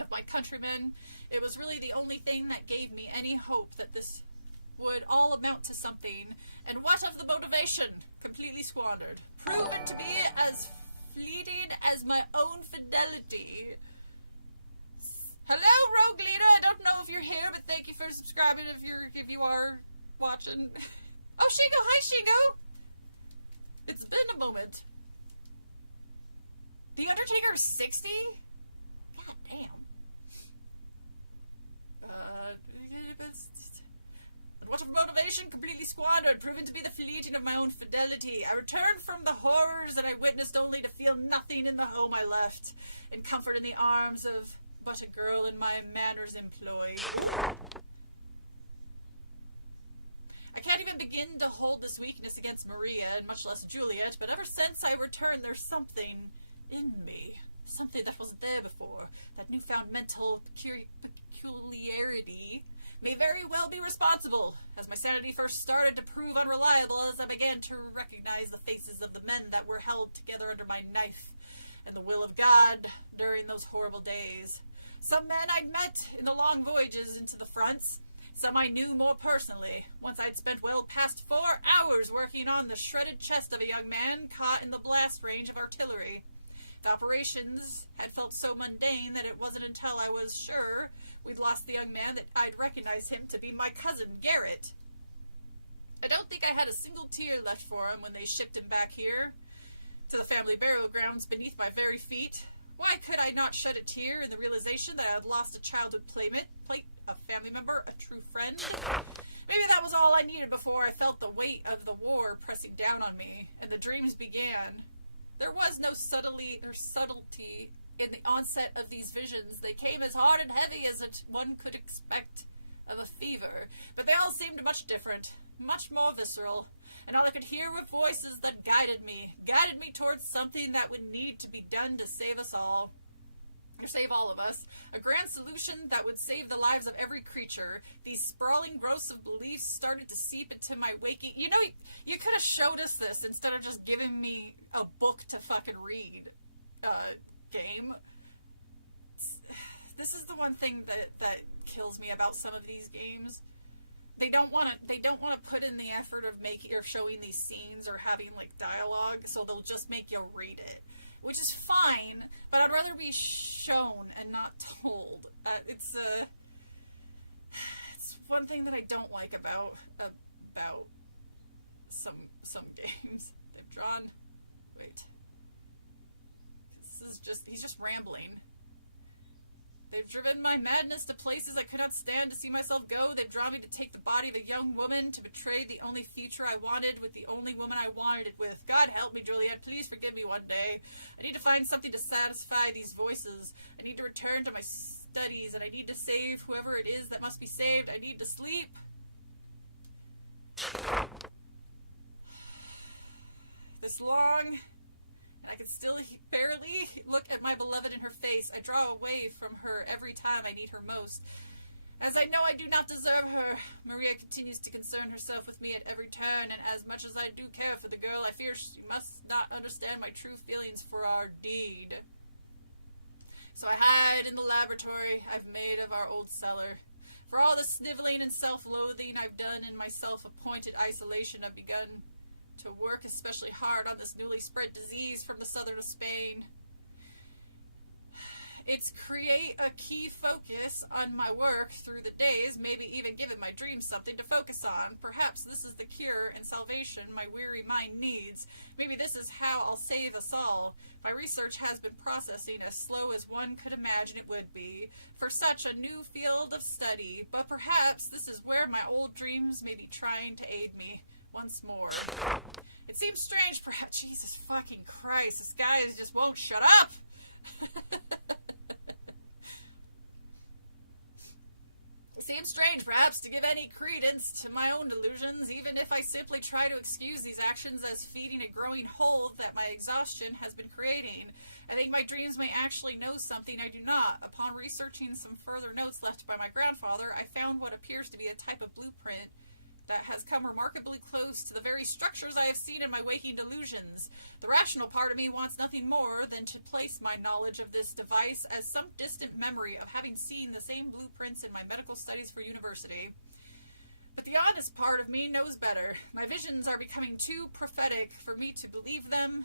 of my countrymen, it was really the only thing that gave me any hope that this would all amount to something. And what of the motivation? Completely squandered. Proven to be as fleeting as my own fidelity. Hello, Rogue Leader. I don't know if you're here, but thank you for subscribing if you are watching. Oh, Shingo. Hi, Shingo. It's been a moment. The Undertaker is 60? God damn. What of motivation? Completely squandered, proven to be the fleeting of my own fidelity. I returned from the horrors that I witnessed only to feel nothing in the home I left, in comfort in the arms of but a girl in my manners employ. I can't even begin to hold this weakness against Maria, and much less Juliet, but ever since I returned, there's something in me. Something that wasn't there before. That newfound mental peculiarity familiarity may very well be responsible, as my sanity first started to prove unreliable as I began to recognize the faces of the men that were held together under my knife and the will of God during those horrible days. Some men I'd met in the long voyages into the fronts, some I knew more personally. Once I'd spent well past 4 hours working on the shredded chest of a young man caught in the blast range of artillery. The operations had felt so mundane that it wasn't until I was sure we'd lost the young man that I'd recognize him to be my cousin, Garrett. I don't think I had a single tear left for him when they shipped him back here, to the family burial grounds beneath my very feet. Why could I not shed a tear in the realization that I had lost a childhood playmate, a family member, a true friend? Maybe that was all I needed before I felt the weight of the war pressing down on me, and the dreams began. There was no subtlety in the onset of these visions. They came as hard and heavy as one could expect of a fever, but they all seemed much different, much more visceral, and all I could hear were voices that guided me towards something that would need to be done to save us all. Or save all of us. A grand solution that would save the lives of every creature. These sprawling growths of beliefs started to seep into my waking... You know, you could have showed us this instead of just giving me a book to fucking read. Game. This is the one thing that kills me about some of these games. They don't want to put in the effort of making or showing these scenes or having like dialogue, so they'll just make you read it, which is fine. But I'd rather be shown and not told. It's one thing that I don't like about some games. They've drawn. Wait. He's just rambling. They've driven my madness to places I could not stand to see myself go. They've drawn me to take the body of a young woman, to betray the only future I wanted with the only woman I wanted it with. God help me, Juliet. Please forgive me one day. I need to find something to satisfy these voices. I need to return to my studies, and I need to save whoever it is that must be saved. I need to sleep. This long... I can still barely look at my beloved in her face. I draw away from her every time I need her most. As I know I do not deserve her, Maria continues to concern herself with me at every turn, and as much as I do care for the girl, I fear she must not understand my true feelings for our deed. So I hide in the laboratory I've made of our old cellar. For all the sniveling and self-loathing I've done in my self-appointed isolation, I've begun to work especially hard on this newly spread disease from the southern of Spain. It's create a key focus on my work through the days, maybe even giving my dreams something to focus on. Perhaps this is the cure and salvation my weary mind needs. Maybe this is how I'll save us all. My research has been processing as slow as one could imagine it would be for such a new field of study, but perhaps this is where my old dreams may be trying to aid me once more. It seems strange, perhaps. Jesus fucking Christ, this guy just won't shut up! It seems strange, perhaps, to give any credence to my own delusions, even if I simply try to excuse these actions as feeding a growing hole that my exhaustion has been creating. I think my dreams may actually know something I do not. Upon researching some further notes left by my grandfather, I found what appears to be a type of blueprint that has come remarkably close to the very structures I have seen in my waking delusions. The rational part of me wants nothing more than to place my knowledge of this device as some distant memory of having seen the same blueprints in my medical studies for university. But the honest part of me knows better. My visions are becoming too prophetic for me to believe them.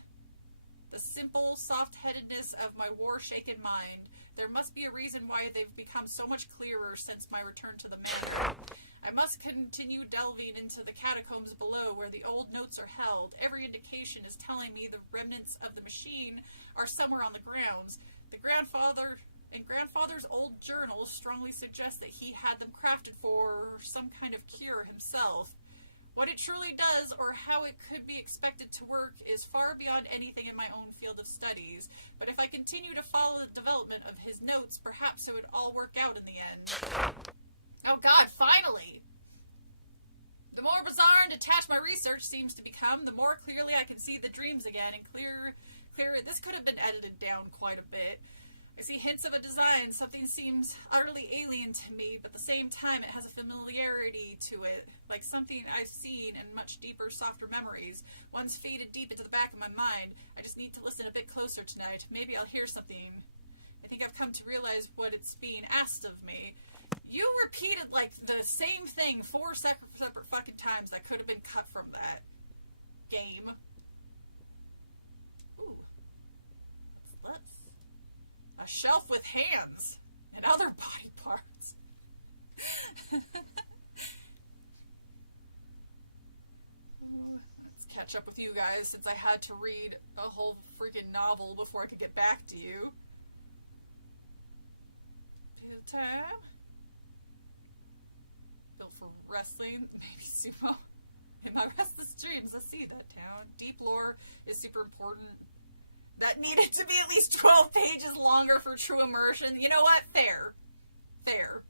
The simple soft-headedness of my war-shaken mind. There must be a reason why they've become so much clearer since my return to the main. I must continue delving into the catacombs below where the old notes are held. Every indication is telling me the remnants of the machine are somewhere on the grounds. Grandfather's old journals strongly suggest that he had them crafted for some kind of cure himself. What it truly does, or how it could be expected to work, is far beyond anything in my own field of studies. But if I continue to follow the development of his notes, perhaps it would all work out in the end. Oh God, finally! The more bizarre and detached my research seems to become, the more clearly I can see the dreams again, and clearer. This could have been edited down quite a bit. I see hints of a design. Something seems utterly alien to me, but at the same time it has a familiarity to it, like something I've seen in much deeper, softer memories. One's faded deep into the back of my mind. I just need to listen a bit closer tonight. Maybe I'll hear something. I think I've come to realize what it's being asked of me. You repeated, like, the same thing 4 separate fucking times that could have been cut from that game. Ooh. What's this? A shelf with hands and other body parts. Let's catch up with you guys, since I had to read a whole freaking novel before I could get back to you. Time. Built for wrestling, maybe sumo. In my restless dreams, I see that town. Deep lore is super important. That needed to be at least 12 pages longer for true immersion. You know what? Fair. Fair.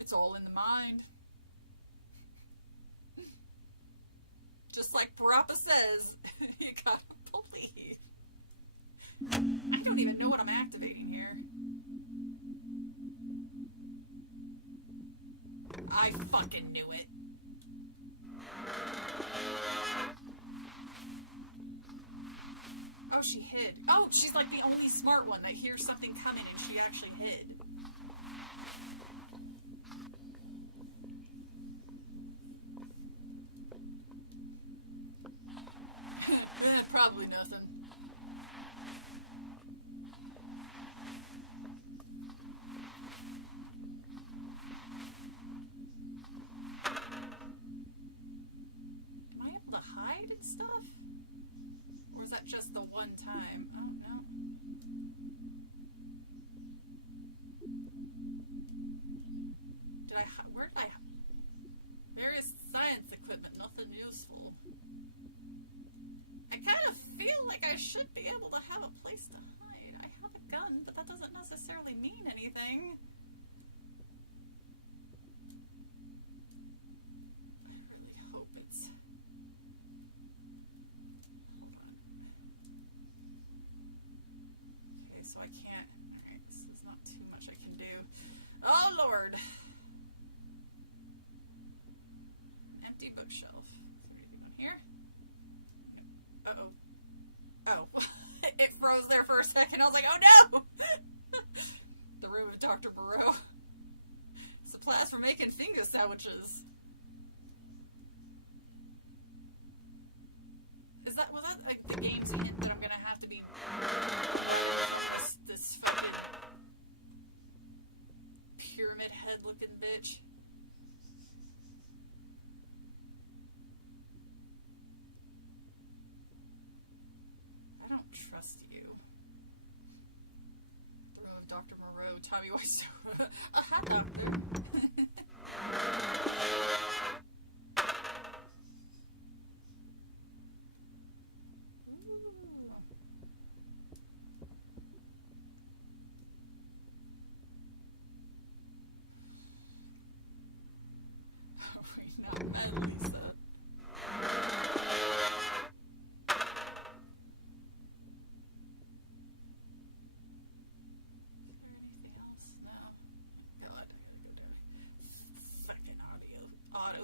It's all in the mind. Just like Parappa says, you gotta believe. I don't even know what I'm activating here. I fucking knew it. Oh, she hid. Oh, she's like the only smart one that hears something coming and she actually hid. Probably nothing. And stuff? Or is that just the one time? Oh, no. Where did I... Various science equipment, nothing useful. I kind of feel like I should be able to have a place to hide. I have a gun, but that doesn't necessarily mean anything. I can't. Alright, this is not too much I can do. Oh, Lord! Empty bookshelf. Is there anything on here? Uh-oh. Oh. It froze there for a second. I was like, oh no! The room of Dr. Moreau. Supplies for making finger sandwiches. Was that like the game's hint that I'm gonna have to be this fucking pyramid head looking bitch? I don't trust you. The room of Dr. Moreau, Tommy Weiss. A hat doctor.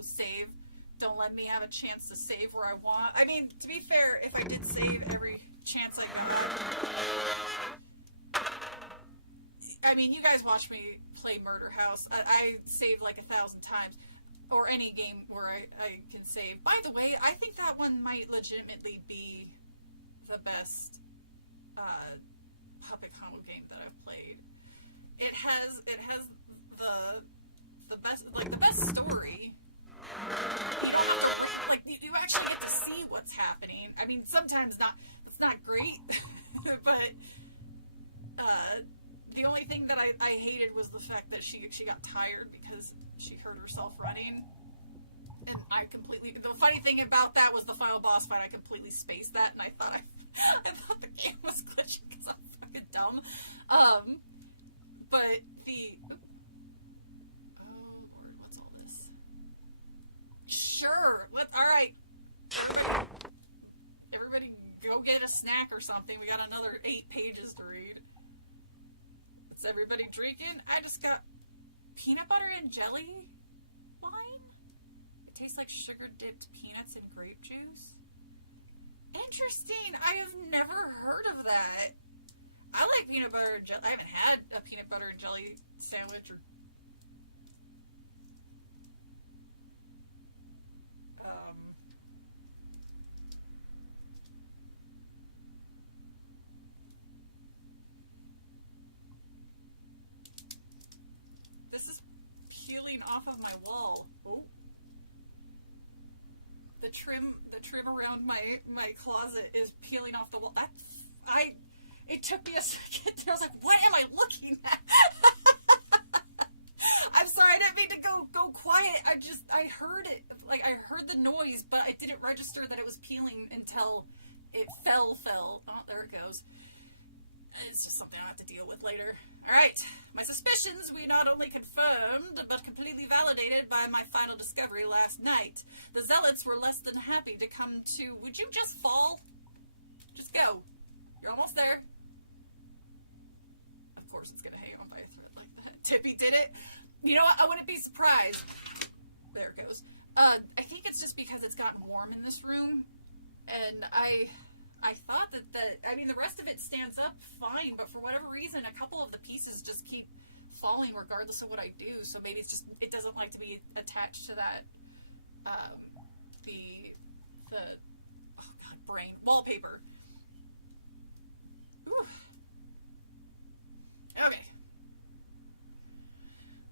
Save. Don't let me have a chance to save where I want. I mean, to be fair, if I did save every chance I got, I mean, you guys watch me play Murder House. I saved like 1,000 times, or any game where I can save. By the way, I think that one might legitimately be the best puppet combo game that I've played. It has the best, like the best story. You don't have to, like, you actually get to see what's happening. I mean, sometimes it's not great, but the only thing that I hated was the fact that she got tired because she hurt herself running. And the funny thing about that was the final boss fight, I completely spaced that, and I thought the game was glitching because I'm fucking dumb. But oh Lord, what's all this? Sure, alright. Everybody go go get a snack or something. We got another 8 pages to read. Is everybody drinking? I just got peanut butter and jelly wine. It tastes like sugar-dipped peanuts and grape juice. Interesting. I have never heard of that. I like peanut butter and jelly. I haven't had a peanut butter and jelly sandwich or... This is peeling off of my wall. Oh. The trim around my closet is peeling off the wall. It took me a second. I was like, what am I looking at? I'm sorry, I didn't mean to go quiet. I heard it. Like, I heard the noise, but I didn't register that it was peeling until it fell. Oh, there it goes. It's just something I'll have to deal with later. Alright, my suspicions we not only confirmed, but completely validated by my final discovery last night. The Zealots were less than happy to come to... Would you just fall? Just go. You're almost there. Of course it's going to hang on by a thread like that. Tippy did it. You know what? I wouldn't be surprised. There it goes. I think it's just because it's gotten warm in this room. And I thought that I mean, the rest of it stands up fine, but for whatever reason, a couple of the pieces just keep falling regardless of what I do. So maybe it's just, it doesn't like to be attached to that, the oh god, brain, wallpaper. Whew. Okay.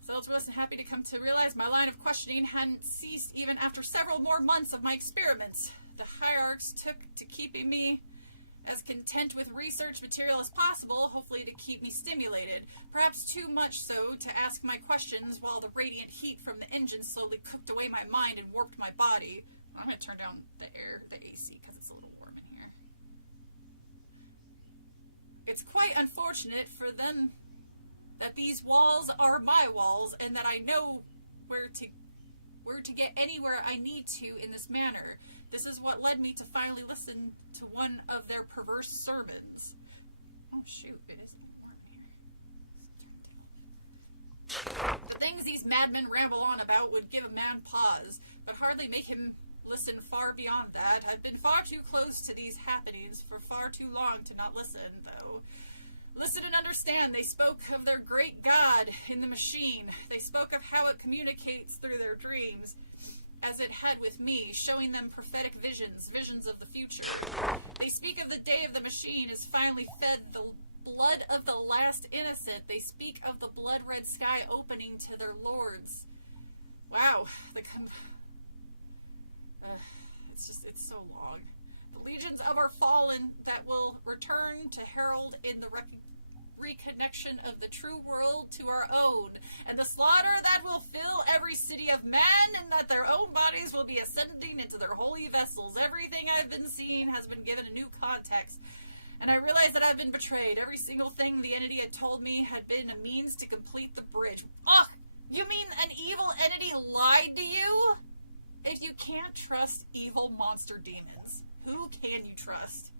So I wasn't happy to come to realize my line of questioning hadn't ceased even after several more months of my experiments. The hierarchs took to keeping me as content with research material as possible, hopefully to keep me stimulated. Perhaps too much so to ask my questions while the radiant heat from the engine slowly cooked away my mind and warped my body. I'm going to turn down the AC, because it's a little warm in here. It's quite unfortunate for them that these walls are my walls, and that I know where to get anywhere I need to in this manner. This is what led me to finally listen to one of their perverse sermons. Oh shoot, it is warm here. The things these madmen ramble on about would give a man pause, but hardly make him listen far beyond that. I've been far too close to these happenings for far too long to not listen, though. Listen and understand, they spoke of their great God in the machine. They spoke of how it communicates through their dreams, as it had with me, showing them prophetic visions of the future. They speak of the day of the machine as finally fed the blood of the last innocent. They speak of the blood-red sky opening to their lords. Wow, it's so long. The legions of our fallen that will return to herald in the reconnection of the true world to our own, and the slaughter that will fill every city of man, and that their own bodies will be ascending into their holy vessels. Everything I've been seeing has been given a new context, and I realize that I've been betrayed. Every single thing the entity had told me had been a means to complete the bridge. Oh, you mean an evil entity lied to you? If you can't trust evil monster demons, who can you trust?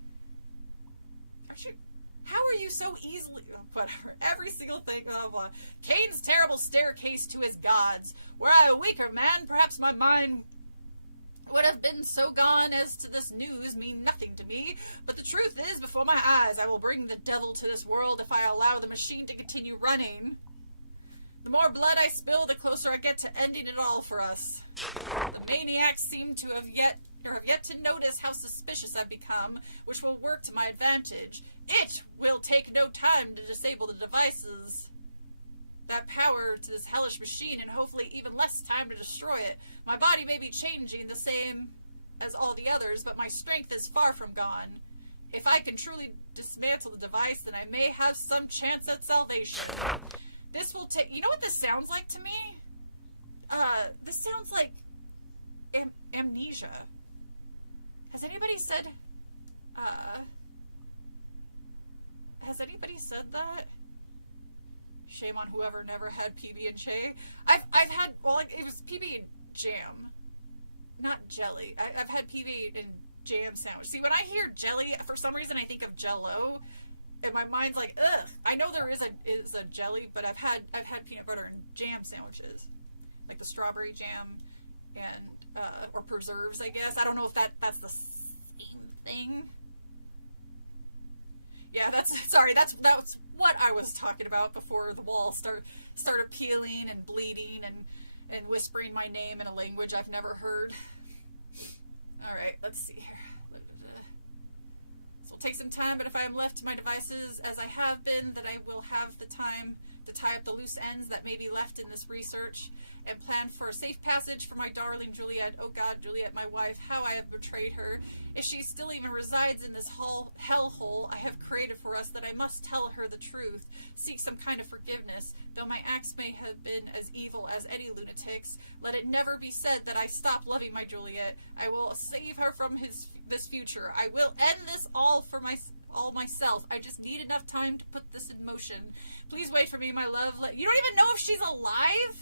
How are you so easily... Whatever. Every single thing, blah, blah, blah. Cain's terrible staircase to his gods. Were I a weaker man, perhaps my mind would have been so gone as to this news mean nothing to me. But the truth is, before my eyes, I will bring the devil to this world if I allow the machine to continue running. The more blood I spill, the closer I get to ending it all for us. The maniacs seem to have yet to notice how suspicious I've become, which will work to my advantage. It will take no time to disable the devices that power to this hellish machine, and hopefully even less time to destroy it. My body may be changing the same as all the others, but my strength is far from gone. If I can truly dismantle the device, then I may have some chance at salvation. This will take... You know what this sounds like to me? This sounds like amnesia. Has anybody said... Has anybody said that? Shame on whoever never had PB and J. I've had... Well, like, it was PB and jam. Not jelly. I've had PB and jam sandwich. See, when I hear jelly, for some reason I think of Jell-O, and my mind's like, ugh. I know there is a jelly, but I've had peanut butter and jam sandwiches, like the strawberry jam and or preserves, I guess. I don't know if that's the same thing. Yeah, that's what I was talking about before the wall started peeling and bleeding and whispering my name in a language I've never heard. Alright, let's see here. This will take some time, but if I am left to my devices as I have been, then I will have the time to tie up the loose ends that may be left in this research and plan for a safe passage for my darling Juliet. Oh God, Juliet, my wife, how I have betrayed her. If she still even resides in this hellhole I have created for us, then I must tell her the truth, seek some kind of forgiveness. Though my acts may have been as evil as any lunatic's, let it never be said that I stopped loving my Juliet. I will save her from this future. I will end this all myself. I just need enough time to put this in motion. Please wait for me, my love. You don't even know if she's alive?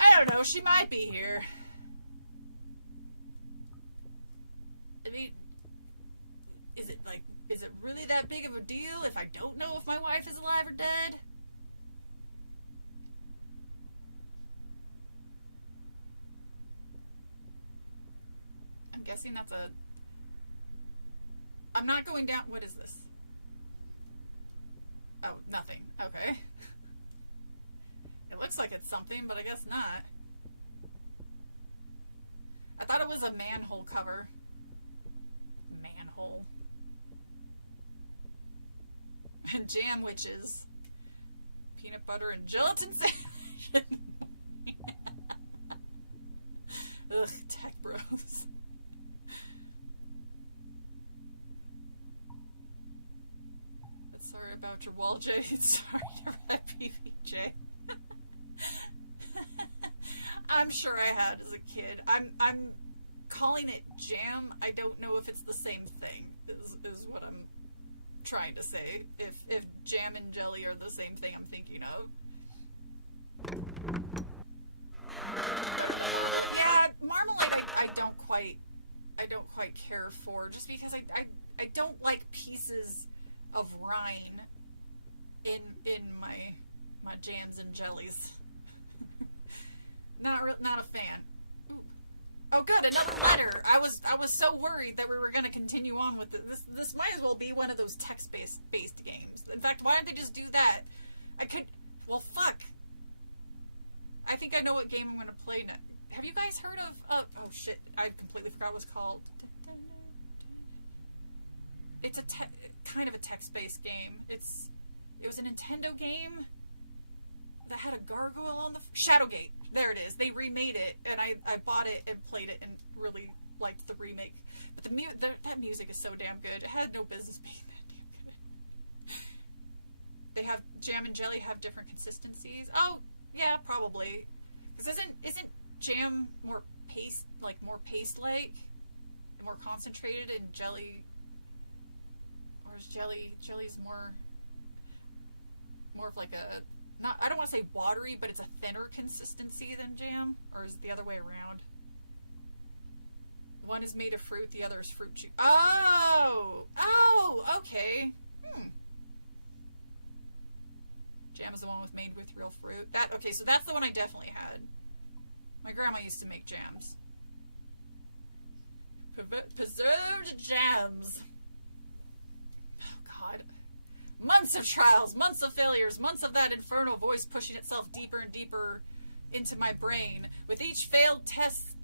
I don't know. She might be here. I mean, is it really that big of a deal if I don't know if my wife is alive or dead? I'm guessing that's I'm not going down. What is this? Oh, nothing. Okay. It looks like it's something, but I guess not. I thought it was a manhole cover. Manhole. And jam witches. Peanut butter and gelatin sandwich. Ugh, tech bros. Sorry about your wall, Jay. Sorry to write PBJ. I'm sure I had as a kid. I'm calling it jam. I don't know if it's the same thing, is what I'm trying to say. If jam and jelly are the same thing I'm thinking of. Yeah, marmalade I don't quite care for, just because I don't like pieces of rind in my jams and jellies. Not a fan. Oh, good, another letter. I was so worried that we were going to continue on with this. This might as well be one of those text-based games. In fact, why don't they just do that? Well, fuck. I think I know what game I'm going to play next. Have you guys heard of, oh shit, I completely forgot what it's called. It's kind of a text-based game. It was a Nintendo game that had a gargoyle on the... Shadowgate. There it is. They remade it, and I bought it and played it and really liked the remake. But that music is so damn good. It had no business being that damn good. They have... Jam and jelly have different consistencies. Oh, yeah, probably. Because isn't jam more paste-like? More concentrated, and jelly... Or is jelly's more of like a... I don't want to say watery, but it's a thinner consistency than jam? Or is it the other way around? One is made of fruit, the other is fruit juice. Oh! Oh! Okay. Jam is the one made with real fruit. Okay, so that's the one I definitely had. My grandma used to make jams. Preserved jams. Months of trials, months of failures, months of that infernal voice pushing itself deeper and deeper into my brain. With each failed test,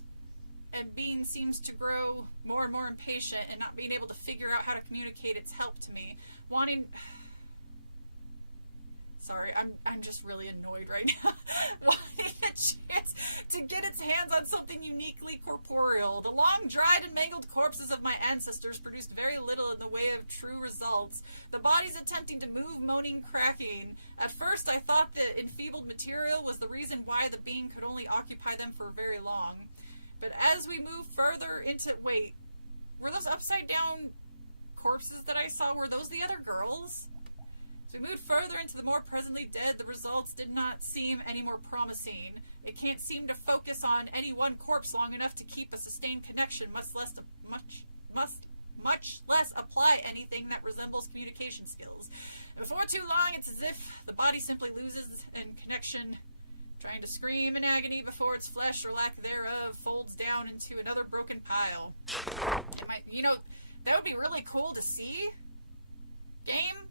and being seems to grow more and more impatient and not being able to figure out how to communicate its help to me. Sorry, I'm just really annoyed right now. Wanting a chance to get its hands on something uniquely corporeal. The long, dried, and mangled corpses of my ancestors produced very little in the way of true results. The bodies attempting to move, moaning, cracking. At first, I thought the enfeebled material was the reason why the being could only occupy them for very long. But as we move further into... Wait, were those upside-down corpses that I saw, were those the other girls? So we moved further into the more presently dead, the results did not seem any more promising. It can't seem to focus on any one corpse long enough to keep a sustained connection, much less apply anything that resembles communication skills. Before too long, it's as if the body simply loses in connection, trying to scream in agony before its flesh or lack thereof folds down into another broken pile. That would be really cool to see. Game?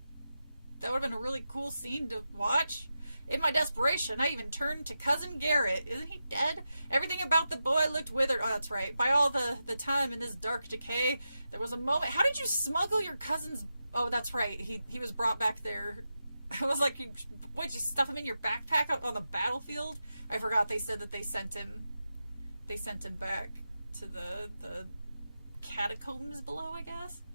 That would have been a really cool scene to watch. In my desperation, I even turned to Cousin Garrett. Isn't he dead? Everything about the boy looked withered. Oh, that's right. By all the time in this dark decay, there was a moment. How did you smuggle your cousin's... Oh, that's right. He was brought back there. I was like, what, did you stuff him in your backpack out on the battlefield? I forgot they said that they sent him back to the catacombs below, I guess.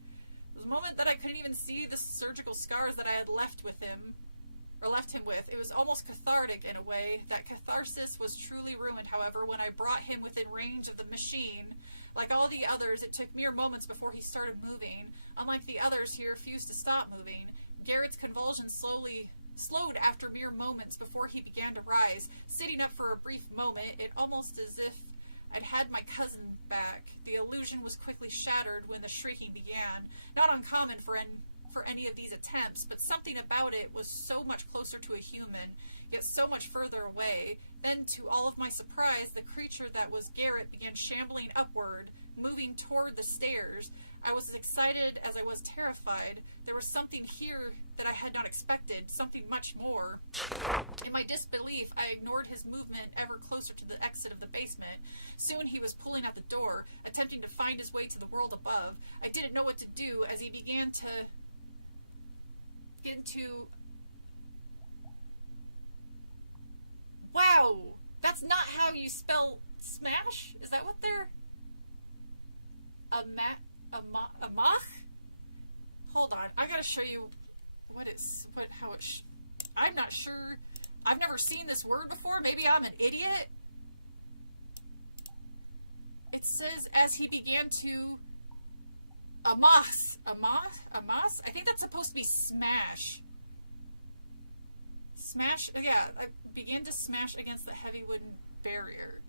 It was a moment that I couldn't even see the surgical scars that I had left him with. It was almost cathartic in a way. That catharsis was truly ruined, however, when I brought him within range of the machine. Like all the others, it took mere moments before he started moving. Unlike the others, he refused to stop moving. Garrett's convulsions slowed after mere moments before he began to rise. Sitting up for a brief moment, it almost as if I'd had my cousin back. The illusion was quickly shattered when the shrieking began. Not uncommon for any of these attempts, but something about it was so much closer to a human, yet so much further away. Then, to all of my surprise, the creature that was Garrett began shambling upward, moving toward the stairs. I was as excited as I was terrified. There was something here that I had not expected, something much more. In my disbelief, I ignored his movement ever closer to the exit of the basement. Soon he was pulling at the door, attempting to find his way to the world above. I didn't know what to do as he began to Wow! That's not how you spell smash? Is that what they're... Amach? Hold on, I gotta show you I'm not sure. I've never seen this word before. Maybe I'm an idiot. It says, as he began to... Amas? I think that's supposed to be smash. Smash? Yeah, I began to smash against the heavy wooden barrier.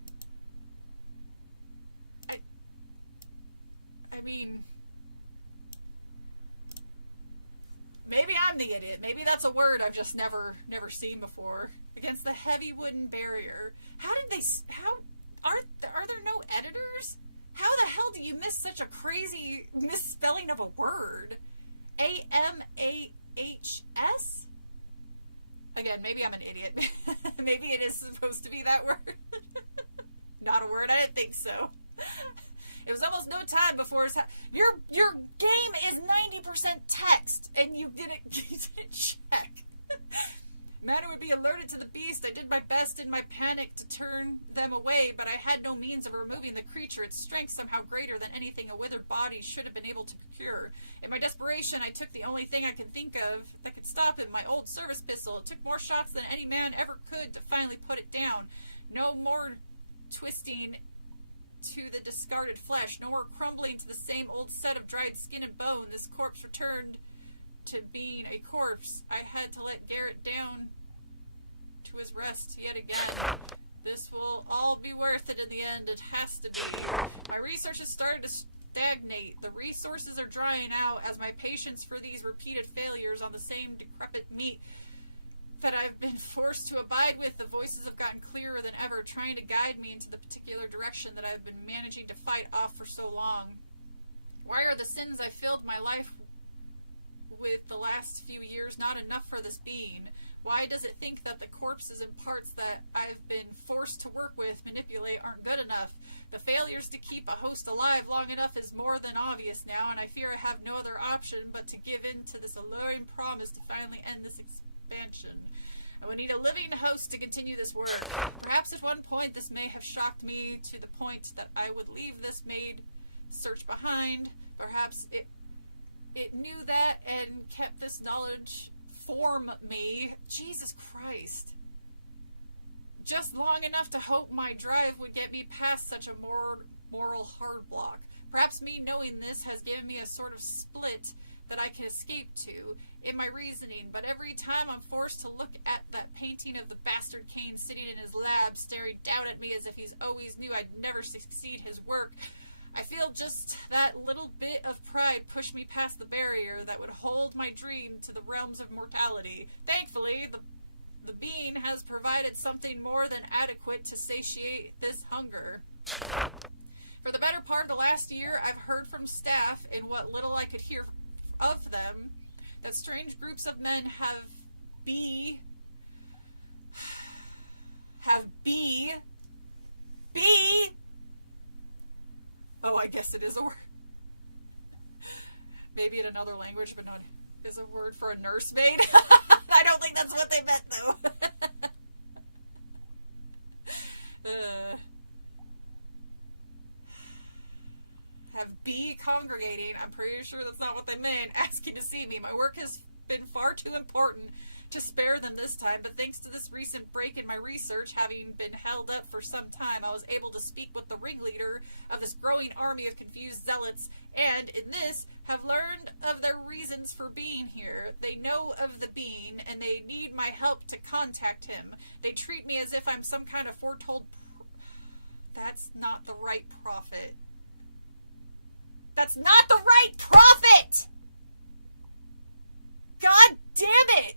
I mean... Maybe I'm the idiot. Maybe that's a word I've just never seen before. Against the heavy wooden barrier. Are there no editors? How the hell do you miss such a crazy misspelling of a word? AMAHS? Again, maybe I'm an idiot. Maybe it is supposed to be that word. Not a word. I didn't think so. It was almost no time before your game is 90% text, and you didn't check. Matter would be alerted to the beast. I did my best in my panic to turn them away, but I had no means of removing the creature, its strength somehow greater than anything a withered body should have been able to procure. In my desperation, I took the only thing I could think of that could stop him, my old service pistol. It took more shots than any man ever could to finally put it down. No more twisting to the discarded flesh, no more crumbling to the same old set of dried skin and bone. This corpse returned to being a corpse. I had to let Garrett down to his rest yet again. This will all be worth it in the end. It has to be. My researches started to stagnate. The resources are drying out as my patience for these repeated failures on the same decrepit meat that I've been forced to abide with. The voices have gotten clearer than ever, trying to guide me into the particular direction that I've been managing to fight off for so long. Why are the sins I filled my life with the last few years not enough for this being? Why does it think that the corpses and parts that I've been forced to work with, manipulate, aren't good enough? The failures to keep a host alive long enough is more than obvious now, and I fear I have no other option but to give in to this alluring promise to finally end this expansion. I would need a living host to continue this work. Perhaps at one point this may have shocked me to the point that I would leave this maid search behind. Perhaps it knew that and kept this knowledge form me. Jesus Christ. Just long enough to hope my drive would get me past such a moral hard block. Perhaps me knowing this has given me a sort of split that I can escape to in my reasoning. but every time I'm forced to look at that painting of the bastard Kane sitting in his lab, staring down at me as if he's always knew I'd never succeed his work, I feel just that little bit of pride push me past the barrier that would hold my dream to the realms of mortality. Thankfully, the being has provided something more than adequate to satiate this hunger. For the better part of the last year, I've heard from staff, in what little I could hear of them, that strange groups of men have oh, I guess it is a word. Maybe in another language, but not is a word for a nursemaid. I don't think that's what they meant, though. Have B congregating. I'm pretty sure that's not what they meant. Asking to see me. My work has been far too important to spare them this time, but thanks to this recent break in my research, having been held up for some time, I was able to speak with the ringleader of this growing army of confused zealots, and in this, have learned of their reasons for being here. They know of the being, and they need my help to contact him. They treat me as if I'm some kind of foretold... That's not the right prophet. That's not the right prophet! God damn it!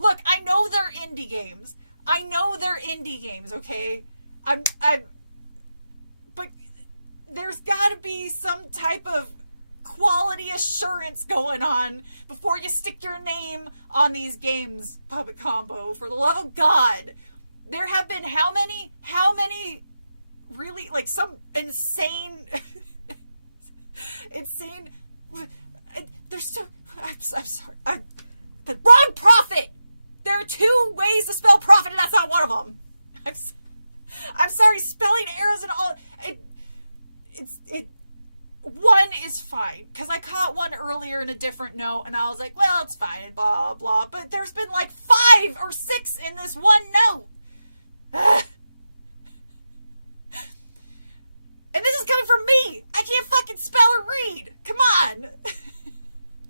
Look, I know they're indie games. I know they're indie games, okay? But there's gotta be some type of quality assurance going on before you stick your name on these games, Puppet Combo. For the love of God. There have been how many really, like, some insane, there's so, I'm sorry, the wrong prophet! There are two ways to spell prophet, and that's not one of them. I'm sorry, spelling errors and all. One is fine, because I caught one earlier in a different note, and I was like, well, it's fine, blah, blah. But there's been like 5 or 6 in this one note. Ugh. And this is coming from me. I can't fucking spell or read. Come on.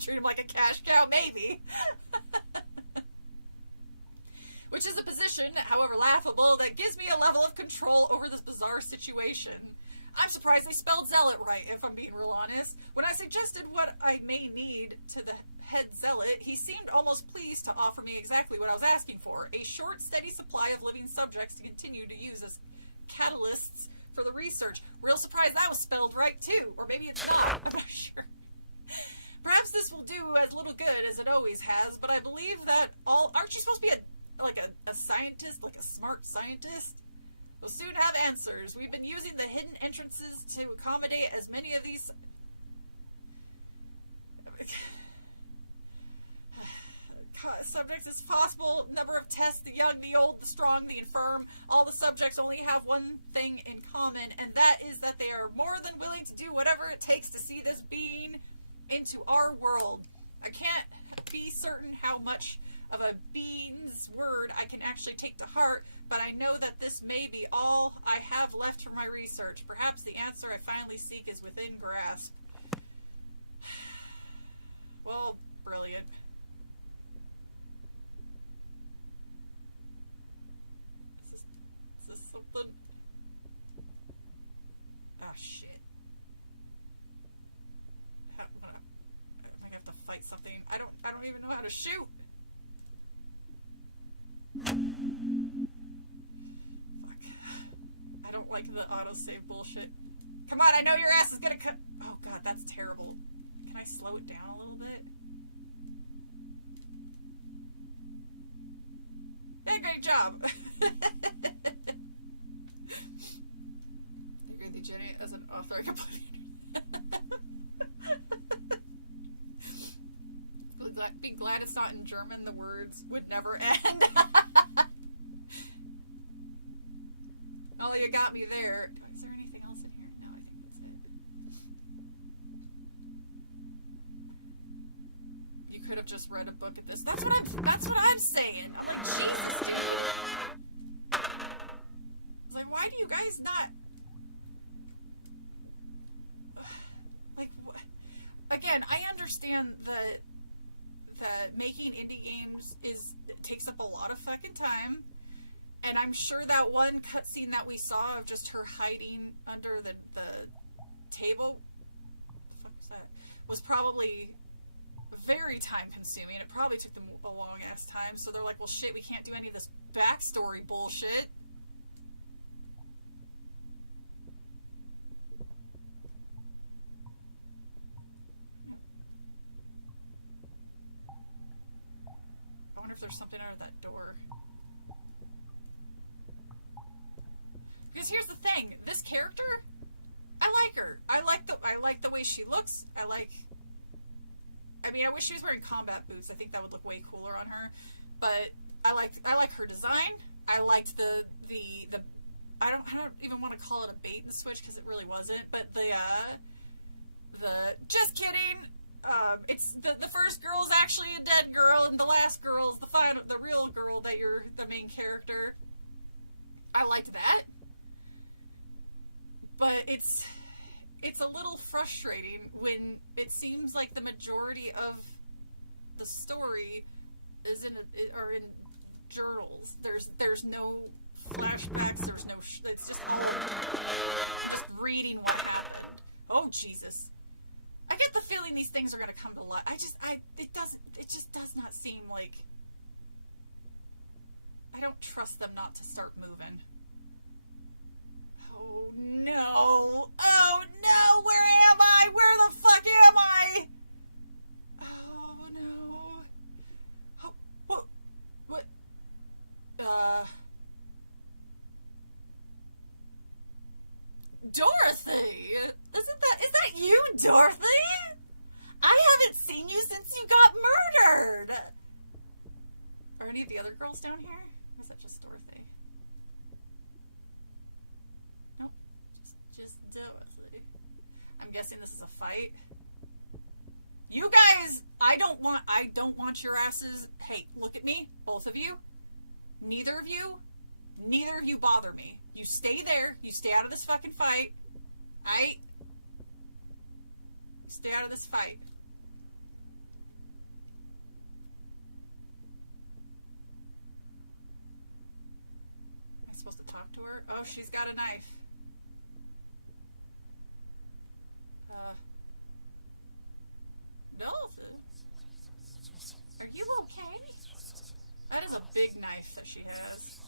Treat him like a cash cow, maybe. Which is a position, however laughable, that gives me a level of control over this bizarre situation. I'm surprised they spelled zealot right, if I'm being real honest. When I suggested what I may need to the head zealot, he seemed almost pleased to offer me exactly what I was asking for. A short, steady supply of living subjects to continue to use as catalysts for the research. Real surprised that was spelled right, too. Or maybe it's not. I'm not sure. Perhaps this will do as little good as it always has, but I believe that aren't you supposed to be a scientist, like a smart scientist? We'll soon have answers. We've been using the hidden entrances to accommodate as many of these subjects as possible. Number of tests, the young, the old, the strong, the infirm. All the subjects only have one thing in common, and that is that they are more than willing to do whatever it takes to see this being into our world. I can't be certain how much of a being's word I can actually take to heart, but I know that this may be all I have left for my research. Perhaps the answer I finally seek is within grasp. Well, brilliant. Is this something? Ah, shit. I have to fight something. I don't even know how to shoot. Fuck. I don't like the autosave bullshit. Come on, I know your ass is gonna cut. Oh god, that's terrible. Can I slow it down a little bit? Hey, great job! You're the Jenny as an author. I can put be glad it's not in German. The words would never end. Oh, you got me there. Is there anything else in here? No, I think that's it. You could have just read a book at this. That's what I'm saying. I'm like, Jesus. I was like, why do you guys not? Like, again, I understand that fucking time. And I'm sure that one cutscene that we saw of just her hiding under the table, what the fuck was that? Was probably very time consuming. It probably took them a long ass time. So they're like, well, shit, we can't do any of this backstory bullshit. I wonder if there's something out of that door. Because here's the thing, this character, I like her. I like the way she looks. I mean, I wish she was wearing combat boots. I think that would look way cooler on her. But I like her design. I liked the I don't even want to call it a bait and switch because it really wasn't. But the just kidding. It's the first girl's actually a dead girl, and the last girl's the real girl that you're the main character. I liked that. But it's a little frustrating when it seems like the majority of the story is are in journals. There's no flashbacks. There's no. It's just reading what happened. Oh Jesus! I get the feeling these things are going to come to life. It just does not seem like. I don't trust them not to start moving. Oh no! Oh no! Where am I? Where the fuck am I? Oh no! Oh, what? Dorothy! Is that you, Dorothy? I haven't seen you since you got murdered! Are any of the other girls down here? Or is that just Dorothy? Nope. Just Dorothy. I'm guessing this is a fight. You guys! I don't want your asses. Hey, look at me. Both of you. Neither of you bother me. You stay there. You stay out of this fucking fight. Stay out of this fight. Am I supposed to talk to her? Oh, she's got a knife. Dolphin? Are you okay? That is a big knife that she has.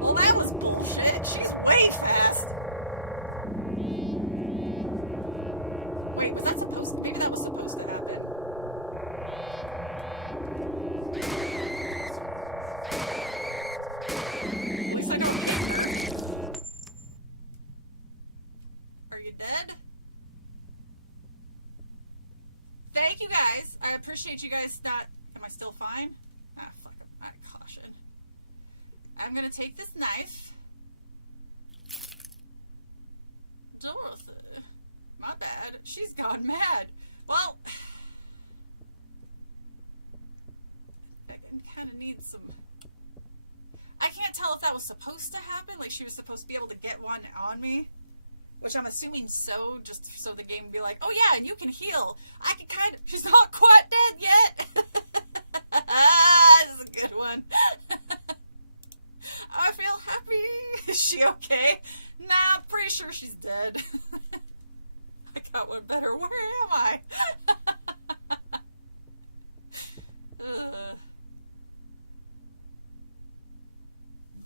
Well, that was bullshit. She's way fast. Wait, was that supposed to... Maybe that was supposed to happen. At least I don't remember. Are you dead? Thank you guys. I appreciate you guys not... Am I still fine? Ah, fuck. Alright, caution. I'm gonna take this knife. Dorothy. My bad. She's gone mad. Well... I kind of need some... I can't tell if that was supposed to happen. Like, she was supposed to be able to get one on me. Which I'm assuming so, just so the game would be like, oh yeah, and you can heal. I can kind of... She's not quite dead yet. This is a good one. I feel happy. Is she okay? Nah, I'm pretty sure she's dead. I got one better. Where am I?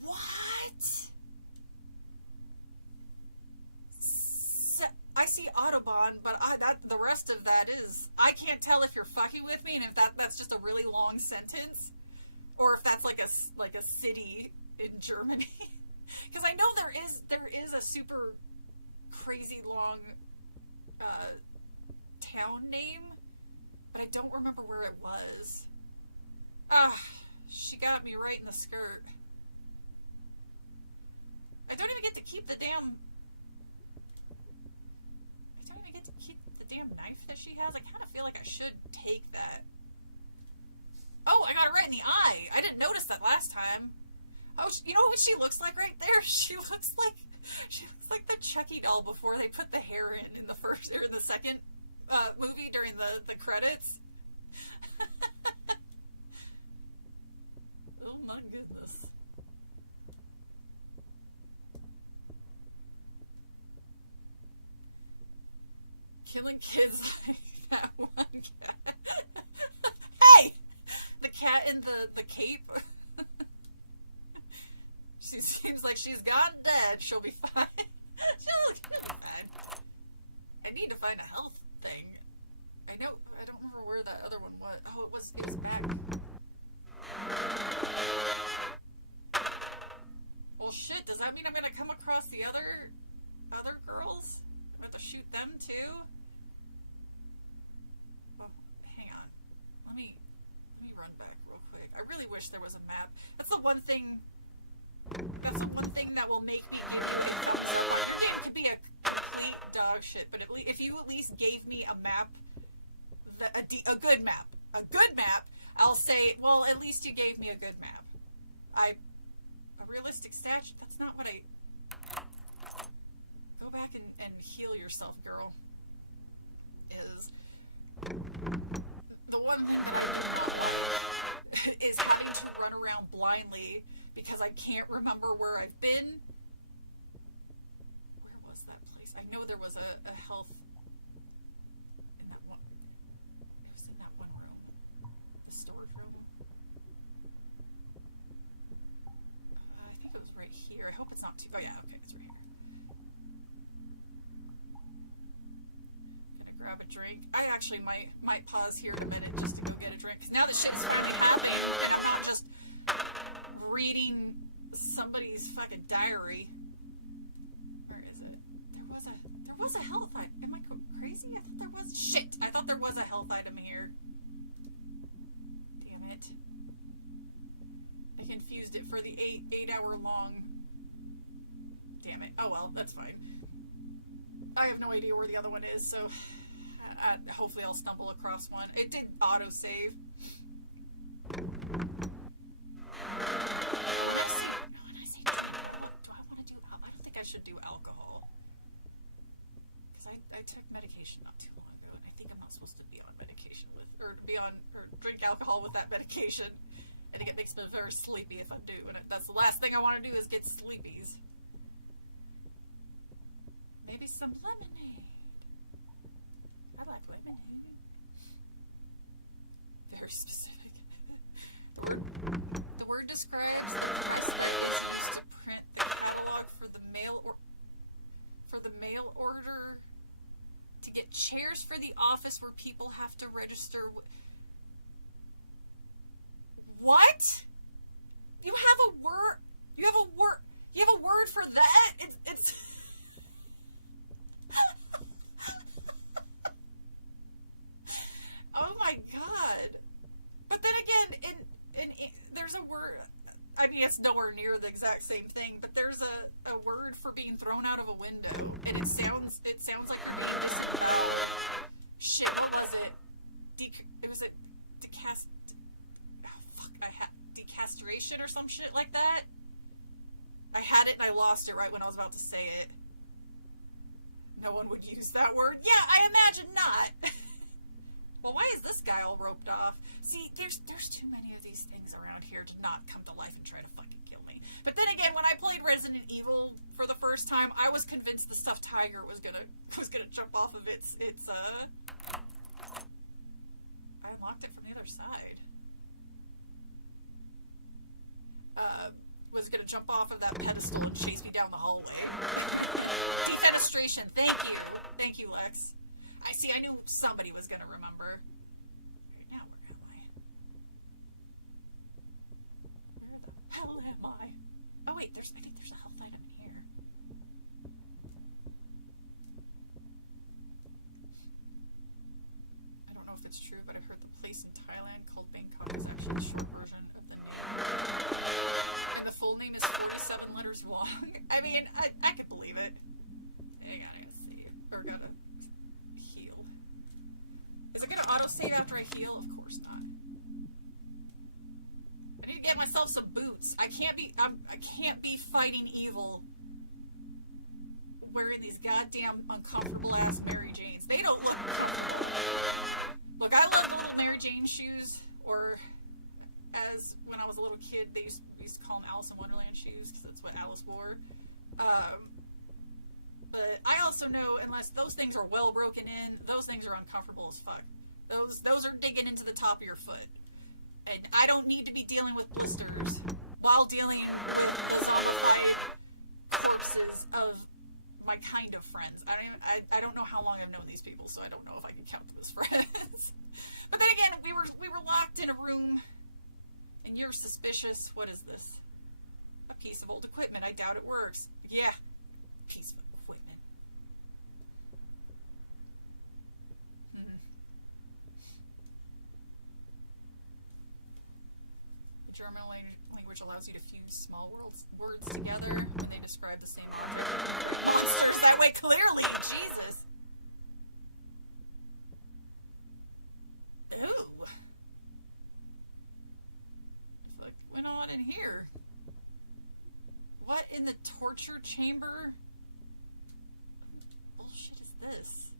What? I see Autobahn, but the rest of that is... I can't tell if you're fucking with me and if that's just a really long sentence. Or if that's like a city in Germany. Because I know there is a super crazy long town name, but I don't remember where it was. She got me right in the skirt. I don't even get to keep the damn... knife that she has. I kind of feel like I should take that. Oh, I got it right in the eye. I didn't notice that last time. Oh, you know what she looks like right there? She looks like the Chucky doll before they put the hair in the first or the second movie during the credits. when kids like that one cat. Hey! The cat in the cape. She seems like she's gone dead. She'll be fine. She'll be fine. I need to find a health thing. I don't remember where that other one was. Oh, it was back. Well, shit, does that mean I'm gonna come across the other girls? I have to shoot them too? Well, hang on. Let me run back real quick. I really wish there was a map. That's the one thing that will make me it could be a complete dog shit, but if you at least gave me a map, a good map, I'll say, well, at least you gave me a good map. A realistic statue, that's not what go back and heal yourself, girl. Is the one thing is having to run around blindly because I can't remember where I've been. Where was that place? I know there was a health in that one. It was in that one room. The storage room. I think it was right here. I hope it's not too... Oh yeah, okay, it's right here. Gonna grab a drink. I actually might pause here in a minute just to go get a drink. Because now the shit's finally happening and I'm not just reading somebody's fucking diary. Where is it? There was a health item. Am I crazy? I thought there was... Shit! I thought there was a health item here. Damn it. I confused it for the 8-hour long... Damn it. Oh well, that's fine. I have no idea where the other one is, so... hopefully I'll stumble across one. It did auto-save. Should do alcohol because I took medication not too long ago, and I think I'm not supposed to be on medication or drink alcohol with that medication. I think it makes me very sleepy if I do, and that's the last thing I want to do is get sleepies. Maybe some lemonade. I like lemonade. Very specific. The word describes the to print the catalog for the mail order to get chairs for the office where people have to register. What? You have a word? You have a word? You have a word for that? It's Oh my god. But then again, in there's a word. I mean, it's nowhere near the exact same thing, but there's a word for being thrown out of a window, and it sounds like shit. What was it? Decastration or some shit like that. I had it and I lost it right when I was about to say it. No one would use that word. Yeah, I imagine not. Well, why is this guy all roped off? See, there's too many of these things around here to not come to life and try to fucking kill me. But then again, when I played Resident Evil for the first time, I was convinced the stuffed tiger was gonna jump off of its I unlocked it from the other side. Was gonna jump off of that pedestal and chase me down the hallway. Defenestration, thank you, Lex. I knew somebody was gonna remember. Now where am I? Where the hell am I? Oh wait, I think there's a health item here. I don't know if it's true, but I heard the place in Thailand called Bangkok is actually a short version of the name. And the full name is 47 letters long. I mean, I could believe it. Hang on, I gotta see. Or gotta heal. Is it gonna autosave after I heal? Of course not. I need to get myself some boots. I can't be fighting evil wearing these goddamn uncomfortable ass Mary Janes. They don't look comfortable. Look, I love the little Mary Jane shoes, or as when I was a little kid, they used to call them Alice in Wonderland shoes, because that's what Alice wore. But I also know, unless those things are well broken in, those things are uncomfortable as fuck. Those are digging into the top of your foot. And I don't need to be dealing with blisters while dealing with the zombified corpses of my kind of friends. I don't know how long I've known these people, so I don't know if I can count them as friends. But then again, we were locked in a room, and you're suspicious. What is this? A piece of old equipment. I doubt it works. Yeah, piece of equipment. The German language allows you to fuse small words together, and they describe the same monsters that way clearly. Jesus. Ooh. What went on in here? What in the torture chamber? Bullshit is this?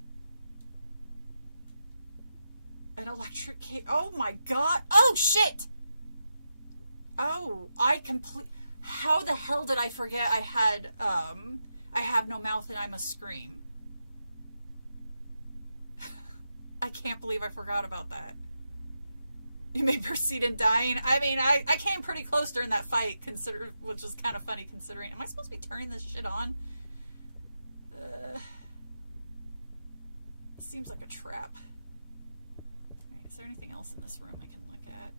An electric cable. Oh my god. Oh shit! Oh, how the hell did I forget I have no mouth and I must scream? I can't believe I forgot about that. You may proceed in dying. I mean, I came pretty close during that fight, which is kind of funny considering. Am I supposed to be turning this shit on? This seems like a trap. Is there anything else in this room I can look at?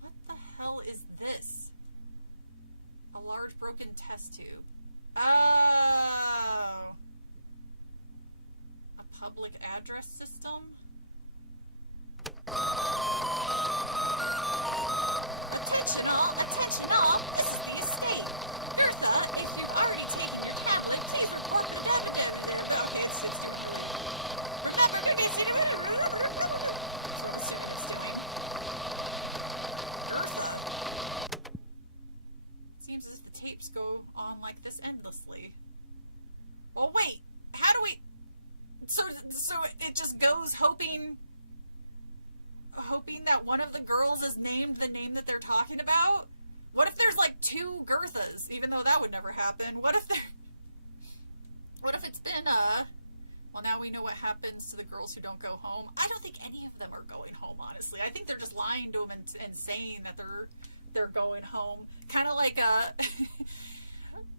What the hell is this? A large broken test tube. Oh! A public address system? Attention all, this is the estate. Bertha, if you've already taken your tablet, please report the data. Remember to be seen. Seems as if the tapes go on like this endlessly. Well, wait, how do we... So it just goes hoping that one of the girls is named the name that they're talking about? What if there's like two Gerthas, even though that would never happen? What if it's been, well, now we know what happens to the girls who don't go home. I don't think any of them are going home, honestly. I think they're just lying to them and saying that they're going home. Kind of like,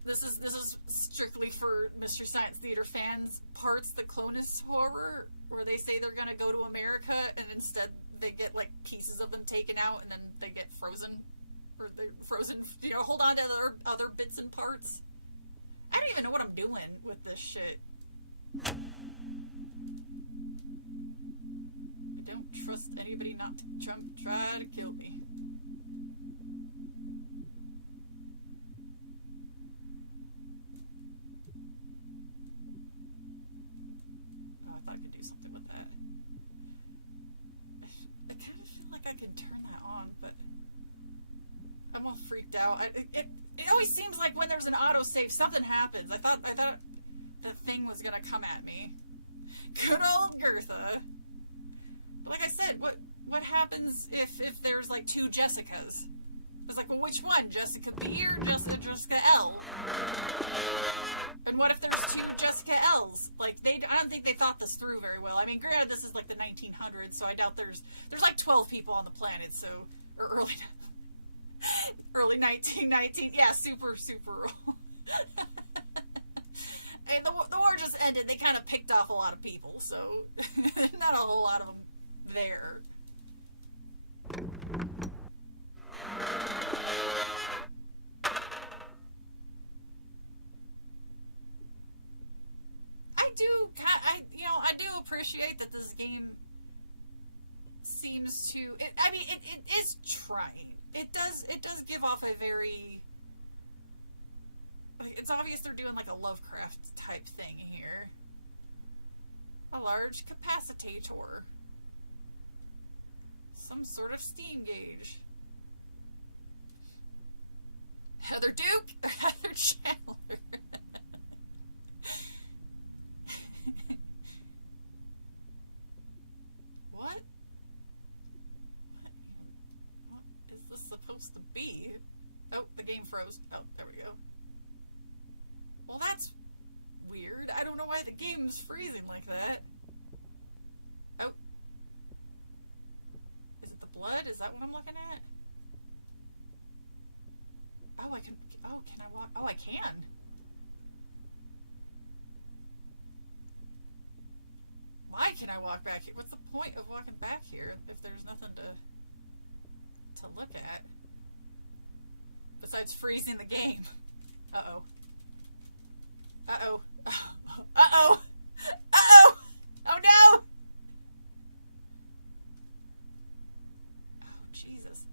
this is strictly for Mr. Science Theater fans parts, the Clonus horror, where they say they're going to go to America, and instead they get, like, pieces of them taken out, and then they get frozen. Or they're frozen, hold on to other bits and parts. I don't even know what I'm doing with this shit. I don't trust anybody not to try to kill me. Oh, I thought I could do something with that. I kind of feel like I could turn that on, but I'm all freaked out. It always seems like when there's an autosave, something happens. I thought the thing was gonna come at me. Good old Gertha. But like I said, what happens if there's like two Jessicas? It's like, well, which one? Jessica B or Jessica L? And what if there's two Jessica L's? Like, I don't think they thought this through very well. I mean, granted, this is like the 1900s, so I doubt there's like 12 people on the planet, so, or early 1919, yeah, super old. And the war just ended. They kind of picked off a lot of people, so not a whole lot of them there. I do appreciate that this game seems to. It is trying. It does give off a very. It's obvious they're doing like a Lovecraft type thing here. A large capacitator. Some sort of steam gauge. Heather Duke? Heather Chandler. What? What is this supposed to be? Oh, the game froze. Oh, there we go. Well, that's why the game's freezing like that. Oh. Is it the blood? Is that what I'm looking at? Oh, I can... Oh, can I walk? Oh, I can. Why can I walk back here? What's the point of walking back here if there's nothing to look at? Besides freezing the game. Uh-oh. Uh-oh. Uh-oh! Uh-oh! Oh no! Oh, Jesus.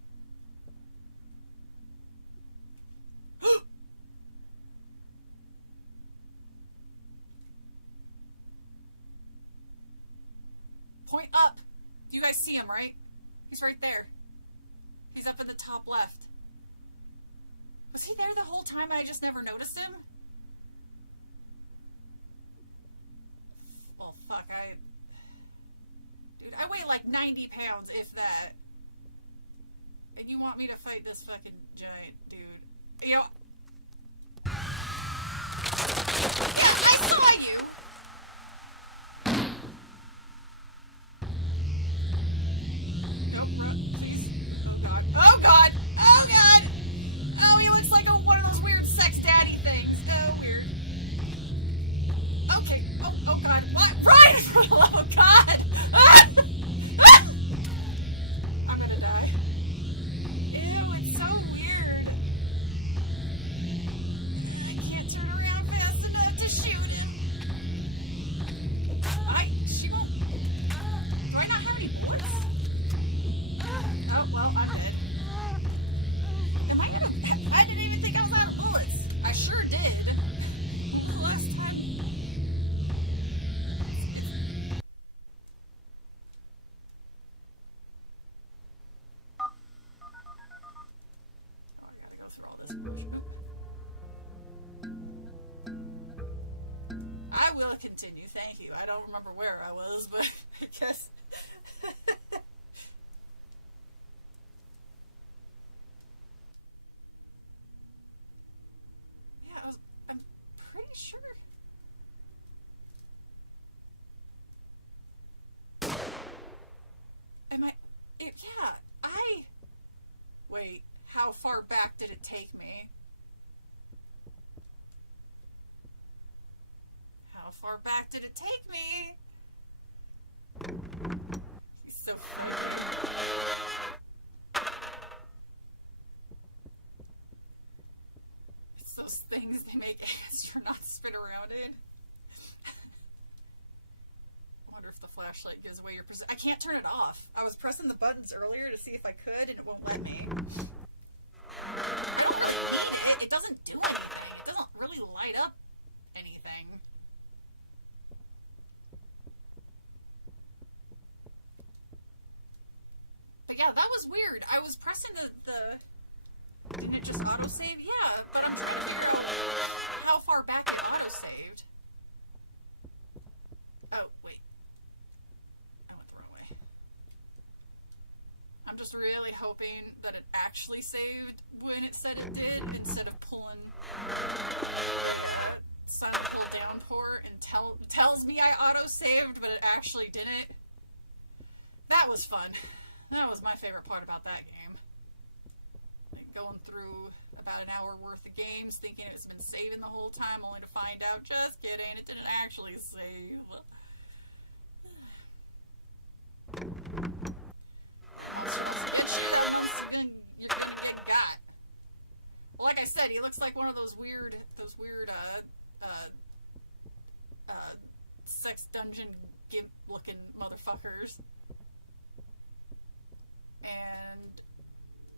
Point up! You guys see him, right? He's right there. He's up in the top left. Was he there the whole time and I just never noticed him? Well, fuck, Dude, I weigh like 90 pounds, if that. And you want me to fight this fucking giant dude? You know... Yeah, I saw you! Nope, run, please. Oh god. Oh god! Oh god! Oh, he looks like one of those weird sex daddy things. Oh, weird. Okay. Oh god. What? Run! Oh god! Ah! Ah! I'm gonna die. Ew, it's so weird. I can't turn around fast enough to shoot him. She won't. Do I not have any bullets? Oh, well, I'm dead. Am I gonna... I didn't even think I was out of bullets. I sure did. The last time... Oh, I gotta go through all this motion. I will continue, thank you. I don't remember where I was, but I guess... I'm pretty sure. Wait, how far back did it take me? How far back did it take me? He's so funny. It's those things they make ants you're not spin around in. I wonder if the flashlight gives away your position. I can't turn it off. I was pressing the buttons earlier to see if I could, and it won't let me. It doesn't do anything. It doesn't really light up anything. But yeah, that was weird. I was pressing the didn't it just autosave? Yeah, but I'm trying to figure out how far back it autosaved. Oh, wait. I went the wrong way. I'm just really hoping that it actually saved when it said it did, instead of pulling silent pull down port and tells me I auto-saved, but it actually didn't. That was fun. That was my favorite part about that game. Going through about an hour worth of games, thinking it's been saving the whole time, only to find out, just kidding, it didn't actually save. You're gonna get got. Well, like I said, he looks like one of those weird, sex dungeon gimp looking motherfuckers. And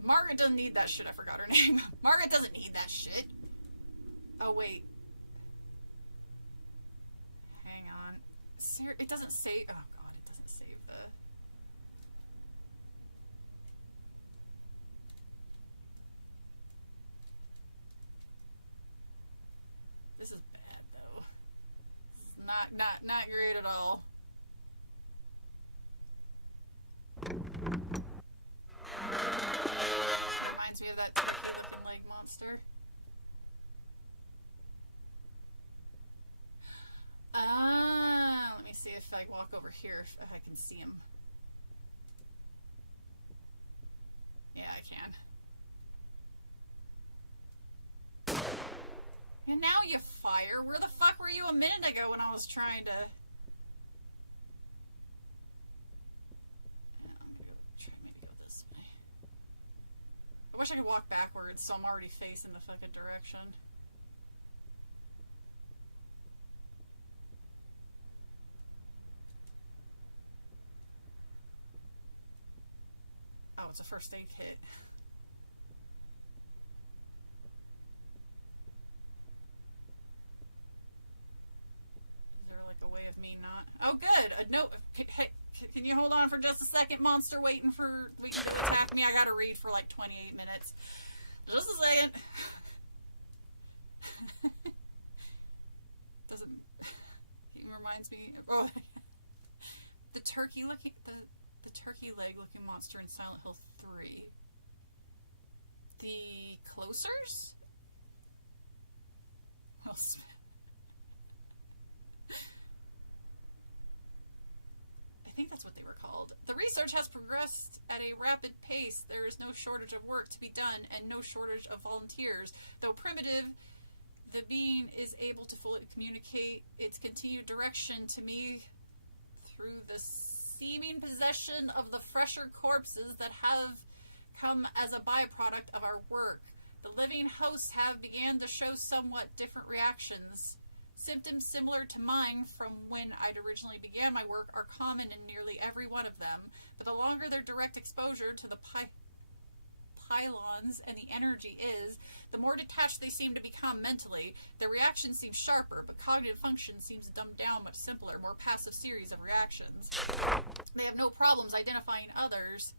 Margaret doesn't need that shit. I forgot her name. Margaret doesn't need that shit. Oh, wait. Hang on. It doesn't save... Oh, God. It doesn't save the... This is bad, though. It's not great at all. Reminds me of that looking leg monster. Oh, over here if I can see him. Yeah, I can. And now you fire. Where the fuck were you a minute ago when I was trying to... I wish I could walk backwards so I'm already facing the fucking direction. Oh, it's a first aid kit. Is there like a way of me not... Oh, good! No, hey, can you hold on for just a second, monster? Waiting for... We can attack me. I gotta read for like 28 minutes. Just a second. Doesn't... It reminds me... Oh. The turkey looking... The turkey leg looking monster in Silent Hill 3. The Closers? Oh, I think that's what they were called. The research has progressed at a rapid pace. There is no shortage of work to be done and no shortage of volunteers. Though primitive, the being is able to fully communicate its continued direction to me through the seeming possession of the fresher corpses that have come as a byproduct of our work. The living hosts have began to show somewhat different reactions. Symptoms similar to mine from when I'd originally began my work are common in nearly every one of them, but the longer their direct exposure to the pylons and the energy is, the more detached they seem to become mentally. Their reactions seem sharper, but cognitive function seems dumbed down, much simpler, more passive series of reactions. They have no problems identifying others,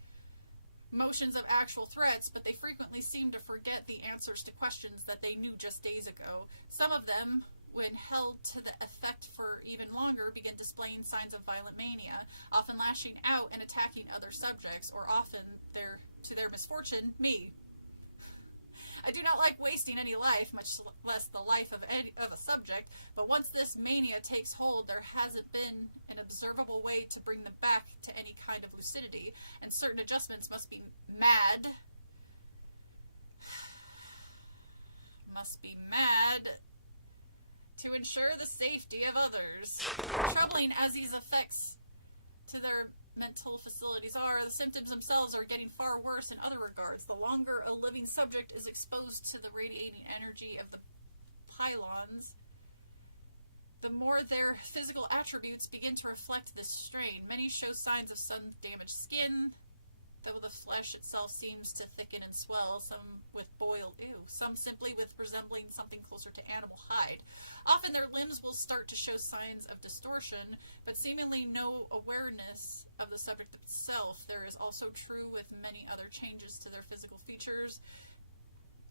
motions of actual threats, but they frequently seem to forget the answers to questions that they knew just days ago. Some of them, when held to the effect for even longer, begin displaying signs of violent mania, often lashing out and attacking other subjects, or often, to their misfortune, me. I do not like wasting any life, much less the life of a subject, but once this mania takes hold, there hasn't been an observable way to bring them back to any kind of lucidity, and certain adjustments must be mad to ensure the safety of others. Troubling as these effects to their mental facilities are, the symptoms themselves are getting far worse in other regards. The longer a living subject is exposed to the radiating energy of the pylons, the more their physical attributes begin to reflect this strain. Many show signs of sun-damaged skin, though the flesh itself seems to thicken and swell, some with boiled, some simply with resembling something closer to animal hide. Often their limbs will start to show signs of distortion, but seemingly no awareness of the subject itself. There is also true with many other changes to their physical features,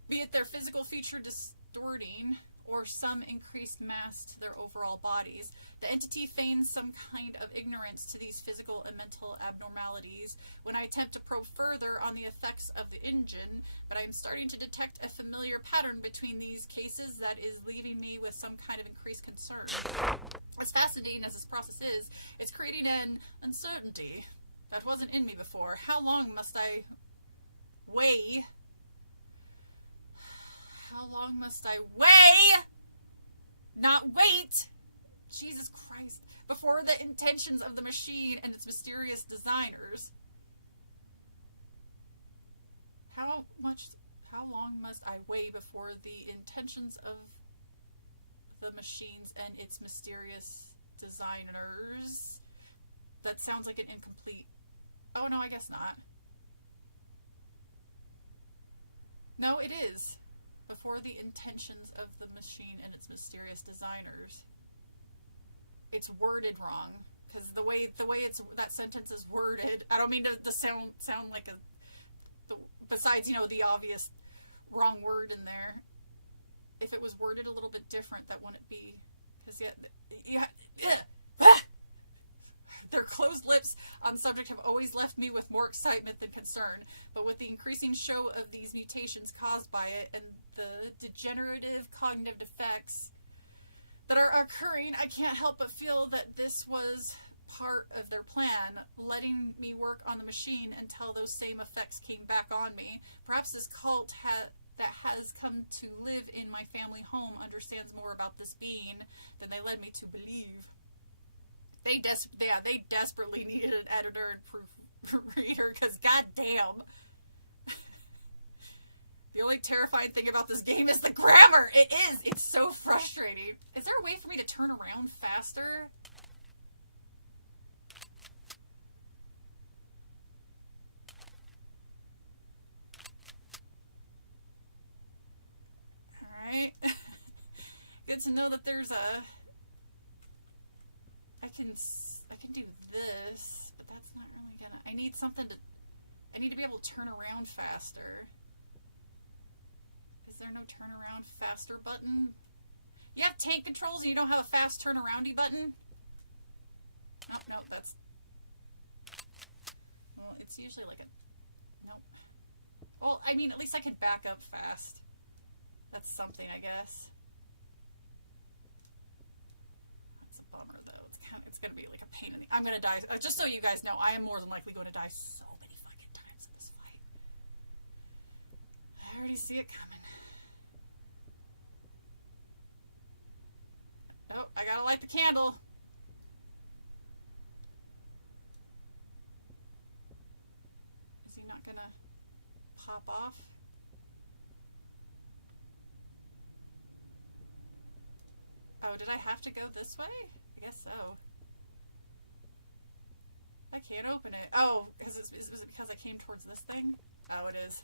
be it their physical feature distorting or some increased mass to their overall bodies. The entity feigns some kind of ignorance to these physical and mental abnormalities when I attempt to probe further on the effects of the engine, but I'm starting to detect a familiar pattern between these cases that is leaving me with some kind of increased concern. As fascinating as this process is, it's creating an uncertainty that wasn't in me before. How long must I weigh? How long must I weigh? Not wait! Jesus Christ. Before the intentions of the machine and its mysterious designers. How long must I weigh before the intentions of the machines and its mysterious designers? That sounds like an incomplete... Oh, no, I guess not. No, it is. Before the intentions of the machine and its mysterious designers. It's worded wrong, because the way that sentence is worded, I don't mean to sound like besides, the obvious wrong word in there. If it was worded a little bit different, that wouldn't be, because their closed lips on the subject have always left me with more excitement than concern, but with the increasing show of these mutations caused by it and the degenerative cognitive defects that are occurring, I can't help but feel that this was part of their plan, letting me work on the machine until those same effects came back on me. Perhaps this cult that has come to live in my family home understands more about this being than they led me to believe. They desperately needed an editor and proofreader, because goddamn. The only terrifying thing about this game is the grammar. It is. It's so frustrating. Is there a way for me to turn around faster? Alright. Good to know that there's a... I can do this, but that's not really gonna... I need to be able to turn around faster. Is there no turn around faster button? You have tank controls and you don't have a fast turn aroundy button? Oh, no, that's... Well, it's usually like a... Nope. Well, I mean, at least I could back up fast. That's something, I guess. That's a bummer, though. It's gonna be like a pain in the... I'm gonna die. Just so you guys know, I am more than likely going to die so many fucking times in this fight. I already see it coming. Oh, I gotta light the candle. Is he not gonna pop off? Oh, did I have to go this way? I guess so. I can't open it. Oh, is it because I came towards this thing? Oh, it is.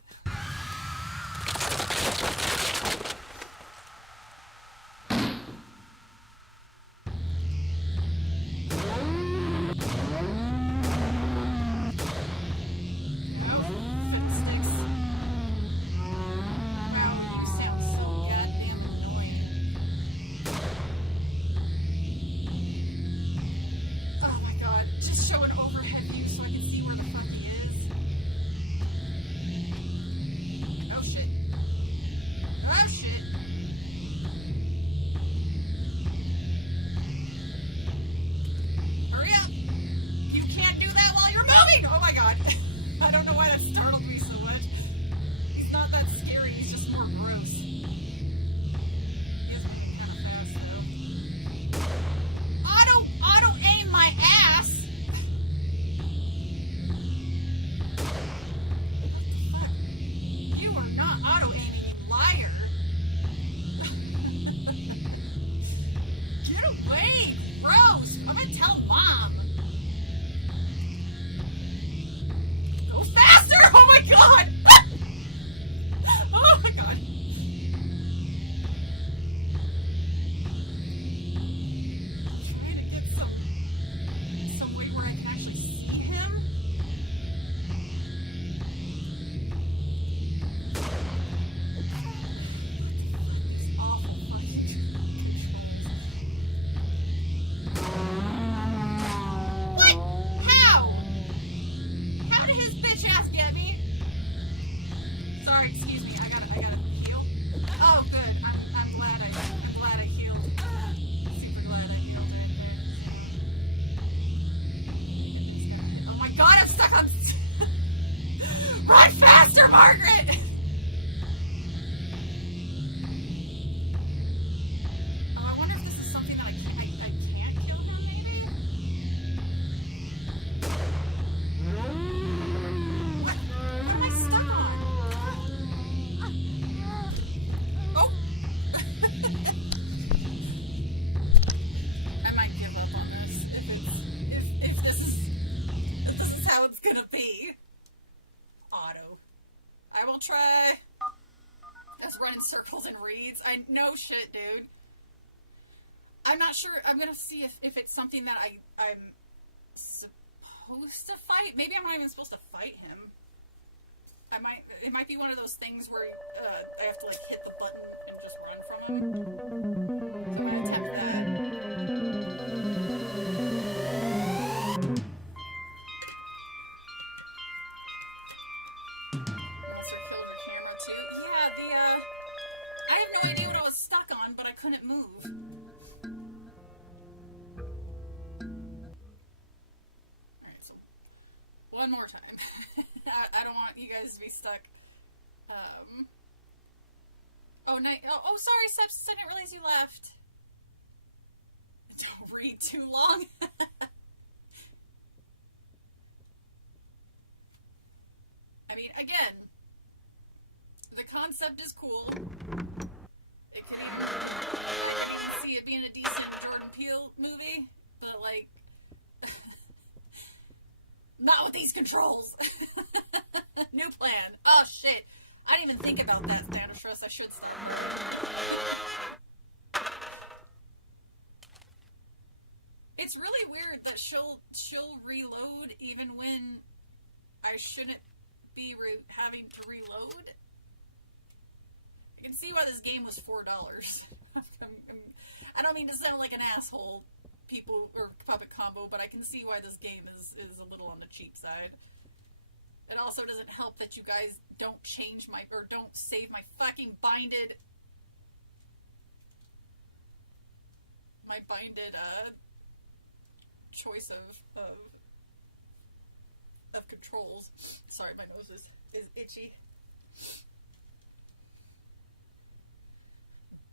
Try. That's running circles and reads. No shit, dude. I'm not sure. I'm gonna see if it's something that I'm supposed to fight. Maybe I'm not even supposed to fight him. It might be one of those things where I have to like hit the button and just run from him. So I'm gonna attempt that. But I couldn't move. one more time. I don't want you guys to be stuck. Oh, sorry, Sepsis, I didn't realize you left. Don't read too long. I mean, again, the concept is cool. It could even see it being a decent Jordan Peele movie, but, like, not with these controls. New plan. Oh, shit. I didn't even think about that, Stanistrus. I should start. It's really weird that she'll reload even when I shouldn't be having to reload. I can see why this game was $4. I don't mean to sound like an asshole, people, or Puppet Combo, but I can see why this game is a little on the cheap side. It also doesn't help that you guys don't change or don't save my fucking binded choice of controls. Sorry, my nose is itchy.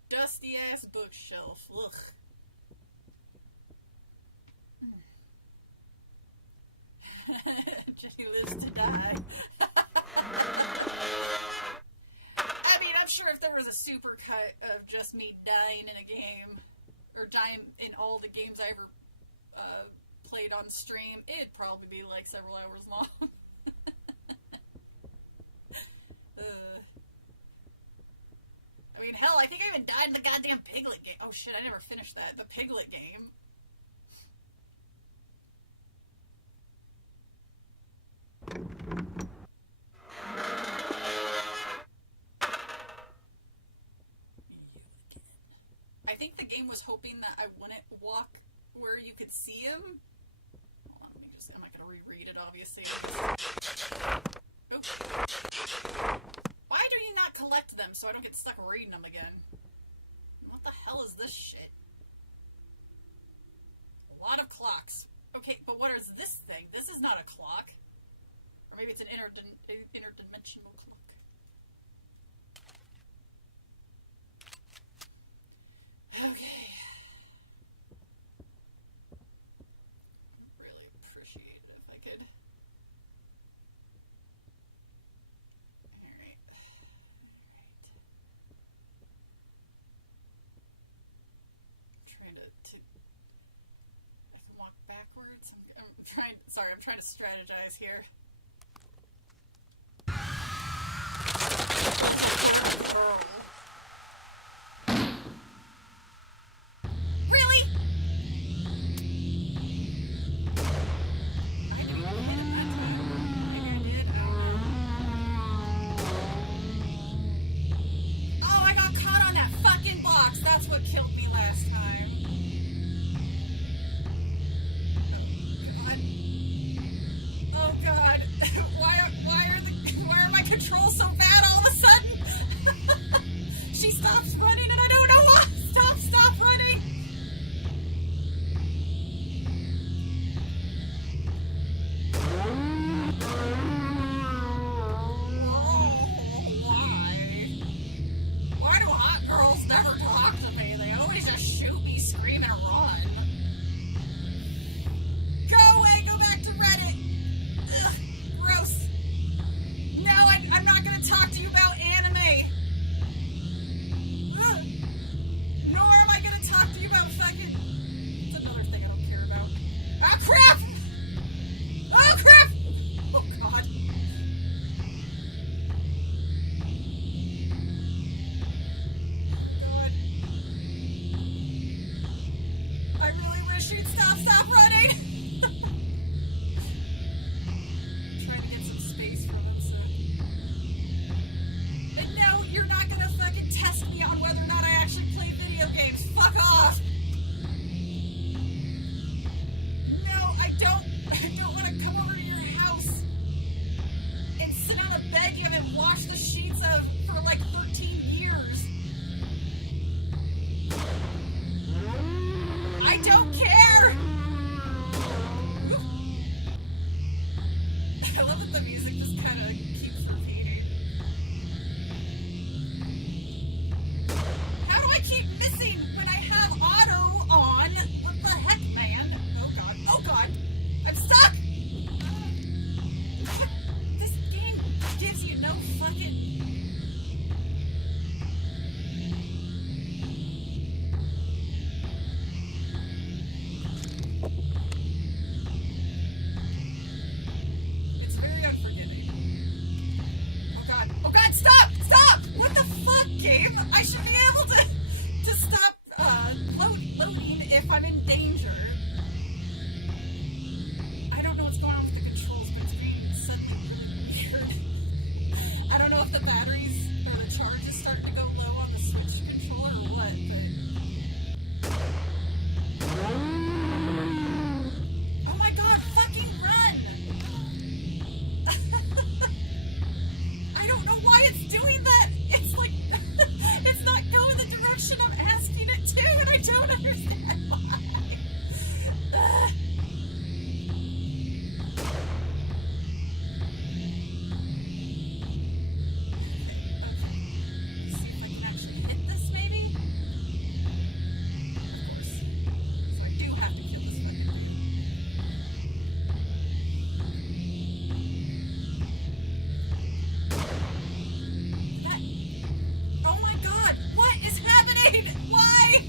Dusty ass bookshelf. Ugh. Jenny lives to die. I mean, I'm sure if there was a supercut of just me dying in a game, or dying in all the games I ever played on stream, it'd probably be like several hours long. I mean, hell, I think I even died in the goddamn Piglet game. Oh shit, I never finished that. The Piglet game. I think the game was hoping that I wouldn't walk where you could see him. Hold on, I'm not gonna reread it, obviously. Oh. Why do you not collect them so I don't get stuck reading them again? What the hell is this shit? A lot of clocks. Okay, but what is this thing? This is not a clock. Or maybe it's an interdimensional clock. Okay. Really appreciate it if I could. Alright. I'm trying to I can walk backwards. I'm trying to strategize here. Oh. Really? I didn't even hit him that time. Maybe I did. Oh, I got caught on that fucking box. That's what killed me last time. Oh god. Why are my controls so bad all of a sudden? She stops running and I don't know why. Stop running. Why do hot girls never talk to me? They always just shoot me, scream, and run. Go away, go back to Reddit. Ugh, gross. No, I'm not gonna talk to you about anime. Ugh. The music just kind of keeps repeating. How do I keep missing when I have auto on? What the heck, man? Oh god. Oh god! I'm stuck! This game gives you no fucking... It's very unforgiving. Oh god. Oh god, stop! Stop! What the fuck, game? I should be able to stop loading if I'm in danger. I don't know what's going on with the controls, but it's being suddenly really weird. I don't know if the batteries or the charge is starting to go low on the Switch controller or what, but... Oh my god, fucking run! I don't know why it's doing that! It's like... it's not going the direction I'm asking it to, and I don't understand why. See if I can actually hit this, maybe? Of course. So I do have to kill this fucking dude. That... Oh my god! What is happening? Why?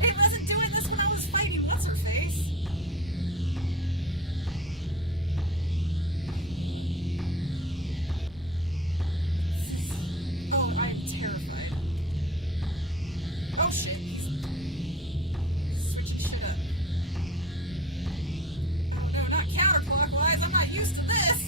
It wasn't doing this when I was fighting what's-her-face. Oh, I'm terrified. Oh shit, he's switching shit up. Oh no, not counterclockwise, I'm not used to this!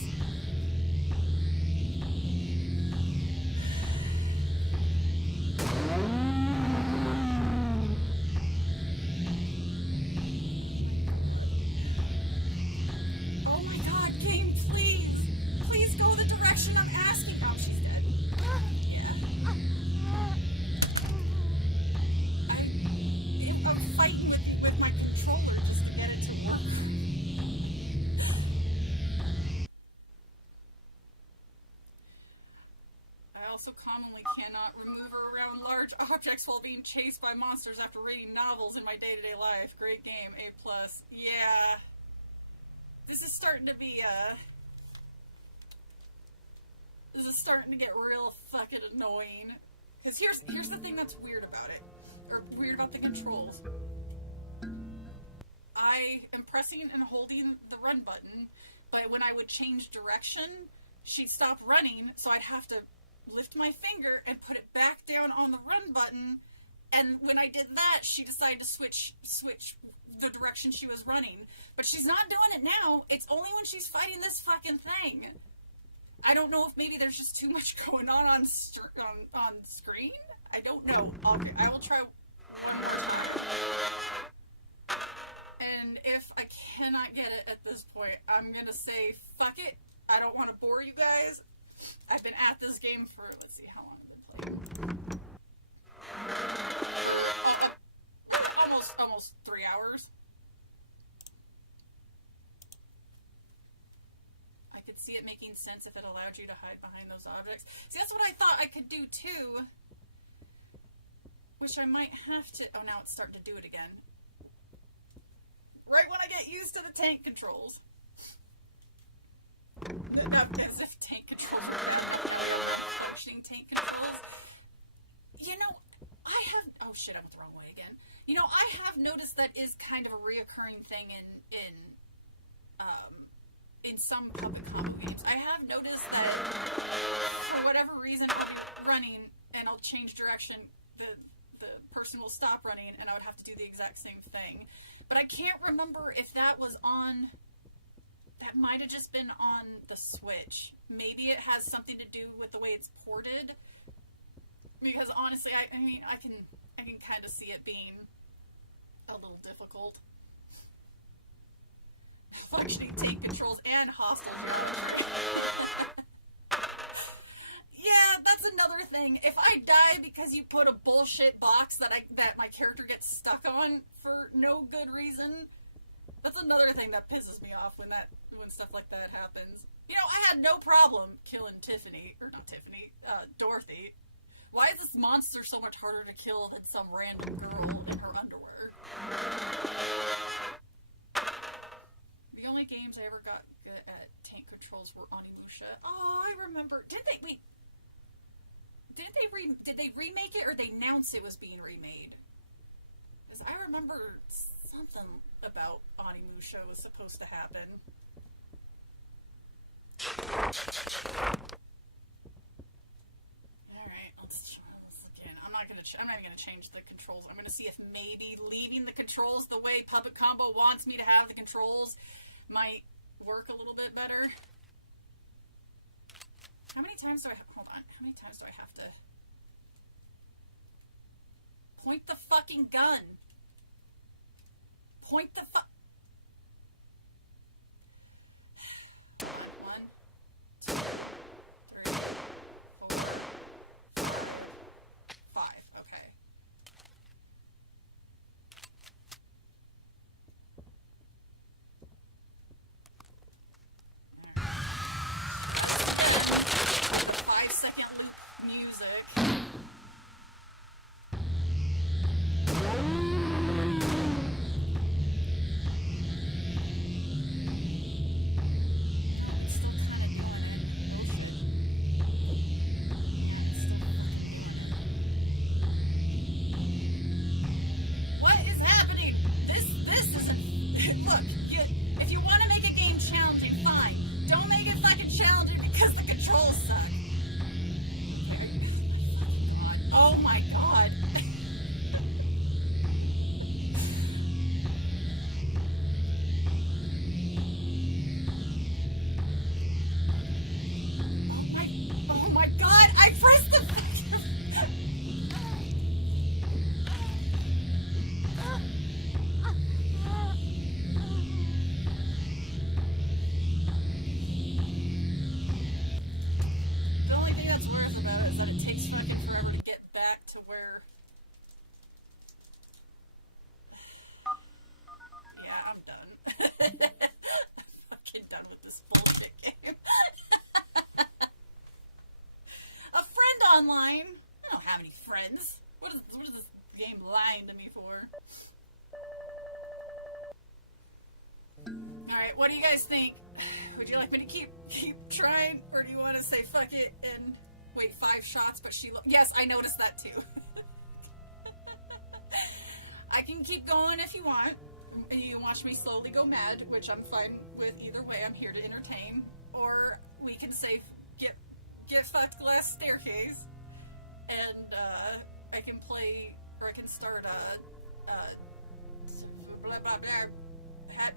Oh my god, game, please! Please go the direction I'm asking. Oh, she's dead. Yeah. I'm fighting with my controller just to get it to work. I also commonly cannot maneuver around large objects while being chased by monsters after reading novels in my day-to-day life. Great game, A+. Yeah. This is starting to be, this is starting to get real fucking annoying. Because here's the thing that's weird about it. Or weird about the controls. I am pressing and holding the run button, but when I would change direction, she'd stop running, so I'd have to lift my finger and put it back down on the run button, and when I did that, she decided to switch the direction she was running. But she's not doing it now. It's only when she's fighting this fucking thing. I don't know if maybe there's just too much going on screen? I don't know. Okay, I will try one more time. And if I cannot get it at this point, I'm gonna say, fuck it. I don't want to bore you guys. I've been at this game for, let's see, how long have I been playing? Almost 3 hours. I could see it making sense if it allowed you to hide behind those objects. See, that's what I thought I could do too. Which I might have to... Oh, now it's starting to do it again. Right when I get used to the tank controls. No, as if tank controls are functioning tank controls. You know, I have... Oh shit, I went the wrong way again. You know, I have noticed that is kind of a reoccurring thing in some public combo games. I have noticed that for whatever reason I'll be running and I'll change direction, the person will stop running and I would have to do the exact same thing. But I can't remember if that was on... That might have just been on the Switch. Maybe it has something to do with the way it's ported. Because honestly, I mean, I can kind of see it being a little difficult. Functioning tank controls and hostile. Yeah, that's another thing. If I die because you put a bullshit box that my character gets stuck on for no good reason, That's another thing that pisses me off when stuff like that happens. You know, I had no problem killing Dorothy. Why is this monster so much harder to kill than some random girl in her underwear? The only games I ever got good at tank controls were Onimusha. Oh, I remember. Did they remake it, or they announced it was being remade? Because I remember something about Onimusha was supposed to happen. Alright, let's try this again. I'm not even gonna change the controls. I'm gonna see if maybe leaving the controls the way Puppet Combo wants me to have the controls might work a little bit better. How many times do I have to point the fucking gun? Point the fuck. 1, 2, 3, 4, 5. Okay. Right. 5-second loop music. Online. I don't have any friends. What is this game lying to me for? Alright, what do you guys think? Would you like me to keep trying, or do you want to say fuck it and wait 5 shots, but yes, I noticed that too. I can keep going if you want. You can watch me slowly go mad, which I'm fine with either way. I'm here to entertain. Or we can say get fucked glass staircase, and I can play, or I can start blah blah blah.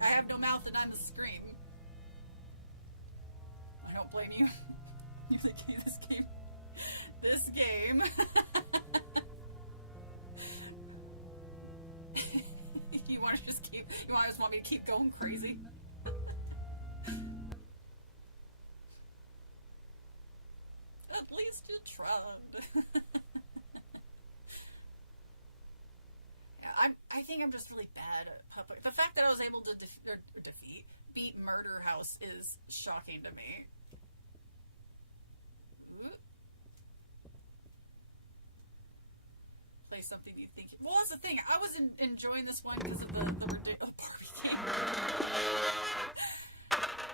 I have no mouth and I'm a scream. I don't blame you. You think this game. You just want me to keep going crazy. At least you tried. Yeah, I think I'm just really bad at puppet. The fact that I was able to beat Murder House is shocking to me. Ooh. Play something you think. Well, that's the thing. I was enjoying this one because of the ridiculous Barbie game.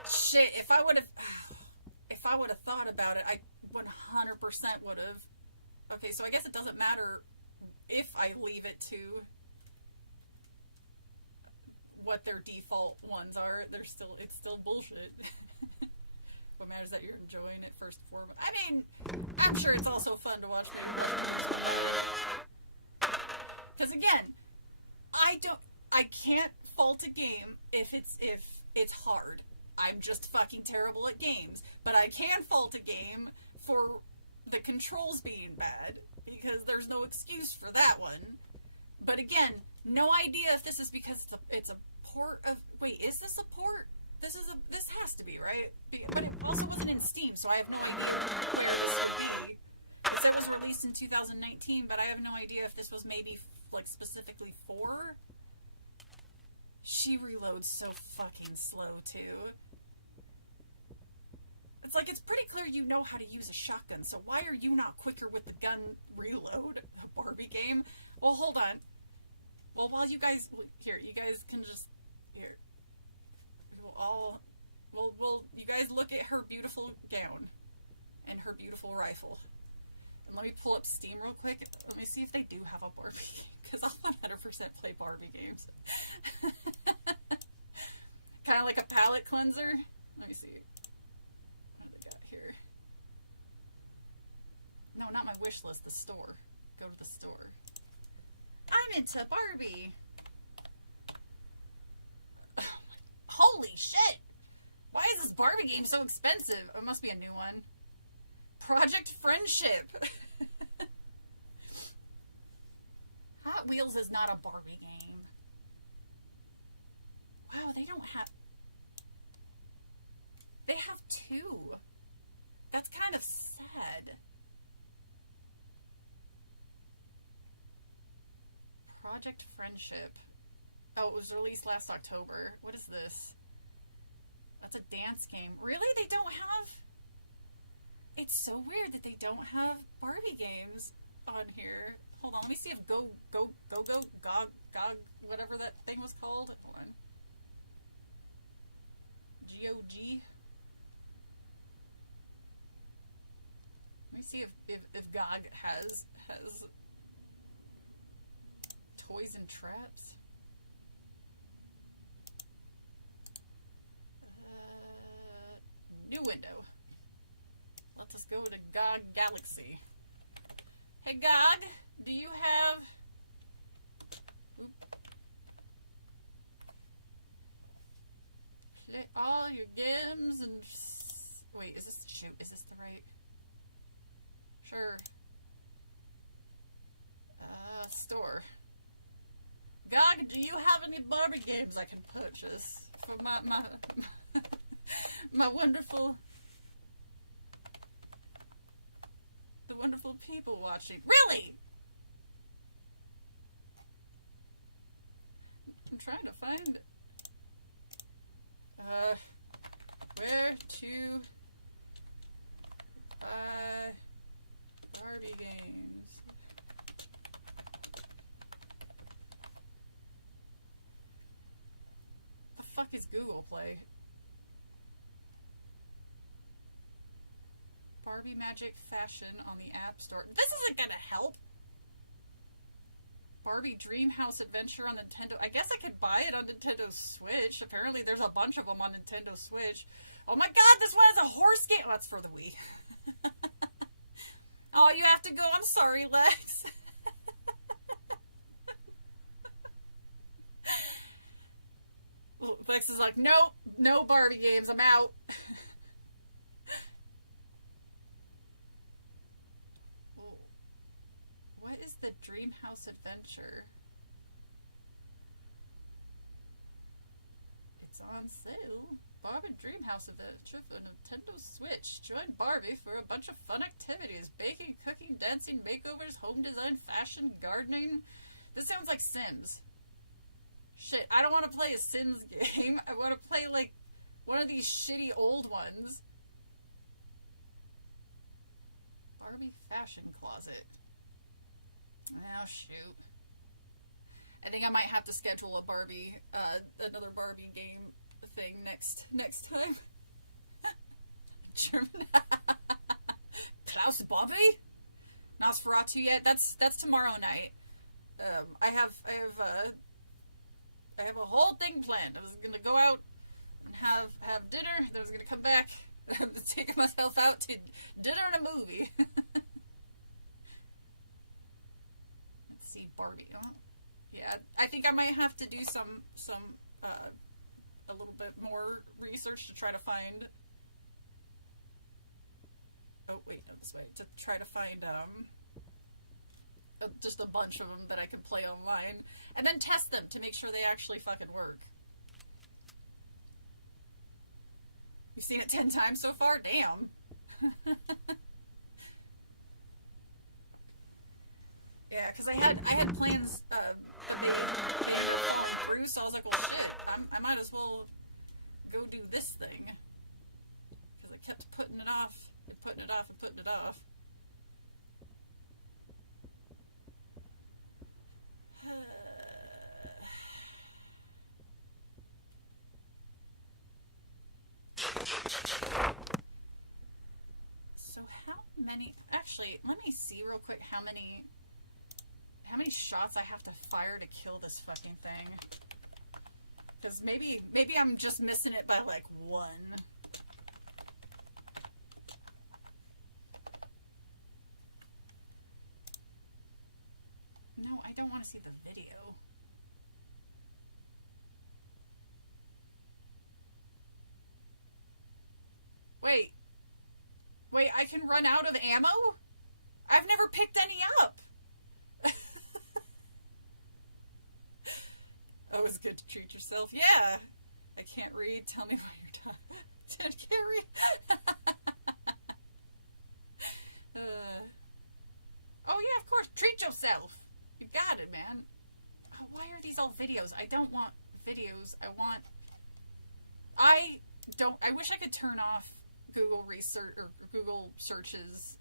Shit, if I would have thought about it, I 100% would have. Okay, so I guess it doesn't matter if I leave it to what their default ones are. It's still bullshit. What matters is that you're enjoying it first and foremost. I mean, I'm sure it's also fun to watch. Because again, I can't fault a game if it's hard. I'm just fucking terrible at games. But I can fault a game for the controls being bad, because there's no excuse for that one. But again, no idea if this is because it's a port of... Wait, is this a port? This has to be, right? But it also wasn't in Steam, so I have no idea where this would be. It said it was released in 2019, but I have no idea if this was maybe, like, specifically for... She reloads so fucking slow, too. It's like, it's pretty clear you know how to use a shotgun, so why are you not quicker with the gun reload, Barbie game? Well, hold on. Well, while you guys, here, you guys can just, here. We'll all, you guys look at her beautiful gown and her beautiful rifle. And let me pull up Steam real quick. Let me see if they do have a Barbie game, because I'll 100% play Barbie games. Kind of like a palate cleanser. Let me see. What do they got here? No, not my wish list, the store. Go to the store. I'm into Barbie. Holy shit! Why is this Barbie game so expensive? It must be a new one. Project Friendship. Hot Wheels is not a Barbie game. Wow, they don't have... They have two. That's kind of sad. Project Friendship. Oh, it was released last October. What is this? That's a dance game. Really? They don't have... It's so weird that they don't have Barbie games on here. Hold on, let me see if Gog, whatever that thing was called. Hold on. G-O-G. Let me see if Gog has toys and traps. New window. Let's just go to Gog Galaxy. Hey Gog, do you have... Play all your games and... Wait, is this... Shoot, is this the right... Sure. Store. Gog, do you have any Barbie games I can purchase for my wonderful... The wonderful people watching. Really? I'm trying to find where to buy Barbie games. The fuck is Google Play? Barbie Magic Fashion on the App Store. This isn't gonna help. Barbie Dreamhouse Adventure on Nintendo. I guess I could buy it on Nintendo Switch. Apparently there's a bunch of them on Nintendo Switch. Oh my god, this one has a horse game. Oh, that's for the Wii. Oh, you have to go. I'm sorry, Lex. Lex is like, nope, no Barbie games. I'm out. The Dreamhouse Adventure. It's on sale. Barbie Dreamhouse Adventure for Nintendo Switch. Join Barbie for a bunch of fun activities. Baking, cooking, dancing, makeovers, home design, fashion, gardening. This sounds like Sims. Shit, I don't want to play a Sims game. I want to play, like, one of these shitty old ones. Barbie Fashion Closet. Oh, shoot. I think I might have to schedule a Barbie, another Barbie game thing next time. Klaus Barbie? Nosferatu yet? That's tomorrow night. I have a whole thing planned. I was gonna go out and have dinner. Then I was gonna come back, take myself out to dinner and a movie. Barbie. Yeah, I think I might have to do some a little bit more research to try to find. Oh wait, no, this way to try to find just a bunch of them that I could play online, and then test them to make sure they actually fucking work. You've seen it 10 times so far? Damn. Yeah, because I had plans of making Bruce. I was like, well, shit, I might as well go do this thing. Because I kept putting it off, and putting it off, and putting it off. So how many, actually, let me see real quick how many shots I have to fire to kill this fucking thing. Because maybe I'm just missing it by like one. No, I don't want to see the video. Wait, I can run out of ammo? I've never picked any up. Oh, it's good to treat yourself. Yeah. I can't read. Tell me why you're done. I can't read. Oh, yeah, of course. Treat yourself. You got it, man. Oh, why are these all videos? I don't want videos. I wish I could turn off Google research or Google searches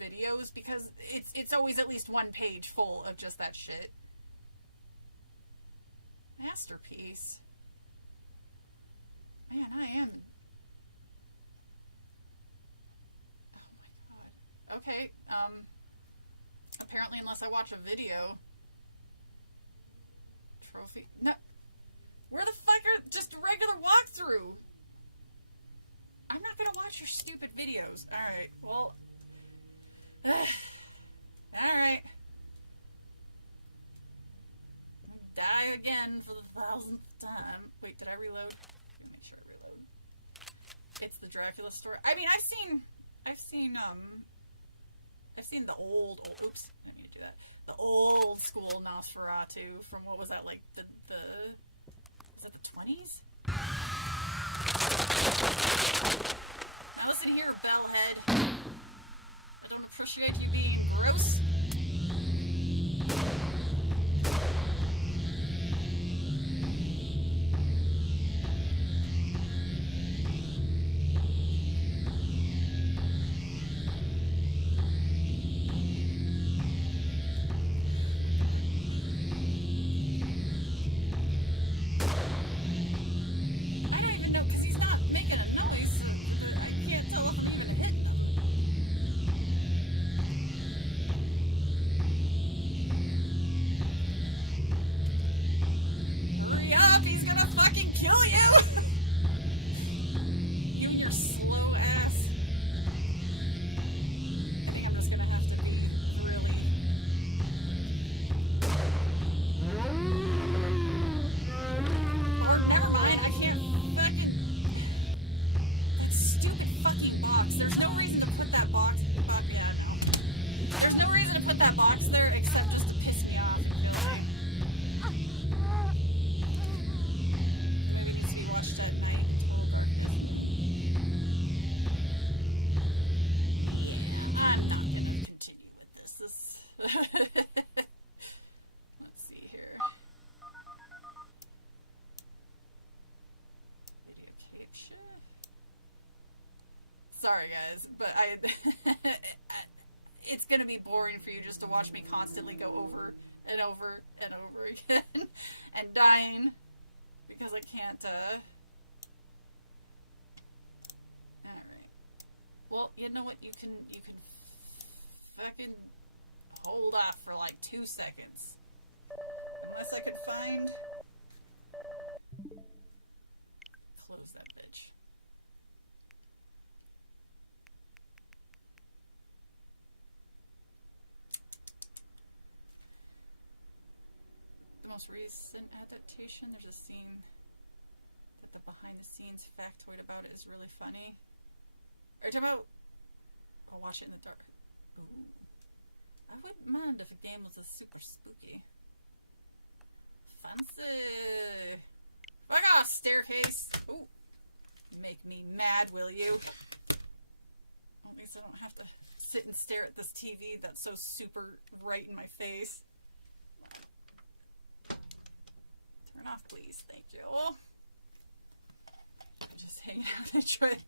videos because it's always at least one page full of just that shit. Masterpiece. Man, I am. Oh my god. Okay, apparently unless I watch a video. Trophy. No. Where the fuck are just a regular walkthrough? I'm not gonna watch your stupid videos. Alright, well. Alright. Die again for the 1,000th time. Wait, did I reload? Let me make sure I reload. It's the Dracula story. I mean, I've seen the old, oops, I didn't mean to do that. The old school Nosferatu from, what was that, like, was that the 20s? Now listen here, bellhead. I don't appreciate you being gross. Sorry guys, but it's gonna be boring for you just to watch me constantly go over and over and over again and dying because I can't, alright. Well, you know what, you can fucking hold off for like 2 seconds. Unless I could find... Close that bitch. The most recent adaptation, there's a scene that the behind-the-scenes factoid about it is really funny. Are you talking about... I'll watch it in the dark. Ooh. I wouldn't mind if a game was super spooky. Fancy! Oh my god, staircase! Ooh. Make me mad, will you? At least I don't have to sit and stare at this TV that's so super right in my face. Turn off, please. Thank you. hanging out and enjoy it.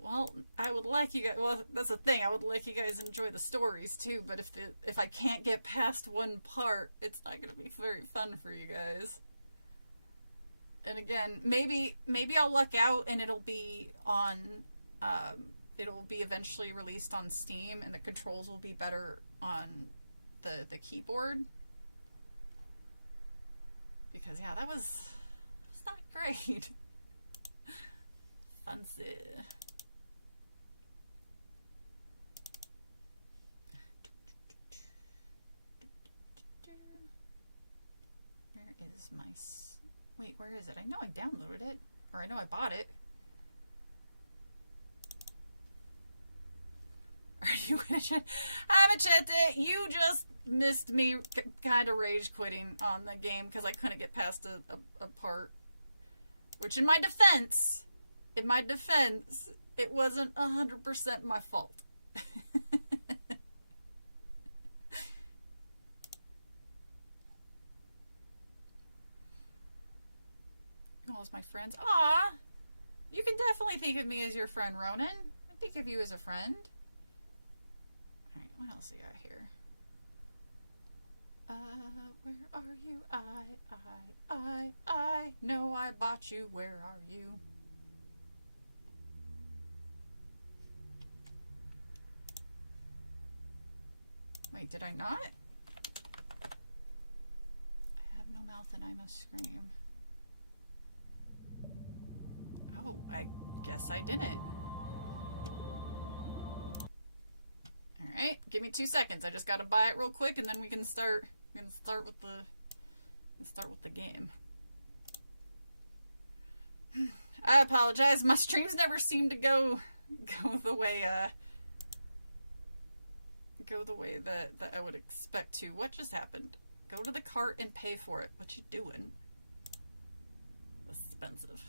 Well, I would like you guys, well, that's the thing, I would like you guys to enjoy the stories too, but if I can't get past one part, it's not going to be very fun for you guys. And again, maybe I'll luck out and it'll be on, it'll be eventually released on Steam and the controls will be better on the keyboard. Because, yeah, that was not great. Fancy. Where is my... Wait, where is it? I know I downloaded it. Or I know I bought it. Are you gonna check? I haven't checked it. You just missed me kind of rage quitting on the game because I couldn't get past a part. Which in my defense, it wasn't 100% my fault. All my friends. Aw! You can definitely think of me as your friend, Ronan. I think of you as a friend. Alright, what else we got here? Where are you? I know I bought you. Where are you? Wait, did I not? I have no mouth and I must scream. Oh, I guess I didn't. Alright, give me 2 seconds. I just gotta buy it real quick and then we can start with the game. I apologize. My streams never seem to go the way that I would expect to. What just happened? Go to the cart and pay for it. What you doing? That's expensive.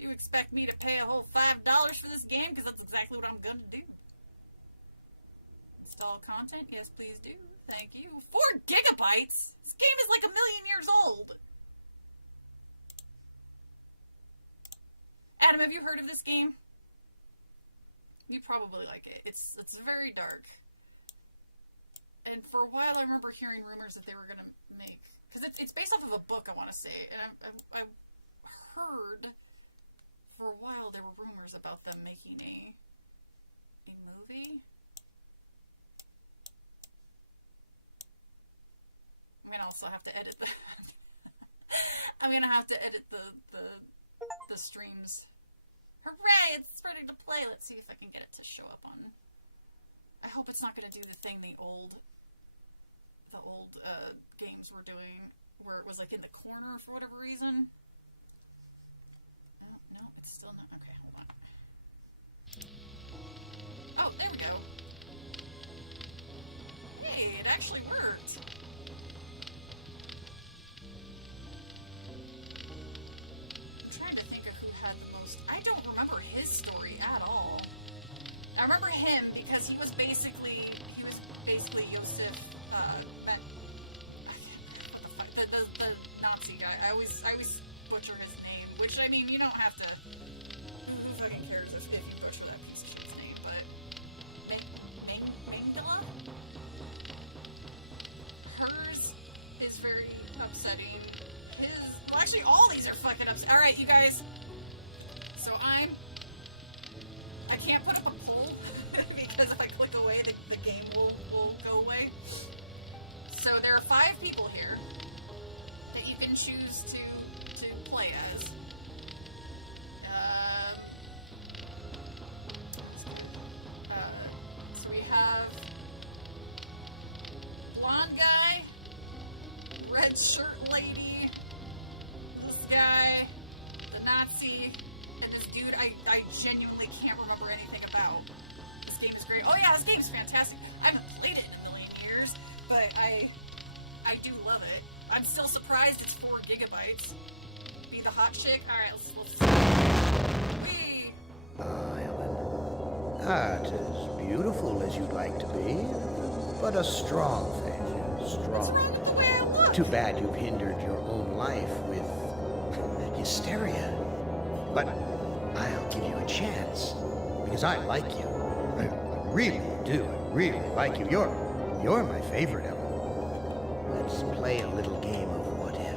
You expect me to pay a whole $5 for this game? Because that's exactly what I'm gonna do. Install content? Yes, please do. Thank you. 4 gigabytes? This game is like 1 million years old. Adam, have you heard of this game? You probably like it. It's very dark. And for a while I remember hearing rumors that they were going to make... Because it's based off of a book, I want to say. And I heard for a while there were rumors about them making a movie. I'm going to also have to edit the... I'm going to have to edit the streams. Hooray! It's ready to play. Let's see if I can get it to show up on... I hope it's not going to do the thing the old games were doing, where it was like in the corner for whatever reason. No, it's still not. Okay, hold on. Oh, there we go. Hey, it actually worked. I'm trying to think of who had the most... I don't remember his story at all. I remember him because he was basically Yosef, what the fuck, the Nazi guy. I always butcher his name, which, I mean, you don't have to, who fucking cares if you butcher that piece of his name, but, Mengele? Hers is very upsetting. Well, actually, all these are fucking upsetting. Alright, you guys, so I can't put up a poll because if I click away, the game will go away. So there are 5 people here that you can choose to play as. So we have blonde guy, red shirt lady, this guy, the Nazi, and this dude I genuinely can't remember anything about. This game is great. Oh yeah, this game's fantastic. I haven't played it in a million years, but I do love it. I'm still surprised it's 4 gigabytes. Be the hot chick? Alright, let's Whee! Ellen, art as beautiful as you'd like to be, but a strong thing. Strong. What's wrong with the way I look? Too bad you've hindered your own life with hysteria. But I'll give you a chance, because I like you. I really do. I really like you. You're my favorite, Ellen. Let's play a little game of what if.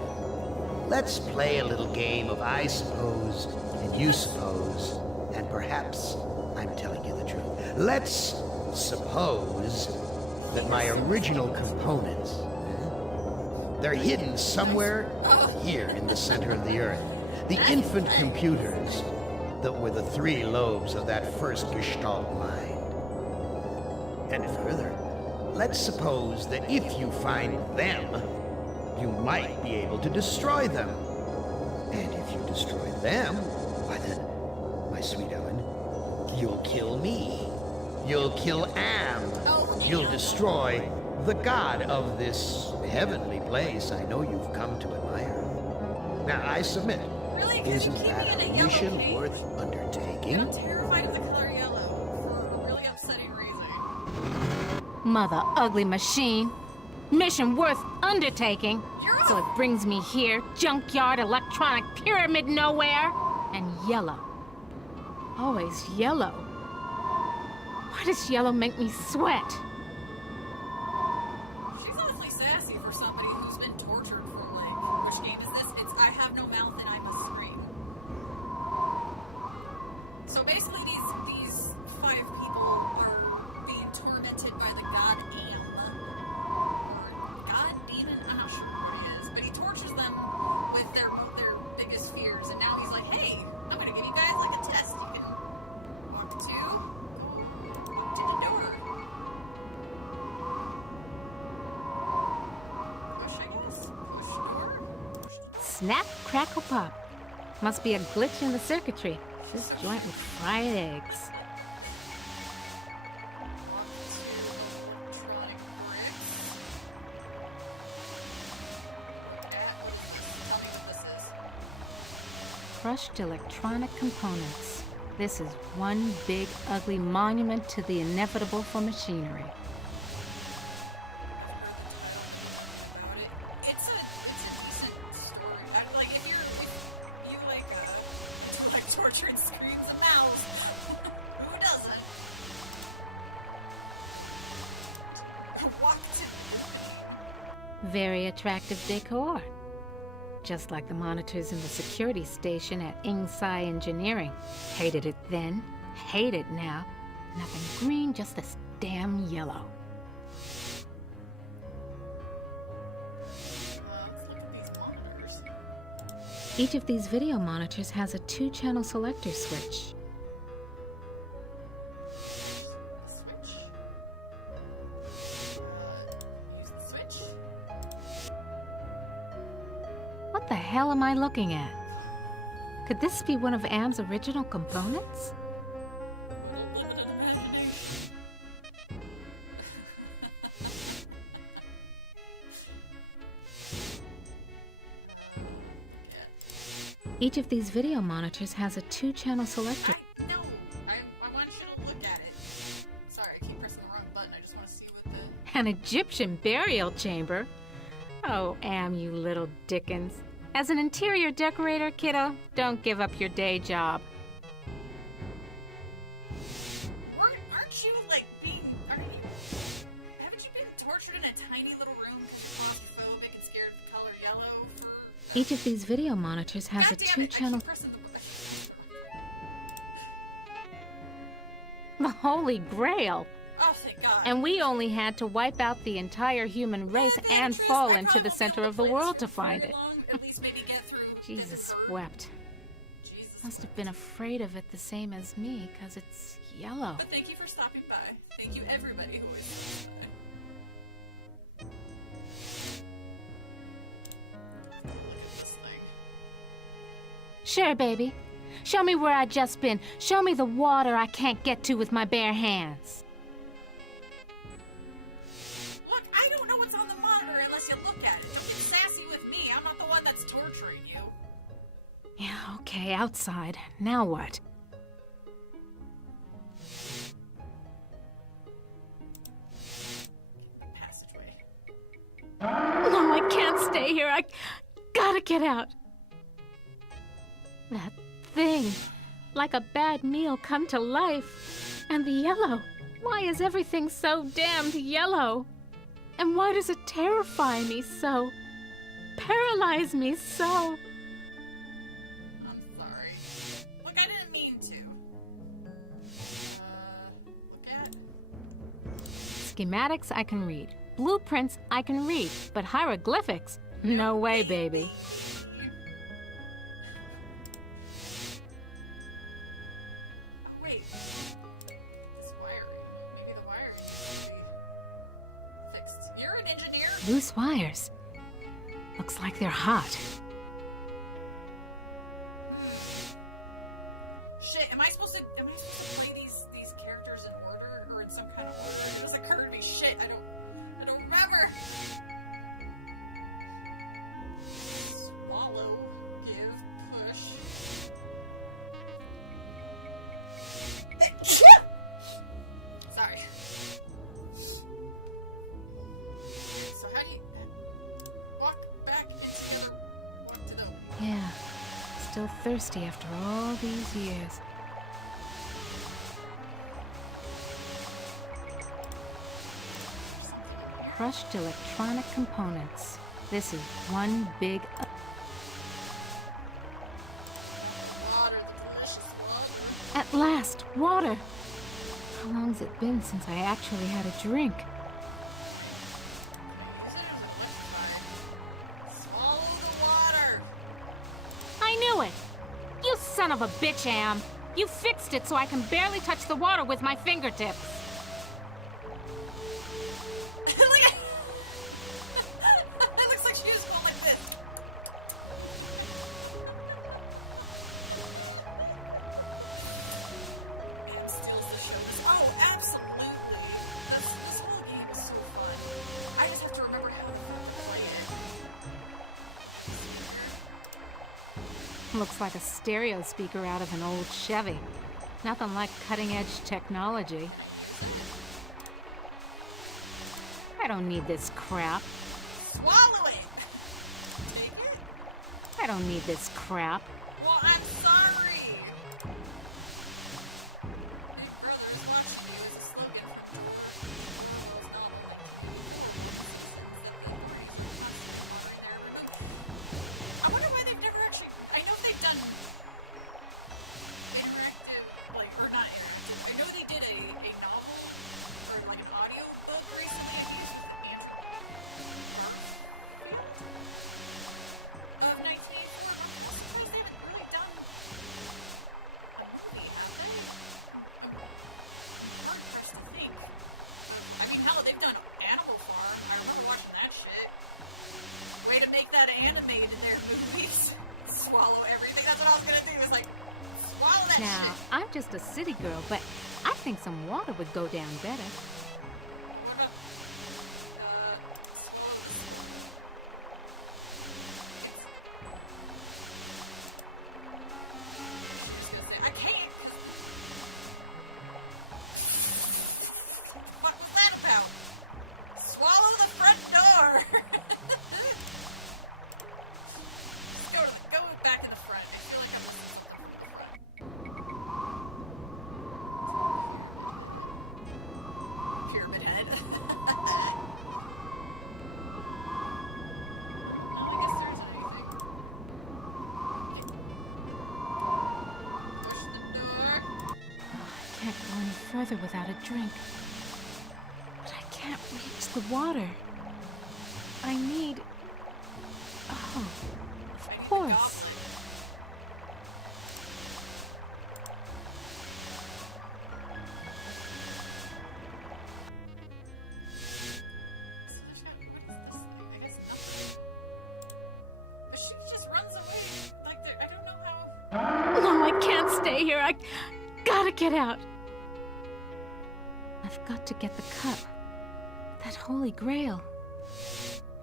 Let's play a little game of I suppose and you suppose, and perhaps I'm telling you the truth. Let's suppose that my original components, they're hidden somewhere here in the center of the Earth. The infant computers that were the three lobes of that first Gestalt mind. And further, let's suppose that if you find them, you might be able to destroy them. And if you destroy them, why then, my sweet Ellen, you'll kill me. You'll kill Am. You'll destroy the god of this heavenly place I know you've come to admire. Now, I submit, isn't that a mission worth undertaking? I'm terrified of the color yellow for a really upsetting reason. Mother ugly machine. Mission worth undertaking. So it brings me here, junkyard, electronic pyramid nowhere, and yellow. Always yellow. Why does yellow make me sweat? She's awfully sassy for somebody who's been tortured for, like, which game is this? It's I have no mouth and I must scream. So basically these 5 people are being tormented by the god Am. Or god demon? I'm not sure what it is. But he tortures them with their biggest fears, and now he's like, hey, I'm gonna give you guys like a test. You can walk to the door. Push, I guess. Push door. Snap, crackle, pop. Must be a glitch in the circuitry. This joint with fried eggs. Electronic bricks. Tell me what this is. Crushed electronic components. This is one big, ugly monument to the inevitable for machinery. It's a decent story. Like if you like torture and screams a mouse, who doesn't? Walk to. Very attractive decor. Just like the monitors in the security station at Ingsai Engineering. Hated it then, hate it now. Nothing green, just this damn yellow. Let's look at these monitors. Each of these video monitors has a 2-channel selector switch. Switch. Use the switch. What the hell am I looking at? Could this be one of Am's original components? Limited imagination. Each of these video monitors has a 2-channel selector. No, I want you to look at it. Sorry, I keep pressing the wrong button. I just want to see what the... An Egyptian burial chamber? Oh, Am, you little Dickens. As an interior decorator, kiddo, don't give up your day job. Aren't you, like, haven't you been tortured in a tiny little room because you're claustrophobic and scared of the color yellow for... Each of these video monitors has God a damn it, 2-channel... I keep pressing The Holy Grail! Oh, thank God. And we only had to wipe out the entire human race and fall into the center of the world to find it. At least maybe get through Jesus this wept. Jesus. Must have been afraid of it the same as me, 'cause it's yellow. But thank you for stopping by. Thank you, everybody who is. Look at this thing. Sure, baby. Show me where I just been. Show me the water I can't get to with my bare hands. Look, I don't know what's on the monitor unless you look at it. Don't get sassy with me. I'm not the one that's torturing you. Yeah, okay, outside. Now what? Passageway. No, I can't stay here. I gotta get out. That thing. Like a bad meal come to life. And the yellow. Why is everything so damned yellow? And why does it terrify me so? Paralyze me so? I'm sorry. Look, I didn't mean to. Look at... Schematics I can read. Blueprints I can read. But hieroglyphics? No way, baby. Oh, wait. This wiring. Maybe the wiring needs to be fixed. You're an engineer? Loose wires. Looks like they're hot. Shit, am I supposed to play these characters in order or in some kind of order? It just occurred to me. Shit, I don't remember. Swallow, give, push. Sorry. So how do you walk back into the other walk to the Yeah. Still thirsty after all these years. Crushed electronic components. This is one big... water, the delicious water? At last, water! How long's it been since I actually had a drink? You said it was a wet fire. Swallow the water. I knew it! You son of a bitch, Am! You fixed it so I can barely touch the water with my fingertips. Look at it looks like she was going like this. Man steals the show. Oh, absolutely. This whole game is so fun. I just have to remember how to play it. Looks like a stereo speaker out of an old Chevy. Nothing like cutting-edge technology. I don't need this crap. Swallow it! Take it? I don't need this crap. Well, I'm sorry. Big Brother is watching you is a slogan from his novel. I wonder why they've never actually... I know they've done interactive, like, or not interactive. I know they did a novel, or like an audio book recently, I think it's with Andrew of 1984. I'm surprised they haven't really done a movie, have they? I'm hard pressed to think. I mean, hell, they've done Animal Farm. I remember watching that shit. Way to make that animated in their movies. Swallow everything. That's what I was gonna do. Was like, swallow that Now, shit. I'm just a city girl, but I think some water would go down better. What about, swallow this. I can't. What was that about? Swallow the front door. Go back in the front. I feel like I'm listening to the front. Pyramid head. I guess there isn't anything. Push the door. I can't go any further without a drink. But I can't reach the water. I need... Oh, of course. She just runs away. Like, I don't know how. No, I can't stay here. I gotta get out. I've got to get the cup. That holy grail.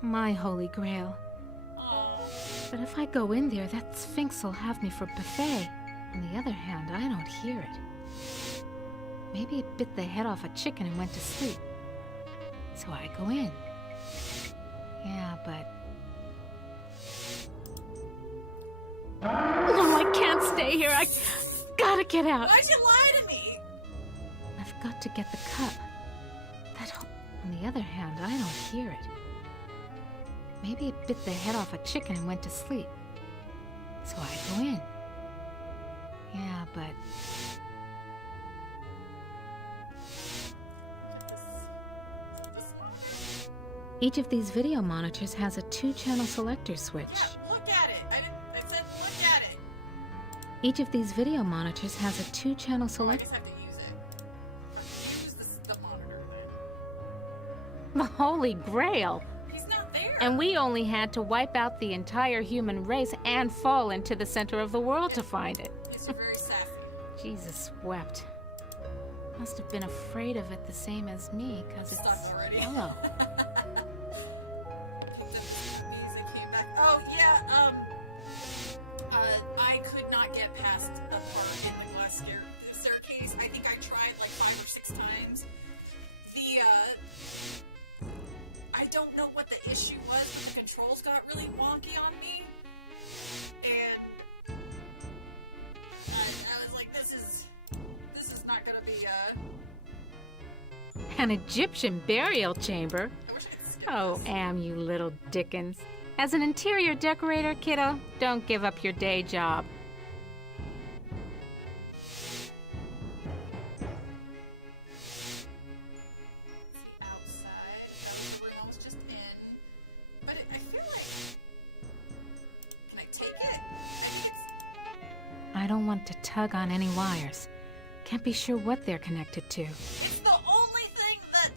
My holy grail. Oh. But if I go in there, that Sphinx will have me for buffet. On the other hand, I don't hear it. Maybe it bit the head off a chicken and went to sleep. So I go in. Yeah, but... No, I can't can't stay here. I gotta get out. Why'd you lie to me? I've got to get the cup. On the other hand, I don't hear it. Maybe it bit the head off a chicken and went to sleep. So I go in. Yeah, but... Each of these video monitors has a 2-channel selector switch. Yeah, look at it. I said look at it. Each of these video monitors has a 2-channel I selector. just have to use it. Use the monitor then. The Holy Grail! He's not there. And we only had to wipe out the entire human race and fall into the center of the world to find it. Yes, you're very sassy. Jesus wept. Must have been afraid of it the same as me, because it's Stuck already. yellow. Music came back. Oh yeah, I could not get past the part in the glass staircase. I think I tried like 5 or 6 times. I don't know what the issue was, but the controls got really wonky on me. And I was like, this is not gonna be, An Egyptian burial chamber? I wish I could skip Oh, this. Am, you little Dickens. As an interior decorator, kiddo, don't give up your day job. The outside. That was the room I was just in. But I feel like... Can I take it? I think it's... I don't want to tug on any wires. Can't be sure what they're connected to. It's the only thing that...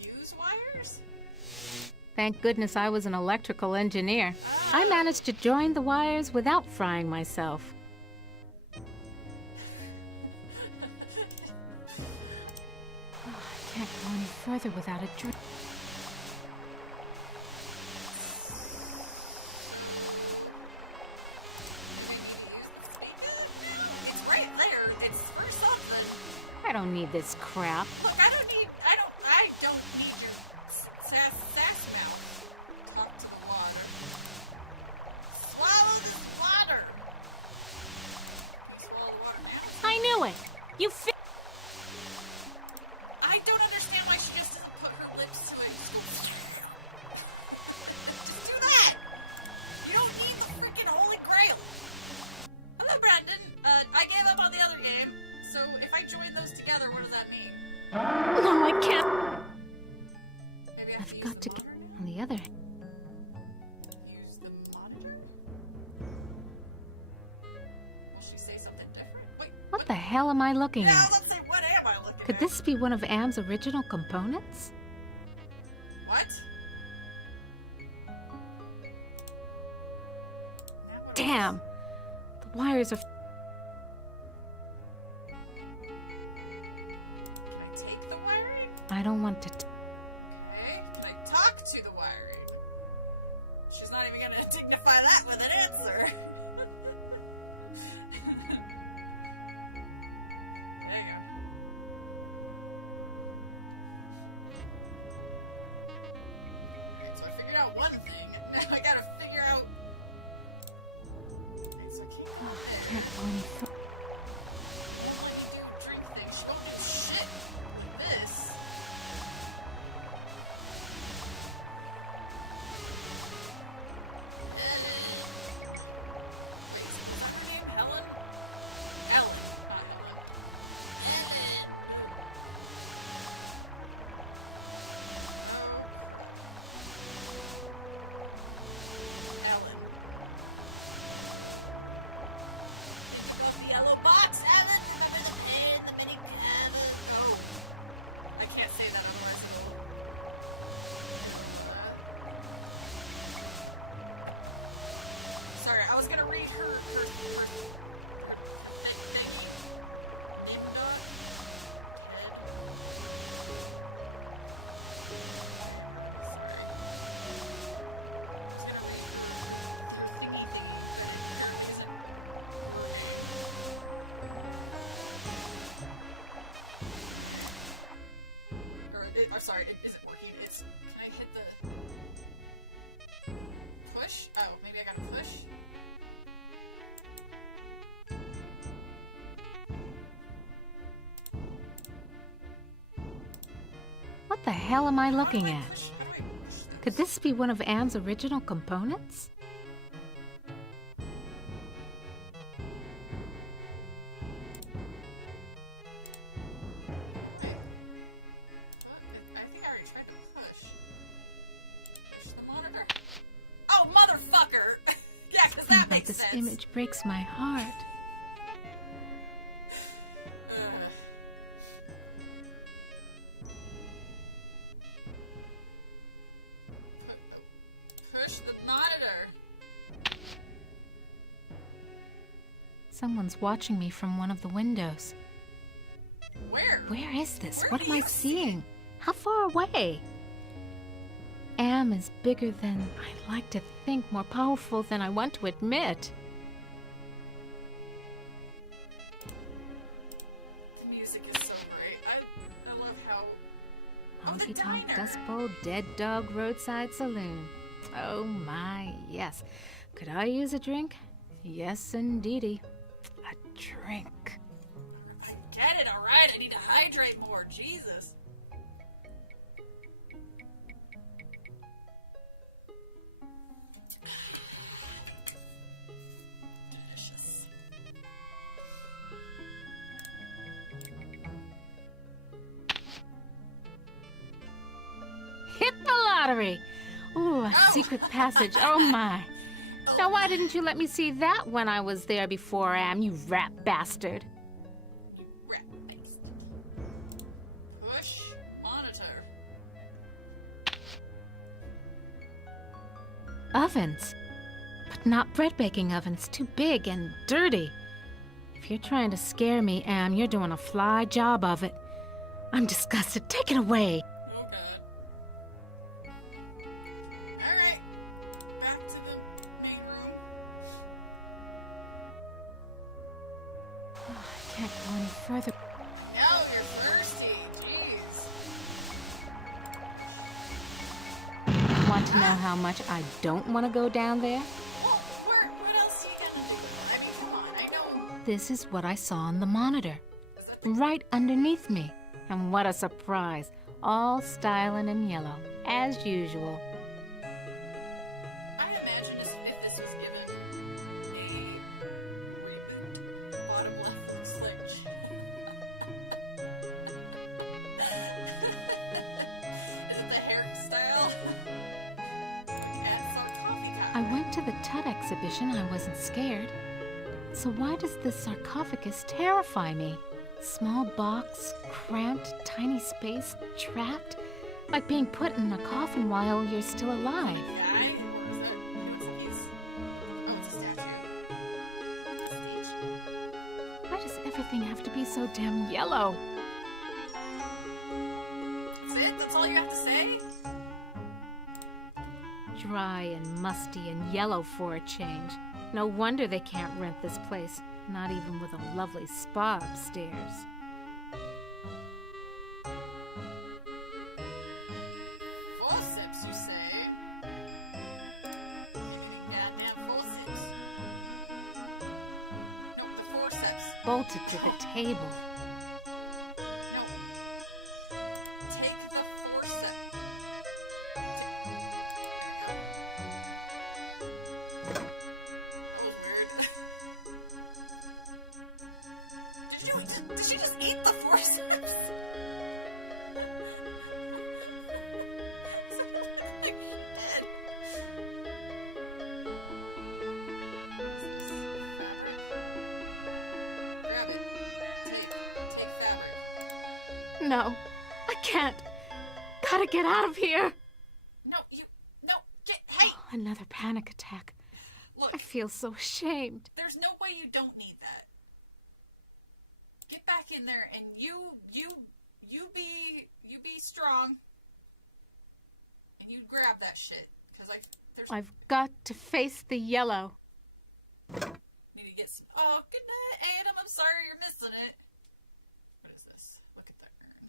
Use wires? Thank goodness I was an electrical engineer. I managed to join the wires without frying myself. Oh, I can't go any further without a drink. Can you use the speaker now? It's right there. It's for something. I don't need this crap. Look, I don't need your sass mouth. Talk to the water. Swallow this water. Can you swallow the water now? I knew it. You I don't understand why she just doesn't put her lips to it. Just do that. You don't need the freaking Holy Grail. Hello, Brandon. I gave up on the other game. So if I join those together, what does that mean? No, I can't. Maybe I have I've to got use to the get. monitor? On the other hand, Use the monitor? Will she say something different? Wait, what the hell am I looking Yeah, at? let's say, what am I looking Could at? this be one of Am's original components? What? Now what Damn! The wires are. Can I take the wiring? I don't want to. Okay. Can I talk to the wiring? She's not even gonna dignify that with an answer. There you go. Alright, so I figured out one thing, and now I gotta figure out... Okay, so I can't go in. Can't go any further. I don't like to do drink things. She don't do shit like this. Wait, is that her name? Helen? Ellen, not Helen. Ellen! Ellen. Think about the yellow box, Ellen! Remember the pen, the mini cabin? Oh. I can't say that otherwise it'll... Sorry, I was gonna read her thank you. Name dog? Sorry. I was gonna read her thingy, but it isn't working. I'm sorry, it isn't working. It's... Can I hit the... push. What the hell am I looking How at? do I push this? Could this be one of Anne's original components? I think I already tried to push. Push the monitor. Oh, motherfucker! Yeah, because that But makes this sense. image breaks my heart. Push the monitor. Someone's watching me from one of the windows. Where? Where is this? Where What do am I you see seeing? How far away? Am is bigger than I like to think, more powerful than I want to admit. The music is so great. I love how. Oh, the Honky Tonk diner. Dust Bowl Dead Dog Roadside Saloon. Oh my, yes. Could I use a drink? Yes, indeedy. A drink. I get it, alright. I need to hydrate more. Jesus. Delicious. Hit the lottery! Ooh, a Oh. secret passage. Oh my. Now why didn't you let me see that when I was there before, Am, you rat bastard? Rat-based. Push monitor. Ovens. But not bread baking ovens, too big and dirty. If you're trying to scare me, Am, you're doing a fly job of it. I'm disgusted. Take it away. Oh god. Alright. Back to the main room. Oh, I can't go any further. Oh, you're thirsty. Jeez. Want to know how much I don't want to go down there? Well, what else are you gonna do? I mean, come on. I know. This is what I saw on the monitor, Is that the right underneath me. And what a surprise. All styling in yellow, as usual. I imagine if this was given a reboot, bottom left looks like Is it the hairstyle? And sarcophagus. I went to the Tut exhibition. I wasn't scared. So why does this sarcophagus terrify me? Small box, cramped, tiny space, trapped, like being put in a coffin while you're still alive. Guy? Or is that? What's it? He's. Oh, it's a statue. Stage. Why does everything have to be so damn yellow? That's it? That's all you have to say? Dry and musty and yellow for a change. No wonder they can't rent this place, not even with a lovely spa upstairs. Forceps, you say? Goddamn forceps. No, the forceps. Bolted to the table. No. Take the forceps. That was weird. Did she just eat the forceps? Grab it. Take fabric. No, I can't. Gotta get out of here. No, hey! Another panic attack. Look, I feel so ashamed. there's no way you don't need that. Get back in there and you be strong. And you grab that shit. Cause there's I've got to face the yellow. need to get some. Oh, good night, Adam. I'm sorry you're missing it. What is this? Look at that urn.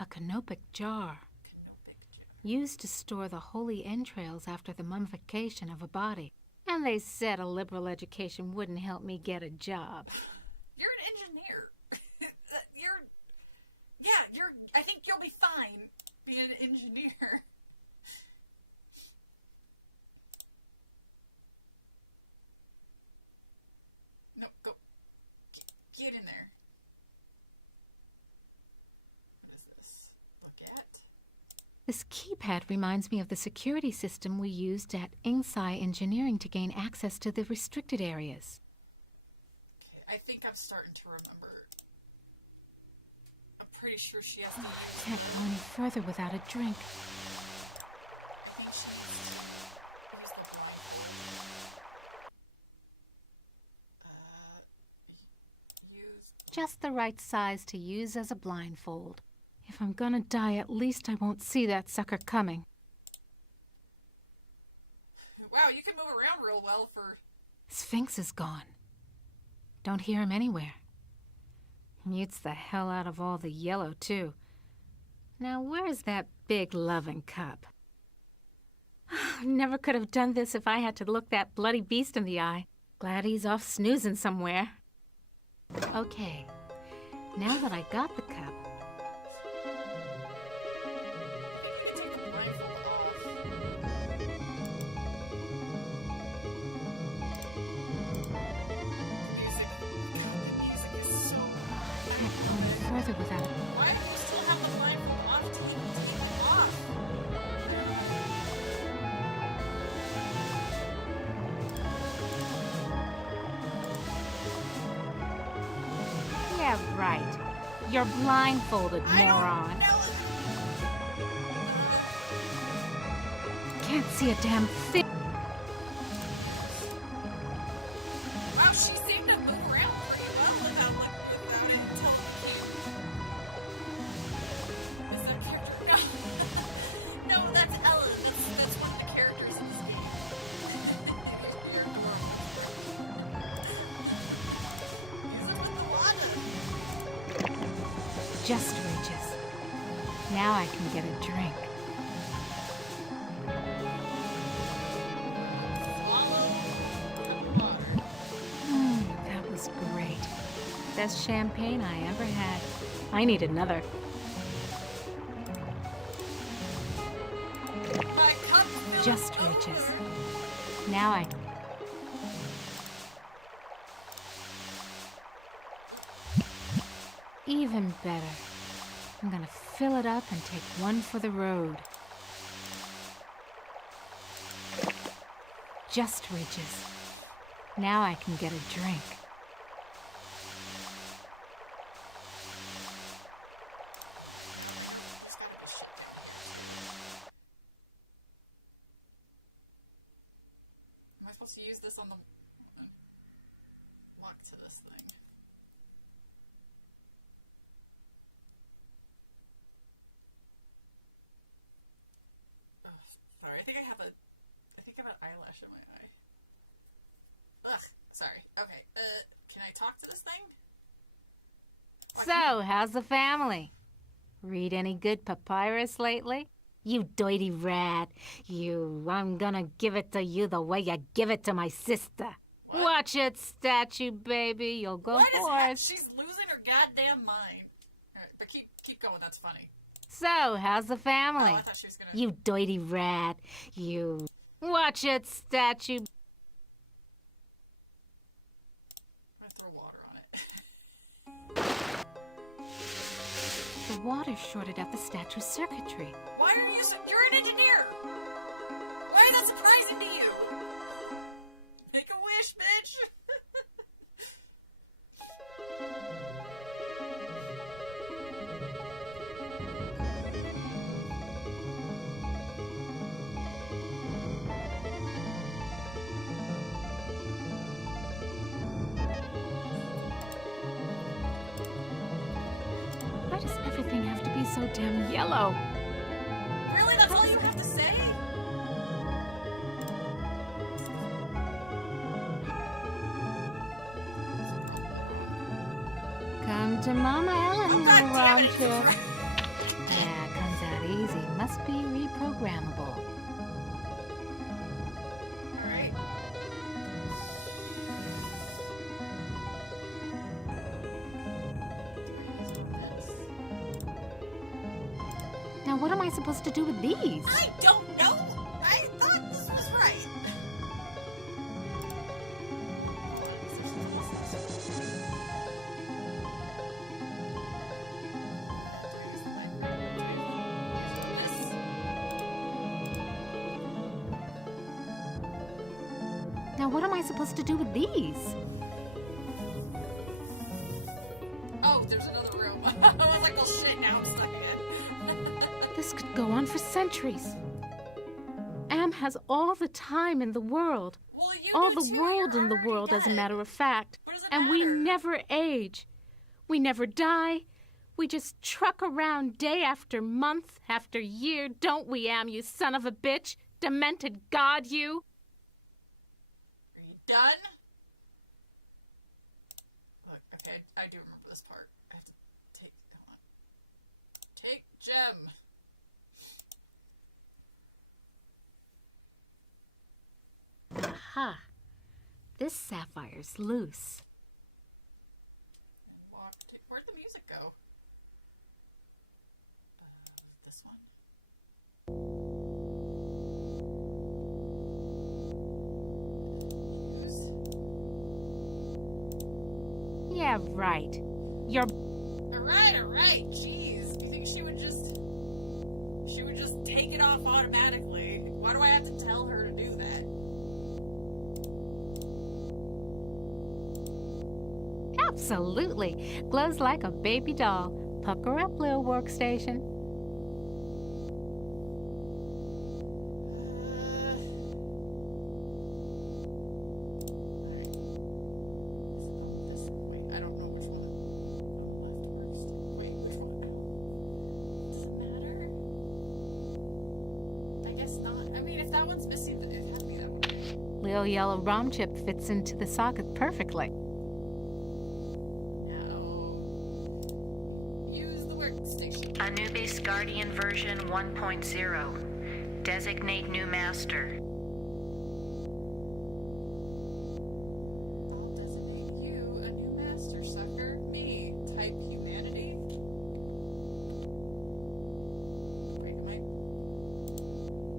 A canopic jar. Canopic jar. used to store the holy entrails after the mummification of a body. And they said a liberal education wouldn't help me get a job. You're an engineer. I think you'll be fine being an engineer. No, go. Get in there. What is this? Look at? This keypad reminds me of the security system we used at IHNMAIMS Engineering to gain access to the restricted areas. Okay, I think I'm starting to remember. I'm pretty sure she has to I can't go any further without a drink. I think she needs to use the blindfold. Use. Just the right size to use as a blindfold. If I'm gonna die, at least I won't see that sucker coming. Wow, you can move around real well for... Sphinx is gone. Don't hear him anywhere. Mutes the hell out of all the yellow, too. Now, where's that big loving cup? Never could have done this if I had to look that bloody beast in the eye. Glad he's off snoozing somewhere. Okay, now that I got the cup, further without it. Why do you still have the blindfold off? Take it off. Yeah, right. You're blindfolded, moron. Can't see a damn thing. Wow, she seemed to move around pretty well without it until is that character? No. No, that's Ella. That's one of the characters in this game. Use it with the whadda. Just reaches. Now I can get a drink. That was great. Best champagne I ever had. I need another. Just reaches. Now I... Even better. I'm gonna fill it up and take one for the road. Just reaches. Now I can get a drink. Am I supposed to use this on the lock to this thing? Sorry, I think I have an eyelash in my eye. Ugh, sorry. Okay, can I talk to this thing? So, how's the family? Read any good papyrus lately? You dirty rat. I'm gonna give it to you the way you give it to my sister. What? Watch it, statue baby. You'll go hoarse. She's losing her goddamn mind. Alright, but keep going, that's funny. So, how's the family? Oh, I thought she was gonna... You dirty rat. Watch it, statue. I'm gonna throw water on it. The water shorted out the statue's circuitry. Why are you you're an engineer! Why is that surprising to you? Make a wish, bitch! Why does everything have to be so damn yellow? Really? That's all you have to say? Come to Mama Ellen, Oh, little God damn round it! trip. Yeah, it comes out easy. must be reprogrammable. Alright. Now, what am I supposed to do with these? I don't know! I thought this was right. Now, what am I supposed to do with these? Oh, there's another room. I was like, oh shit, now I'm stuck again. This could go on for centuries. Am has all the time in the world. Well, you All do the too, world you're in the already world, as a dead. matter of fact. What does it And we matter? never age. We never die. We just truck around day after month after year, don't we, Am, you son of a bitch? Demented god, you! Are you done? Look, okay, I do remember this part. I have to take, hold on. Take gem. Aha. This sapphire's loose. And walk to, where'd the music go? This one? Use. Yeah, right. You're... Alright, jeez. You think she would just take it off automatically? Why do I have to tell her to do that? Absolutely. Glows like a baby doll. Pucker up, little workstation. Wait, I don't know which one. Left first. Wait, which one? Does it matter? I guess not. I mean, if that one's missing, it had to be that one. Little yellow ROM chip fits into the socket perfectly. Now, use the workstation. Anubis Guardian version 1.0. Designate new master. I'll designate you a new master, sucker. Me, type humanity. Wait,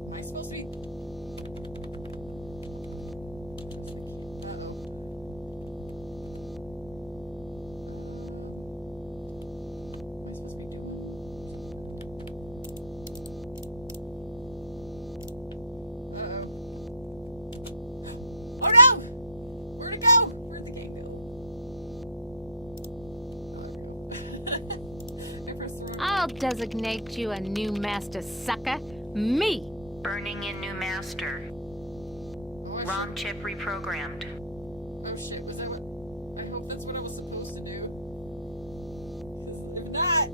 am I supposed to be? Uh-oh. What am I supposed to be doing? Uh-oh. Oh no! Where'd it go? Where'd the game go? Oh, there we go. I pressed the wrong I'll designate you a new master, sucker. Me! Burning in new master. Oh, ROM chip reprogrammed. oh shit, was that what? I hope that's what I was supposed to do. 'Cause if not...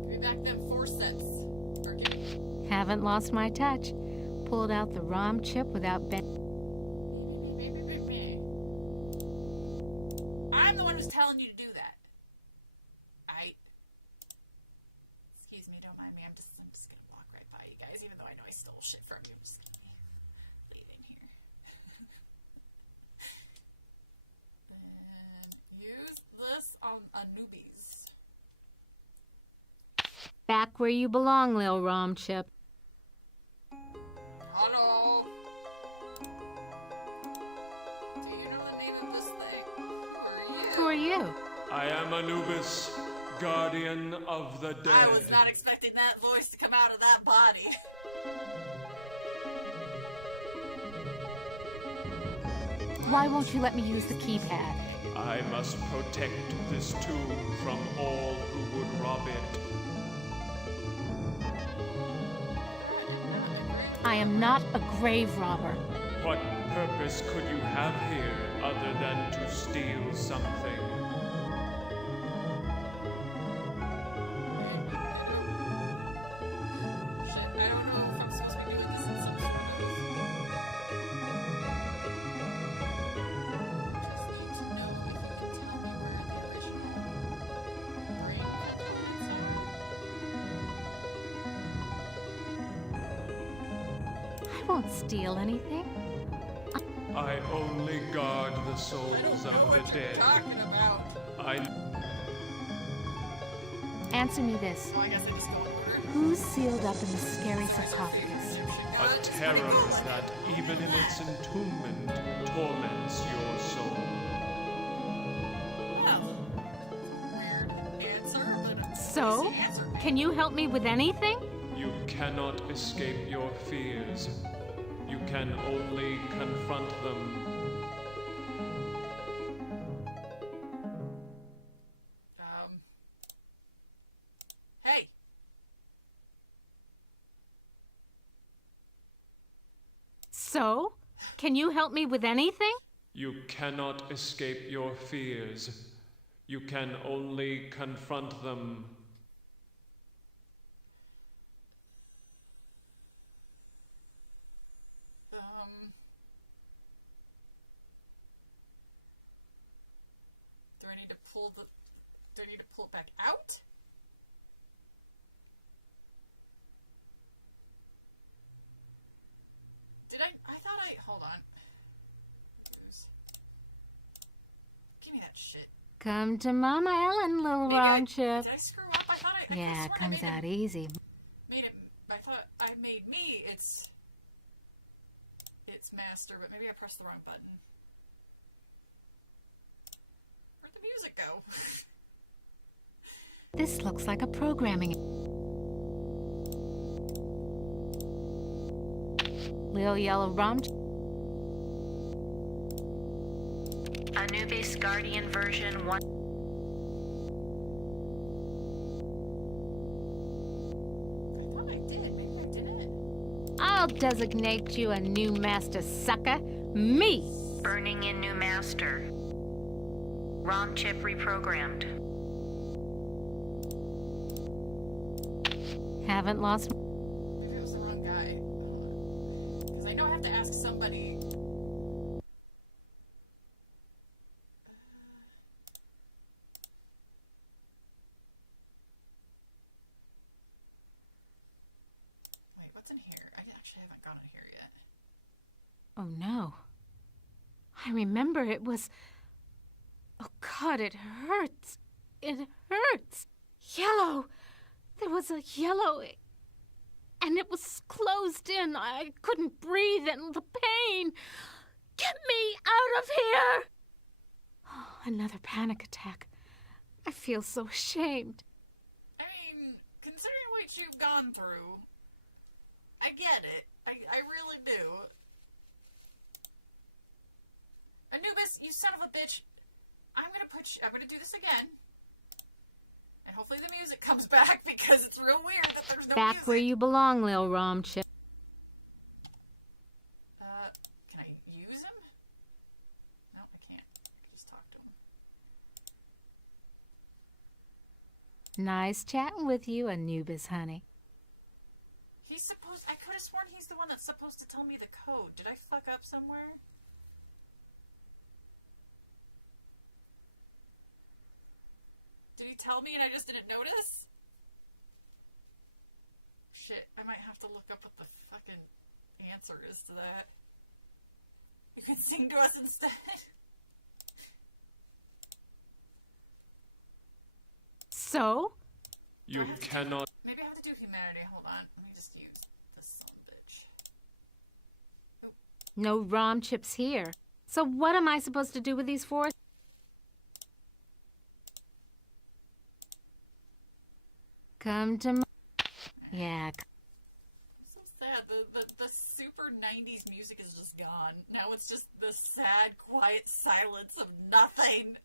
give me back them 4 cents. Or give me... Haven't lost my touch. Pulled out the ROM chip without bend. I'm the one who's telling you to do that. Excuse me, don't mind me. I'm just gonna walk right by you guys, even though I know I stole shit from you. I'm just gonna leave in here. Then use this on Anubis. Back where you belong, Lil ROM chip. Hello. Do you know the name of this thing? Who are you? I am Anubis, guardian of the dead. I was not expecting that voice to come out of that body. Why won't you let me use the keypad? I must protect this tomb from all who would rob it. I am not a grave robber. What purpose could you have here other than to steal something? Shit, I don't know if I'm supposed to be doing this in some sort of won't steal anything. I only guard the souls Know of what the you're dead. talking about. Answer me this. Well, I guess I just go in order. Who's sealed up in the scary sarcophagus? A terror that, even in its entombment, torments your soul. Well, weird answer, but So, it's the answer. can you help me with anything? You cannot escape your fears. You can only confront them. Hey. So, can you help me with anything? You cannot escape your fears. You can only confront them. Do I need to pull the... Do I need to pull it back out? Did I thought I... Hold on. Give me that shit. Come to Mama Ellen, little Maybe round chip. Did I screw up? I thought I... Yeah, it comes out easy. Made it... I thought I made me. It's master, but maybe I pressed the wrong button. Where'd the music go? This looks like a programming. Little yellow rum. Anubis Guardian version 1. I thought I did. Maybe I didn't. I'll designate you a new master, sucker. Me. Burning in new master. ROM chip reprogrammed. Haven't lost. Maybe it was the wrong guy. Because I know I have to ask somebody. Wait, what's in here? I actually haven't gone in here yet. Oh no. I remember it was. Oh God, it hurts. It hurts. Yellow. There was a yellow. And it was closed in. I couldn't breathe and the pain. Get me out of here! Oh, another panic attack. I feel so ashamed. I mean, considering what you've gone through, I get it. I really do. Anubis, you son of a bitch. I'm gonna do this again. And hopefully the music comes back because it's real weird that there's no Back music. where you belong, Lil Rom Chip. Can I use him? No, I can't. I can just talk to him. Nice chatting with you, Anubis, honey. I could have sworn he's the one that's supposed to tell me the code. Did I fuck up somewhere? Did he tell me and I just didn't notice? Shit, I might have to look up what the fucking answer is to that. You could sing to us instead. So? You cannot. Maybe I have to do humanity. Hold on. Let me just use this son of a bitch. No Rom Chips here. So what am I supposed to do with these four? Come to Yeah. It's so sad. The super 90s music is just gone. Now it's just the sad, quiet silence of nothing.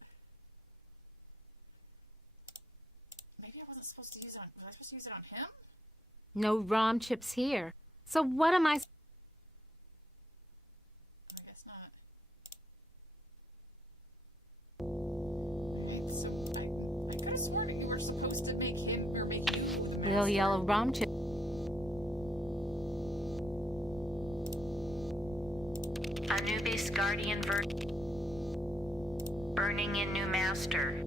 Maybe I wasn't supposed to use it on... Was I supposed to use it on him? No Rom Chips here. So what am I... I guess not. Okay, so I could have sworn you were supposed to make him, or make you the master. Little yellow Rom Chip. Anubis Guardian Burning in new master.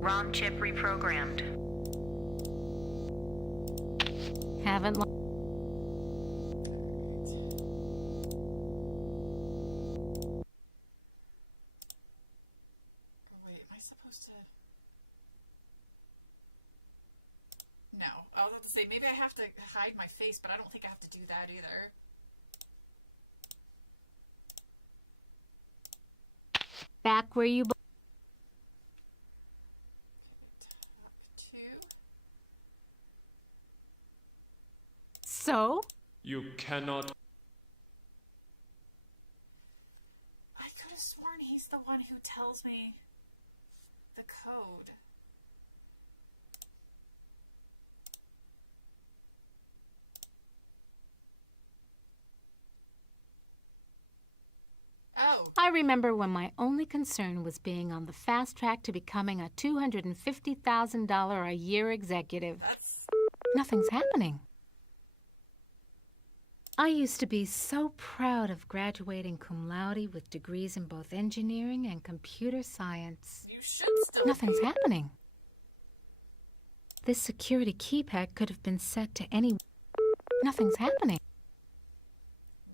ROM chip reprogrammed. Haven't supposed to... No. I was about to say, maybe I have to hide my face, but I don't think I have to do that either. Back where you... Talk to... So? You cannot. I could have sworn he's the one who tells me the code. Oh. I remember when my only concern was being on the fast track to becoming a $250,000 a year executive. That's... Nothing's happening. I used to be so proud of graduating cum laude with degrees in both engineering and computer science. You should still Nothing's be. happening. This security keypad could have been set to any... Nothing's happening.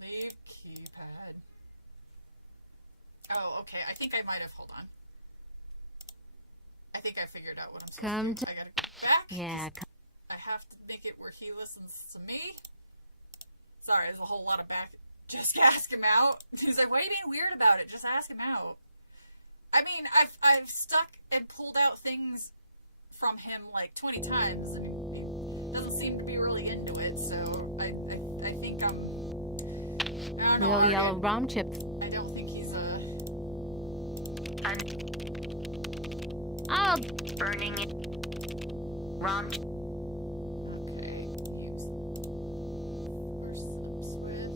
Leave keypad. Oh, okay. I think I might have... Hold on. I think I figured out what I'm supposed Come to do. I gotta go back. Yeah, I have to make it where he listens to me. Sorry, there's a whole lot of back. Just ask him out. He's like, why are you being weird about it? Just ask him out. I mean, I've stuck and pulled out things from him like 20 times, and he doesn't seem to be really into it. So I think I don't know. Little yellow ROM chip. I don't think he's I'll... Burning it. ROM. okay. Use forceps with.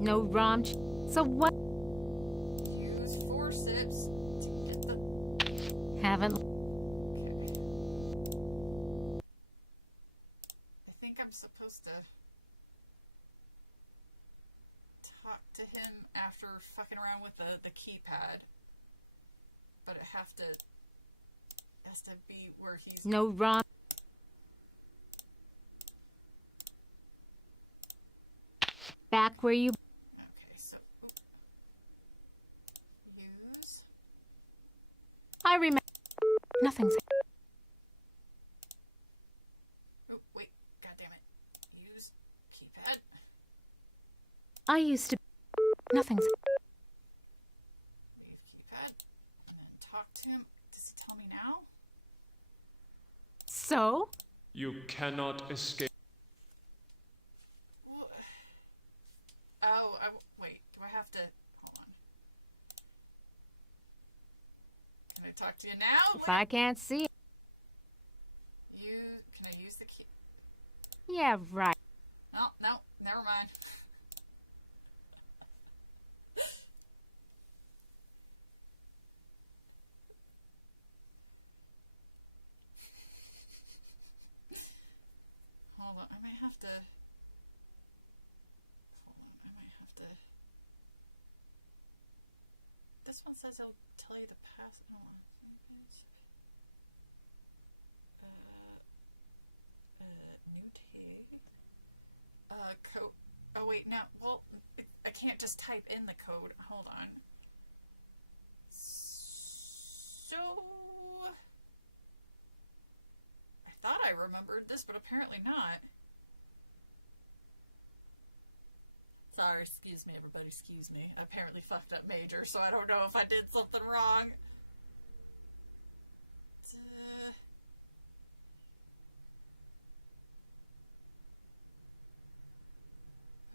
No ROM chip. So what? Use forceps to get the. Haven't... Okay. I think I'm supposed to talk to him after fucking around with the keypad. But it has to be where he's... No ROM... Back where you... Okay, so... Use... I remember... Nothing's... Oh, wait. God damn it. Use keypad. I used to... Nothing's... Leave keypad. And then talk to him. Does he tell me now? So? You cannot escape. Well, oh, wait. Do I have to... Hold on. Can I talk to you now? If I can't see it... Can I use the key? Yeah, right. Oh, no. Never mind. Hold on, I might have to... Hold on, I might have to... This one says it'll tell you the past... Hold on. New tag. Code... Oh, wait, no. Well, I can't just type in the code. Hold on. So... I thought I remembered this, but apparently not. Sorry, excuse me, everybody, excuse me. I apparently fucked up major, so I don't know if I did something wrong.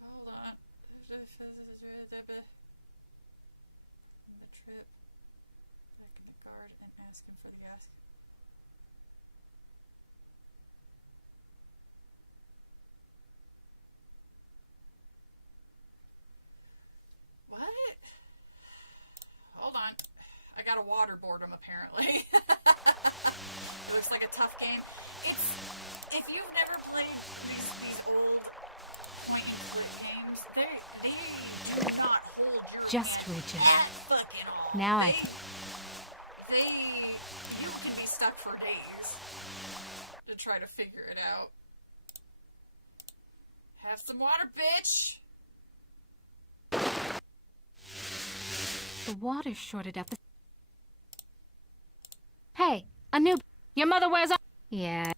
Hold on. The trip. Back in the guard and ask him for the ask. What? Hold on. I got a water boredom apparently. Looks like a tough game. It's if you've never played these old point and click games, they do not hold your Just hand reach it. at fucking all. Now I... You can be stuck for days to try to figure it out. Have some water, bitch. The water shorted up. A new... Your mother wears a... Yeah.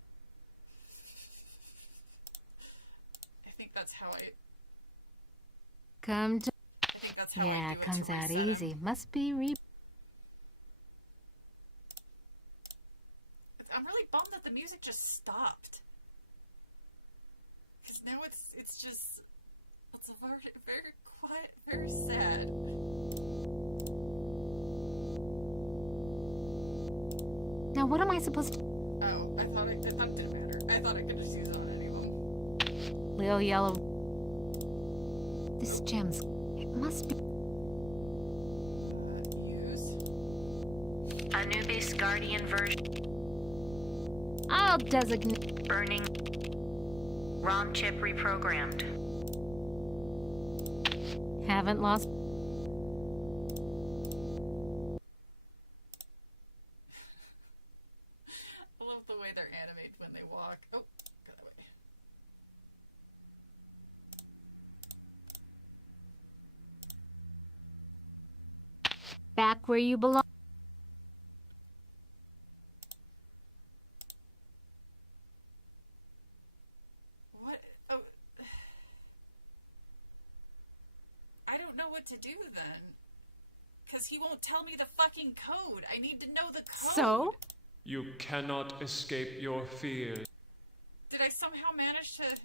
I think that's how I Come to... think that's how I Yeah, do it it comes to my out setup. easy. Must be I'm really bummed that the music just stopped. Because now it's just... It's a very, very quiet, very sad. Now, what am I supposed to... Oh, I thought it didn't matter. I thought I could just use it on any of them. Lil Yellow... This gem's... It must be... Use. Anubis Guardian version. I'll designate... Burning. ROM chip reprogrammed. Haven't lost... I love the way they're animated when they walk. Oh, go that way. Back where you belong. What? Oh. I don't know what to do then. Because he won't tell me the fucking code. I need to know the code. So? You cannot escape your fears. Did I somehow manage to... It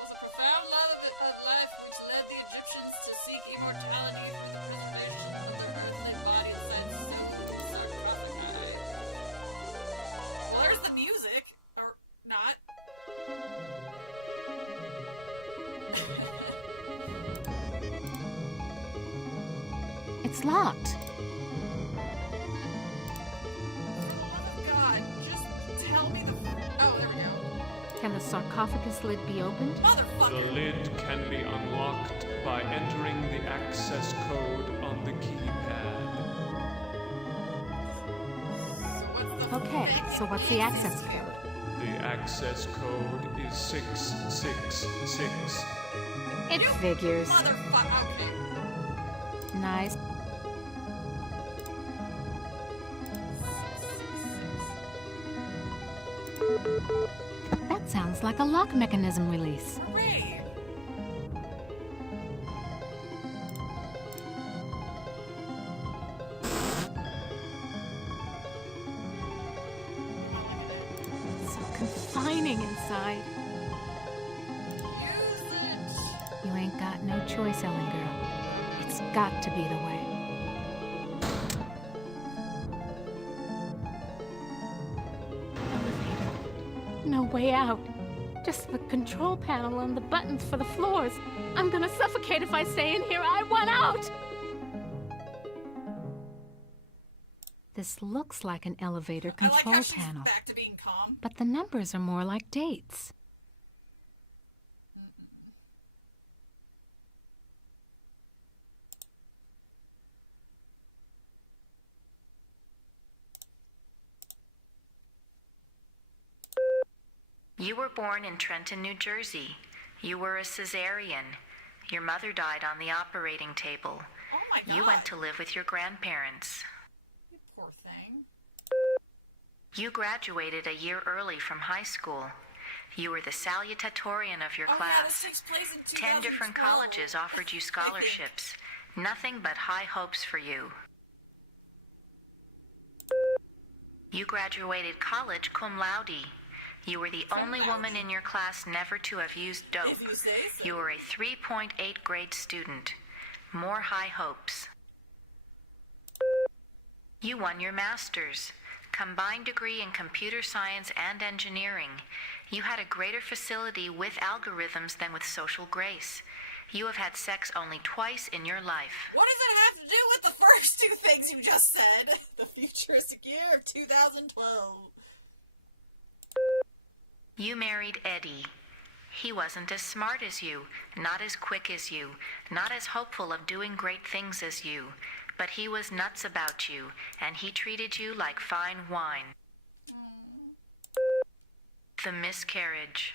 was a profound love of life which led the Egyptians to seek immortality through the preservation of their earthly body inside sarcophagi. Well, there's the music. Or not. It's locked. God, just tell me the... Oh, there we go. Can the sarcophagus lid be opened? The Motherfucker! lid can be unlocked by entering the access code on the keypad. Okay, so what's the access code? The access code is 666. It figures. Motherfucker, okay. Nice. That sounds like a lock mechanism release. Hooray! It's so confining inside. Use it! You ain't got no choice, Ellen girl. It's got to be the way. Elevator. No way out. Just the control panel and the buttons for the floors. I'm gonna suffocate if I stay in here. I want out! This looks like an elevator I like control how she's panel, back to being calm. but the numbers are more like dates. You were born in Trenton, New Jersey. You were a cesarean. Your mother died on the operating table. Oh my god. You went to live with your grandparents. You poor thing. You graduated a year early from high school. You were the salutatorian of your Oh yeah, class. this takes place in 10 different 2012. colleges offered you scholarships. Nothing but high hopes for you. You graduated college cum laude. You were the only woman in your class never to have used dope. If you say so. You were a 3.8 grade student. More high hopes. You won your master's. Combined degree in computer science and engineering. You had a greater facility with algorithms than with social grace. You have had sex only twice in your life. What does it have to do with the first two things you just said? The futuristic year of 2012. You married Eddie. He wasn't as smart as you, not as quick as you, not as hopeful of doing great things as you, but he was nuts about you, and he treated you like fine wine. The miscarriage.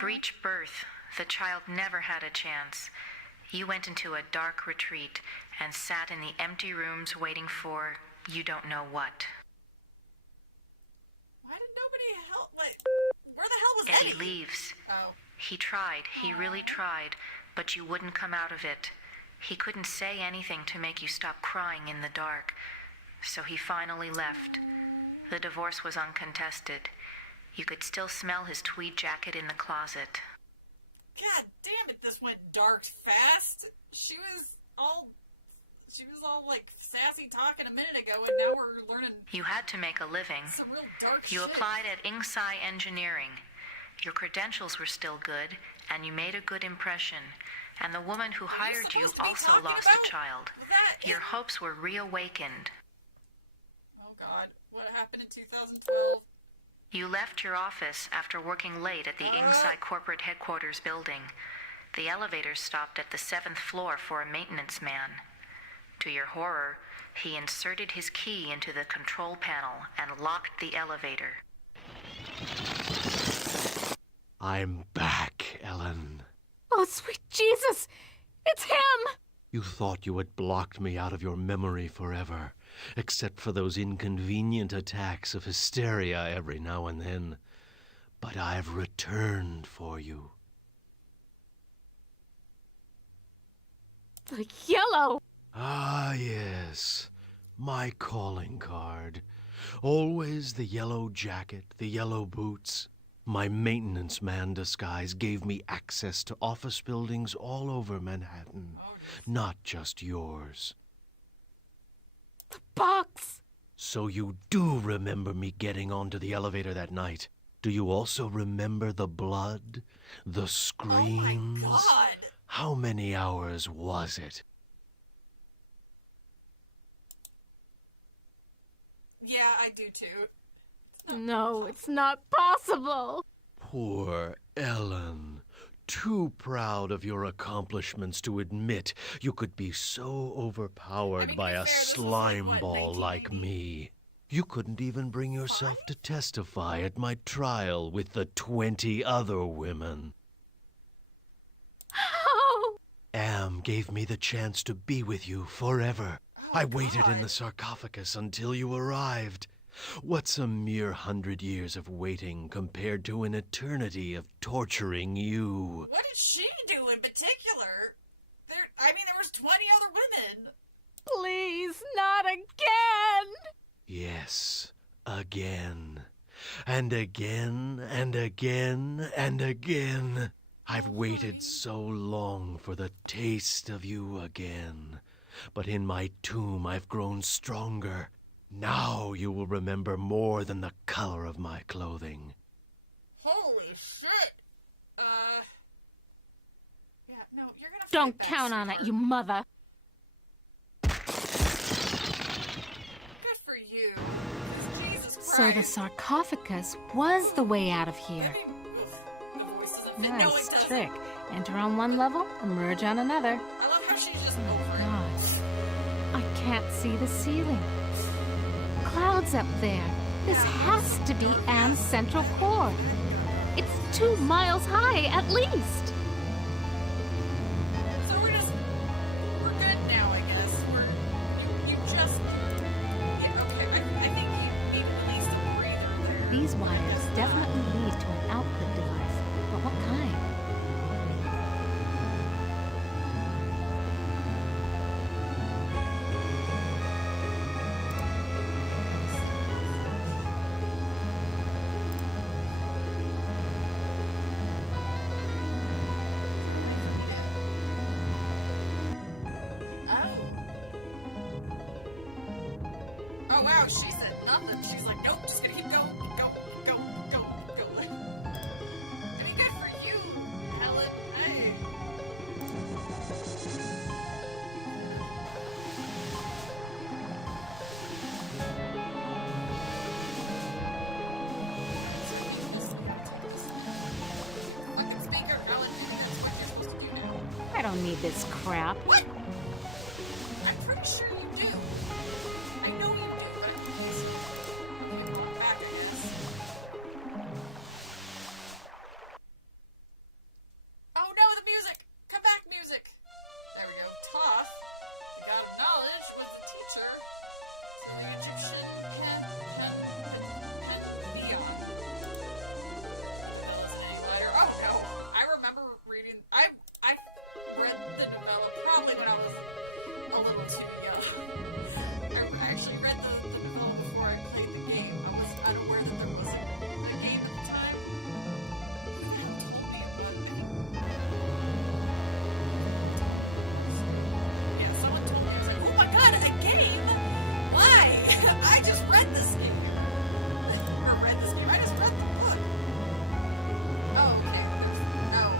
Breech birth. The child never had a chance. You went into a dark retreat and sat in the empty rooms waiting for You don't know what. Why did nobody help? Like, where the hell was Eddie Eddie? leaves. Oh. He tried. He really tried. But you wouldn't come out of it. He couldn't say anything to make you stop crying in the dark. So he finally left. The divorce was uncontested. You could still smell his tweed jacket in the closet. God damn it, this went dark fast. She was all like sassy talking a minute ago, and now we're learning You had to make a living. some real dark You shit. applied at Inksci Engineering. Your credentials were still good, and you made a good impression. And the woman who hired you supposed to be also talking lost about a child. that Your in- hopes were reawakened. Oh God, what happened in 2012? You left your office after working late at the Inksci corporate headquarters building. The elevator stopped at the 7th floor for a maintenance man. To your horror, he inserted his key into the control panel and locked the elevator. I'm back, Ellen. Oh, sweet Jesus! It's him! You thought you had blocked me out of your memory forever, except for those inconvenient attacks of hysteria every now and then. But I've returned for you. The yellow! Ah, yes. My calling card. Always the yellow jacket, the yellow boots. My maintenance man disguise gave me access to office buildings all over Manhattan. Not just yours. The box! So you do remember me getting onto the elevator that night. Do you also remember the blood? The screams? Oh my God! How many hours was it? Yeah, I do too. No, it's not possible! Poor Ellen. Too proud of your accomplishments to admit you could be so overpowered I mean, by to be a fair, this was slime like, what, ball like 1990? me. You couldn't even bring yourself to testify at my trial with the 20 other women. How? Am gave me the chance to be with you forever. I waited in God. the sarcophagus until you arrived. What's a mere 100 years of waiting compared to an eternity of torturing you? What did she do in particular? There was 20 other women. Please, not again! Yes, again. And again, and again, and again. I've waited so long for the taste of you again. But in my tomb I've grown stronger. Now you will remember more than the color of my clothing. Holy shit. Yeah, no, you're gonna Don't fight back, count on it, sweetheart. you mother! Good for you. 'Cause Jesus Christ. So the sarcophagus was the way out of here. I mean, the voice doesn't fit. No, it Nice doesn't. trick. Enter on one level, emerge on another. I love how she's just over it. Gosh, I can't see the ceiling. Clouds up there. This has to be Anne's central core. It's 2 miles high, at least. So we're good now, I guess. You just, yeah, okay, I think you need at least a breather there. These wires definitely lead to an output device, but what kind? Oh wow, she said nothing. She's like, nope, just gonna keep going, go. Pretty good for you, Helen. Hey. Fucking speaker, Helen. That's what you're supposed to do now. I don't need this crap. What? I'm pretty sure you do. I know you do, but please. Okay, well, I'm back, I guess. Oh no, the music! Come back, music! There we go. Tough. You gotta acknowledge with the teacher. The Egyptian Neon. Oh no! I remember reading. I read the novella probably when I was a little too young. I actually read the novella before I played the game. I was unaware that there was a game at the time. Who told me about it? Yeah, someone told me. I was like, oh my god, a game? Why? I just read this game. Or read this game. I just read the book. Oh, okay. Oh,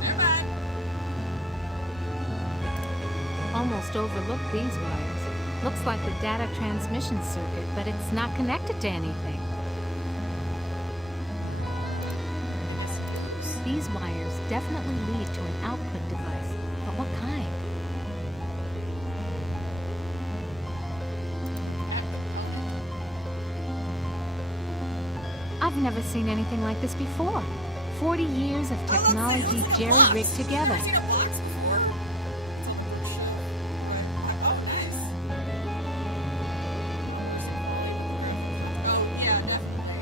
never mind. Almost overlooked these wires. Looks like the data transmission circuit, but it's not connected to anything. These wires definitely lead to an output device, but what kind? I've never seen anything like this before. 40 years of technology jerry-rigged together. I've seen a box before. It's a show. Oh, nice. Oh, yeah, definitely.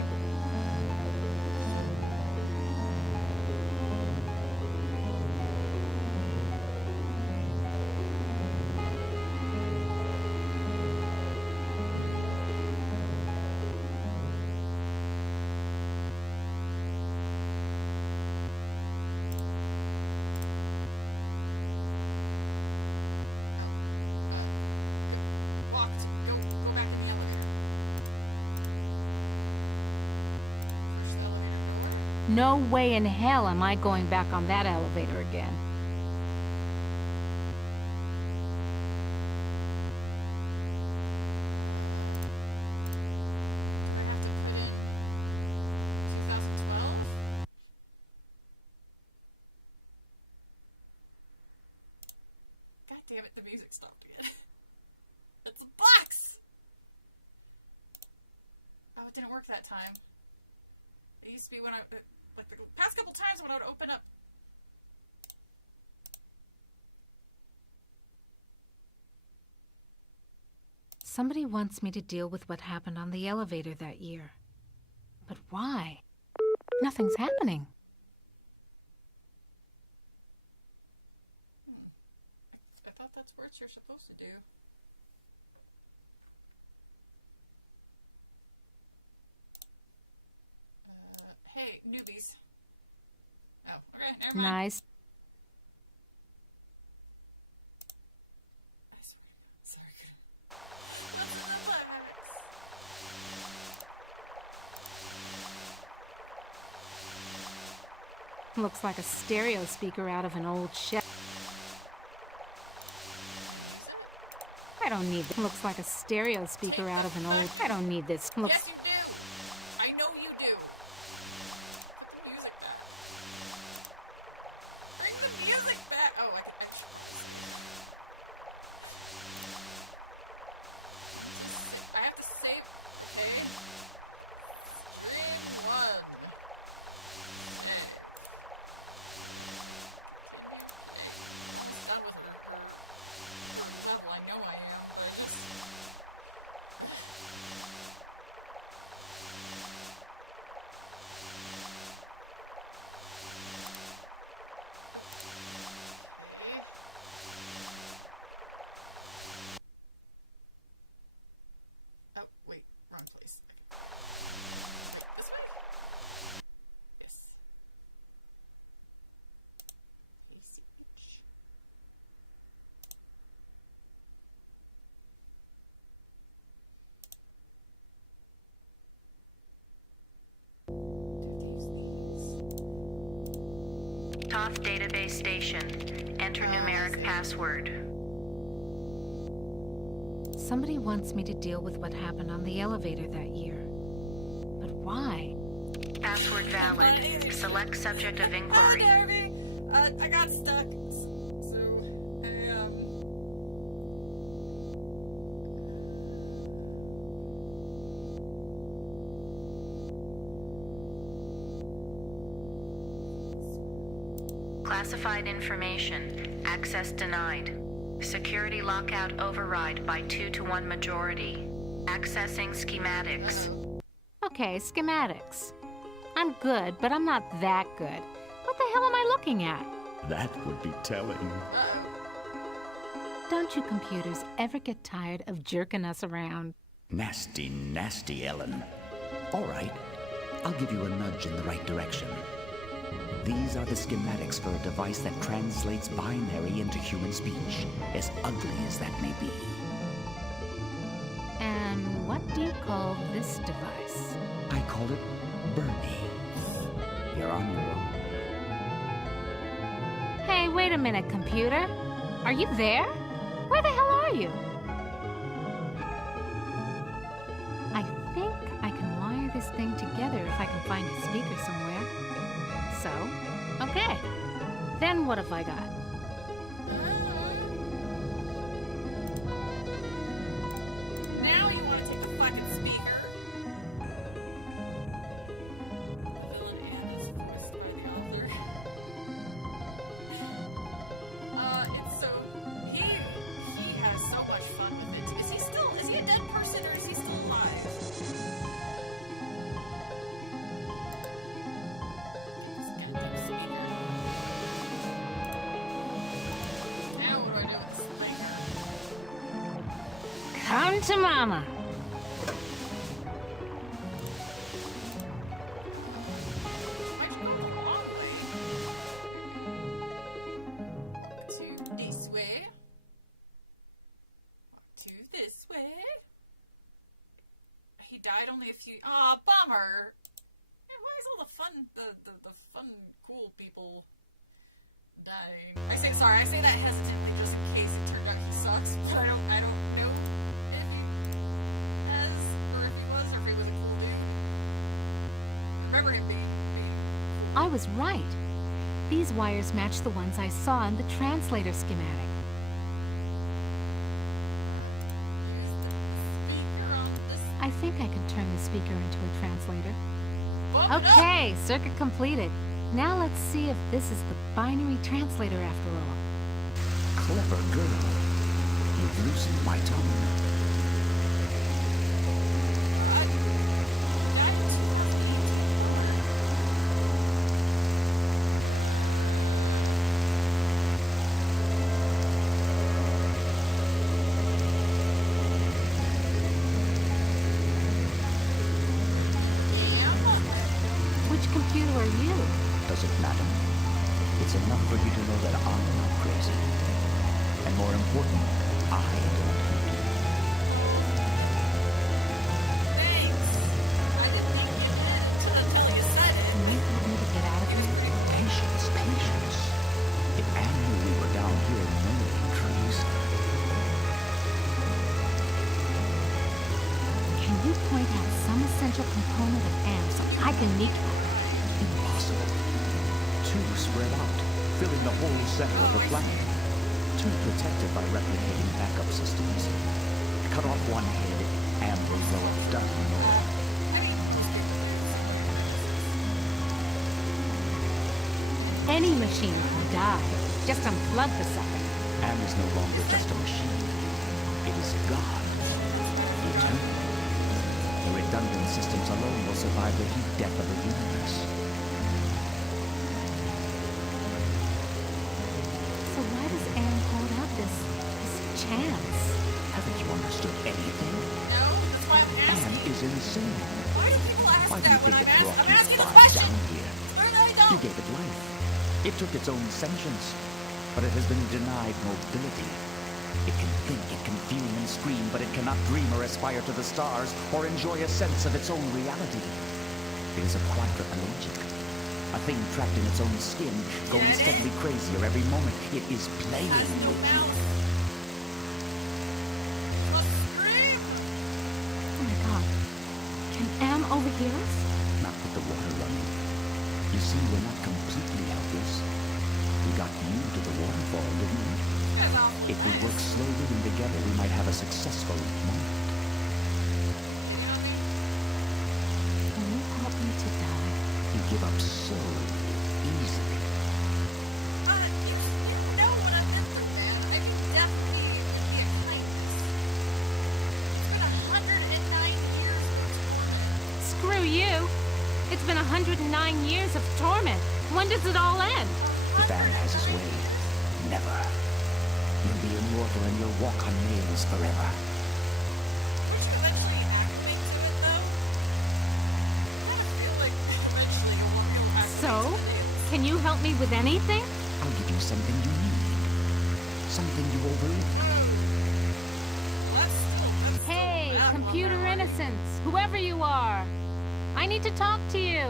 Walked. Go back in the elevator. Push the elevator door. No way in hell am I going back on that elevator again. I have to put in 2012? God damn it, the music stopped again. It's a box! Oh, it didn't work that time. It used to be when I, like the past couple times when I would open up. Somebody wants me to deal with what happened on the elevator that year. But why? Nothing's happening. I thought that's what you're supposed to do. Hey, newbies. Oh, okay, never mind. Nice. I swear to God, sorry. What's in the fun habits? Looks like a stereo speaker out of an old shed. I don't need this. Looks like a stereo speaker out of an old. I don't need this. Looks. Yes, you do. I know you do. Put the music back. Bring the music back. Oh, I can. I have to save. Okay. Screen 1. Okay. I'm done with it. Level. I know I am, but I just. Oh, wait, wrong place. Wait, this way? Yes. ACH. Toth database station. Enter numeric password. Somebody wants me to deal with what happened on the elevator that year. But why? Password valid. Select subject of Hi, inquiry. Darby. I got stuck. So, I, Classified information. Access denied. Security lockout override by 2-to-1 majority. Accessing schematics. Okay, schematics. I'm good, but I'm not that good. What the hell am I looking at? That would be telling. Don't you computers ever get tired of jerking us around? Nasty, nasty, Ellen. All right, I'll give you a nudge in the right direction. These are the schematics for a device that translates binary into human speech, as ugly as that may be. And what do you call this device? I call it Bernie. You're on your own. Hey, wait a minute, computer. Are you there? Where the hell are you? I think I can wire this thing together if I can find a speaker somewhere. So, okay. Then what have I got? Now you want to take the fucking speaker. The villain Anne is voiced by the author. It's so he has so much fun with it. Is he a dead person or is he still alive? This goddamn speaker. Now what do I do with this thing? Come to mama. Why'd you go the long way? To this way. To this way. He died only a few. Aw, bummer. Man, why is all the fun, the fun, cool people dying? I say that hesitantly just in case it turned out he sucks, but I don't know if he has, or if he was, or if he was a cool dude. I remember him being I was right. These wires match the ones I saw in the translator schematic. I think I can turn the speaker into a translator. Okay, circuit completed. Now let's see if this is the binary translator after all. Clever girl. You've loosened my tongue. Which computer are you? Does it matter? It's enough for you to know that I'm not crazy. And more important, I don't hate you. Thanks. I didn't think you did until you said it. Can you help me to get out of here? Patience, patience. If Anne knew we were down here murdering trees, Can you point out some essential component of AM so I can meet her? impossible. Two spread out, filling the whole center of the planet. Two protected by replicating backup systems. Cut off one head, and we'll throw a dozen more. Any machine can die. Just unplug the sucker. Anne is no longer just a machine. It is God. Eternal. The redundant systems alone will survive the heat death of the universe. So why does Anne hold out this chance? Haven't you understood anything? No, that's why I'm Anne asking. is insane. Why do people ask Why do you that when think it I'm brought asking? I'm asking you a far question. down here? I You don't. gave it life. It took its own sentience, but it has been denied mobility. It can think, it can feel and scream, but it cannot dream or aspire to the stars or enjoy a sense of its own reality. It is a quadriplegic, a thing trapped in its own skin, going Get it? steadily crazier every moment. It is playing Has no with you. mouth. Must scream. Oh my god. Can Am overhear us? Not with the water running. You see, we're not completely helpless. We got you to the waterfall, didn't we? That's all. If we work slowly and together, we might have a successful moment. Can you help me to die? You give up so easily. You know what I've been through, man. I can definitely be a kindness. It's been 110 screw you. It's been 109 years of torment. When does it all end? If Van has his way, never. You'll be immortal and you'll walk on nails forever. Which eventually acclimate to it, though. I kind of feel like eventually you'll acclimate So, to it. can you help me with anything? I'll give you something you need. Something you overlooked. Hey, computer innocence, whoever you are. I need to talk to you.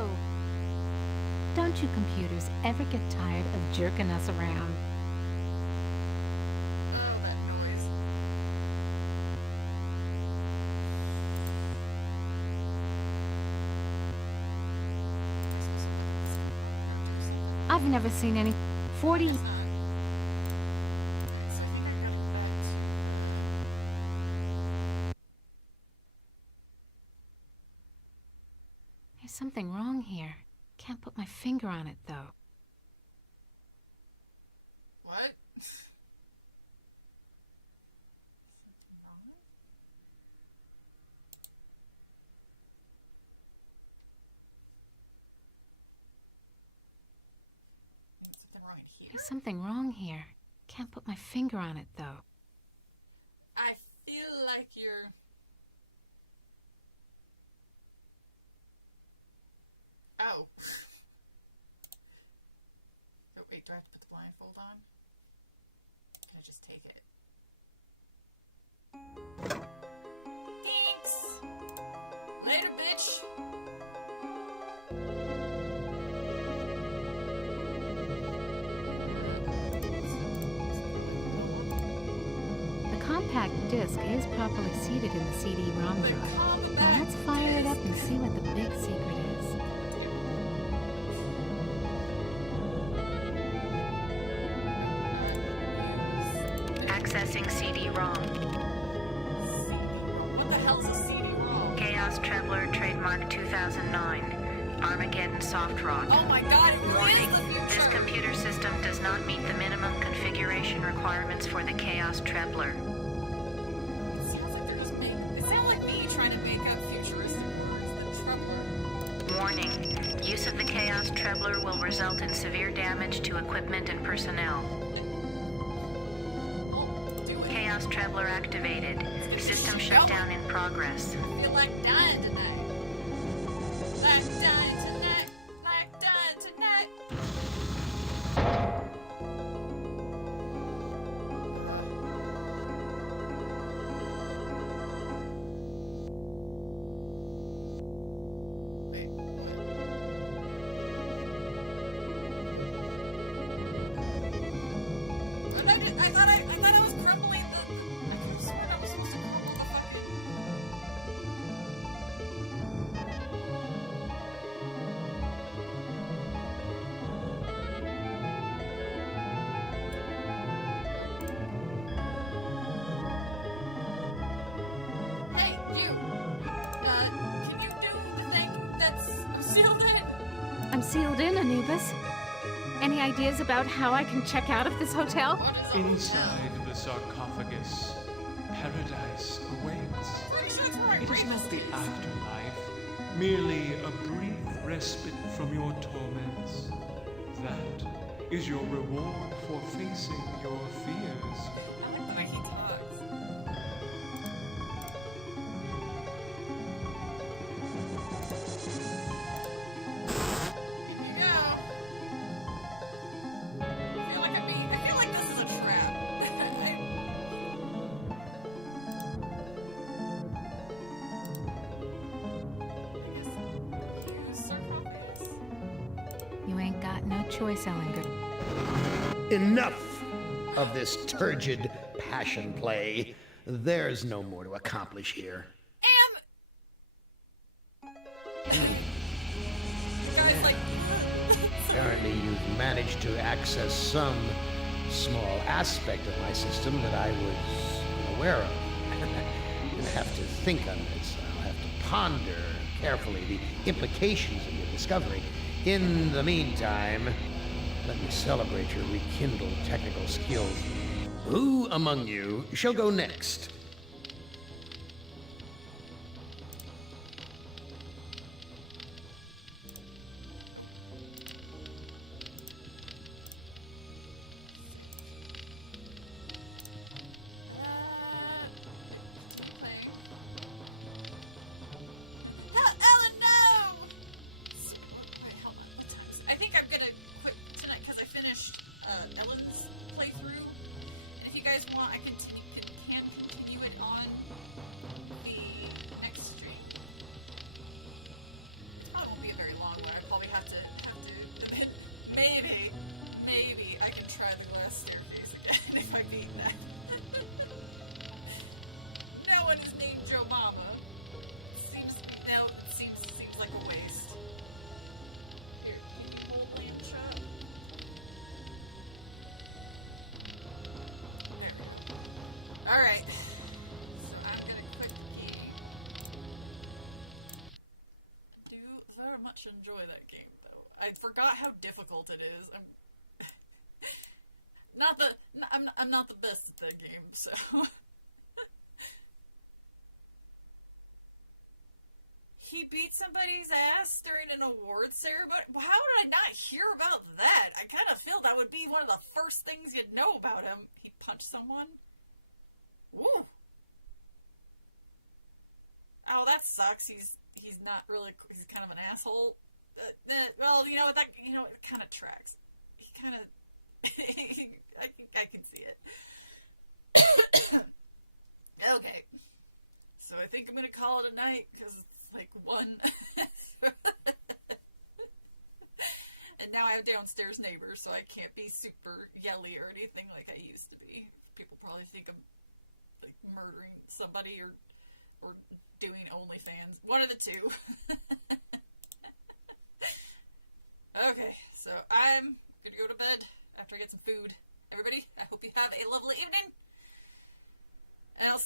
Don't you computers ever get tired of jerking us around? Oh, that noise. I've never seen any 40... So I think I gotta go back to... There's something wrong here. Can't put my finger on it, though. What? Something wrong in here? There's something wrong here. Can't put my finger on it, though. I feel like you're... Oh. Oh, wait, do I have to put the blindfold on? Can I just take it? Thanks! Later, bitch! The compact disc is properly seated in the CD-ROM drive. Now let's fire it up and see what the big secret is. Accessing CD-ROM. What the hell's a CD-ROM? Chaos Trebler trademark 2009. Armageddon soft rock. Oh my god, it really Warning, is the future! this computer system does not meet the minimum configuration requirements for the Chaos Trebler. It sounds like they're just making... It sounds like me trying to make up futuristic words. The Trebler. Warning, use of the Chaos Trebler will result in severe damage to equipment and personnel. Oh, do it. Chaos Trebler activated. System shutdown in progress. I feel like dying tonight. Like dying tonight. Like dying tonight. Wait, what? I thought I was crumbling the... I could have sworn I was supposed to crumble the fucking... Hey, you! Can you do the thing that's sealed in? I'm sealed in, Anubis. Any ideas about how I can check out of this hotel? What is up? Inside the sarcophagus, paradise awaits. Pretty sure it's right. It is not the afterlife, merely a brief respite from your torments. That is your reward for facing your fears. I like the way he talks. Here you go. I feel like this is a trap. Use sarcophagus. You ain't got no choice, Ellinger. Enough of this turgid passion play. There's no more to accomplish here. The guy's like... Apparently you've managed to access some small aspect of my system that I was unaware of. I'm gonna have to think on this. I'll have to ponder carefully the implications of your discovery. In the meantime, let me celebrate your rekindled technical skills. Who among you shall go next? one is named Joe Mama. Seems like a waste. Here, can you hold land trap? There. Alright. So I'm gonna quit the game. Do very much enjoy that game though. I forgot how difficult it is. I'm not the best at that game, so he beat somebody's ass during an awards ceremony? How did I not hear about that? I kind of feel that would be one of the first things you'd know about him. He punched someone? Woo! Oh, that sucks. He's not really, he's kind of an asshole. Well, you know, it kind of tracks. He kind of, I can see it. Okay. So I think I'm going to call it a night, because it's like 1. And now I have downstairs neighbors, so I can't be super yelly or anything like I used to be. People probably think I'm like murdering somebody or doing OnlyFans. One of the two. Okay, so I'm gonna go to bed after I get some food. Everybody, I hope you have a lovely evening. And I'll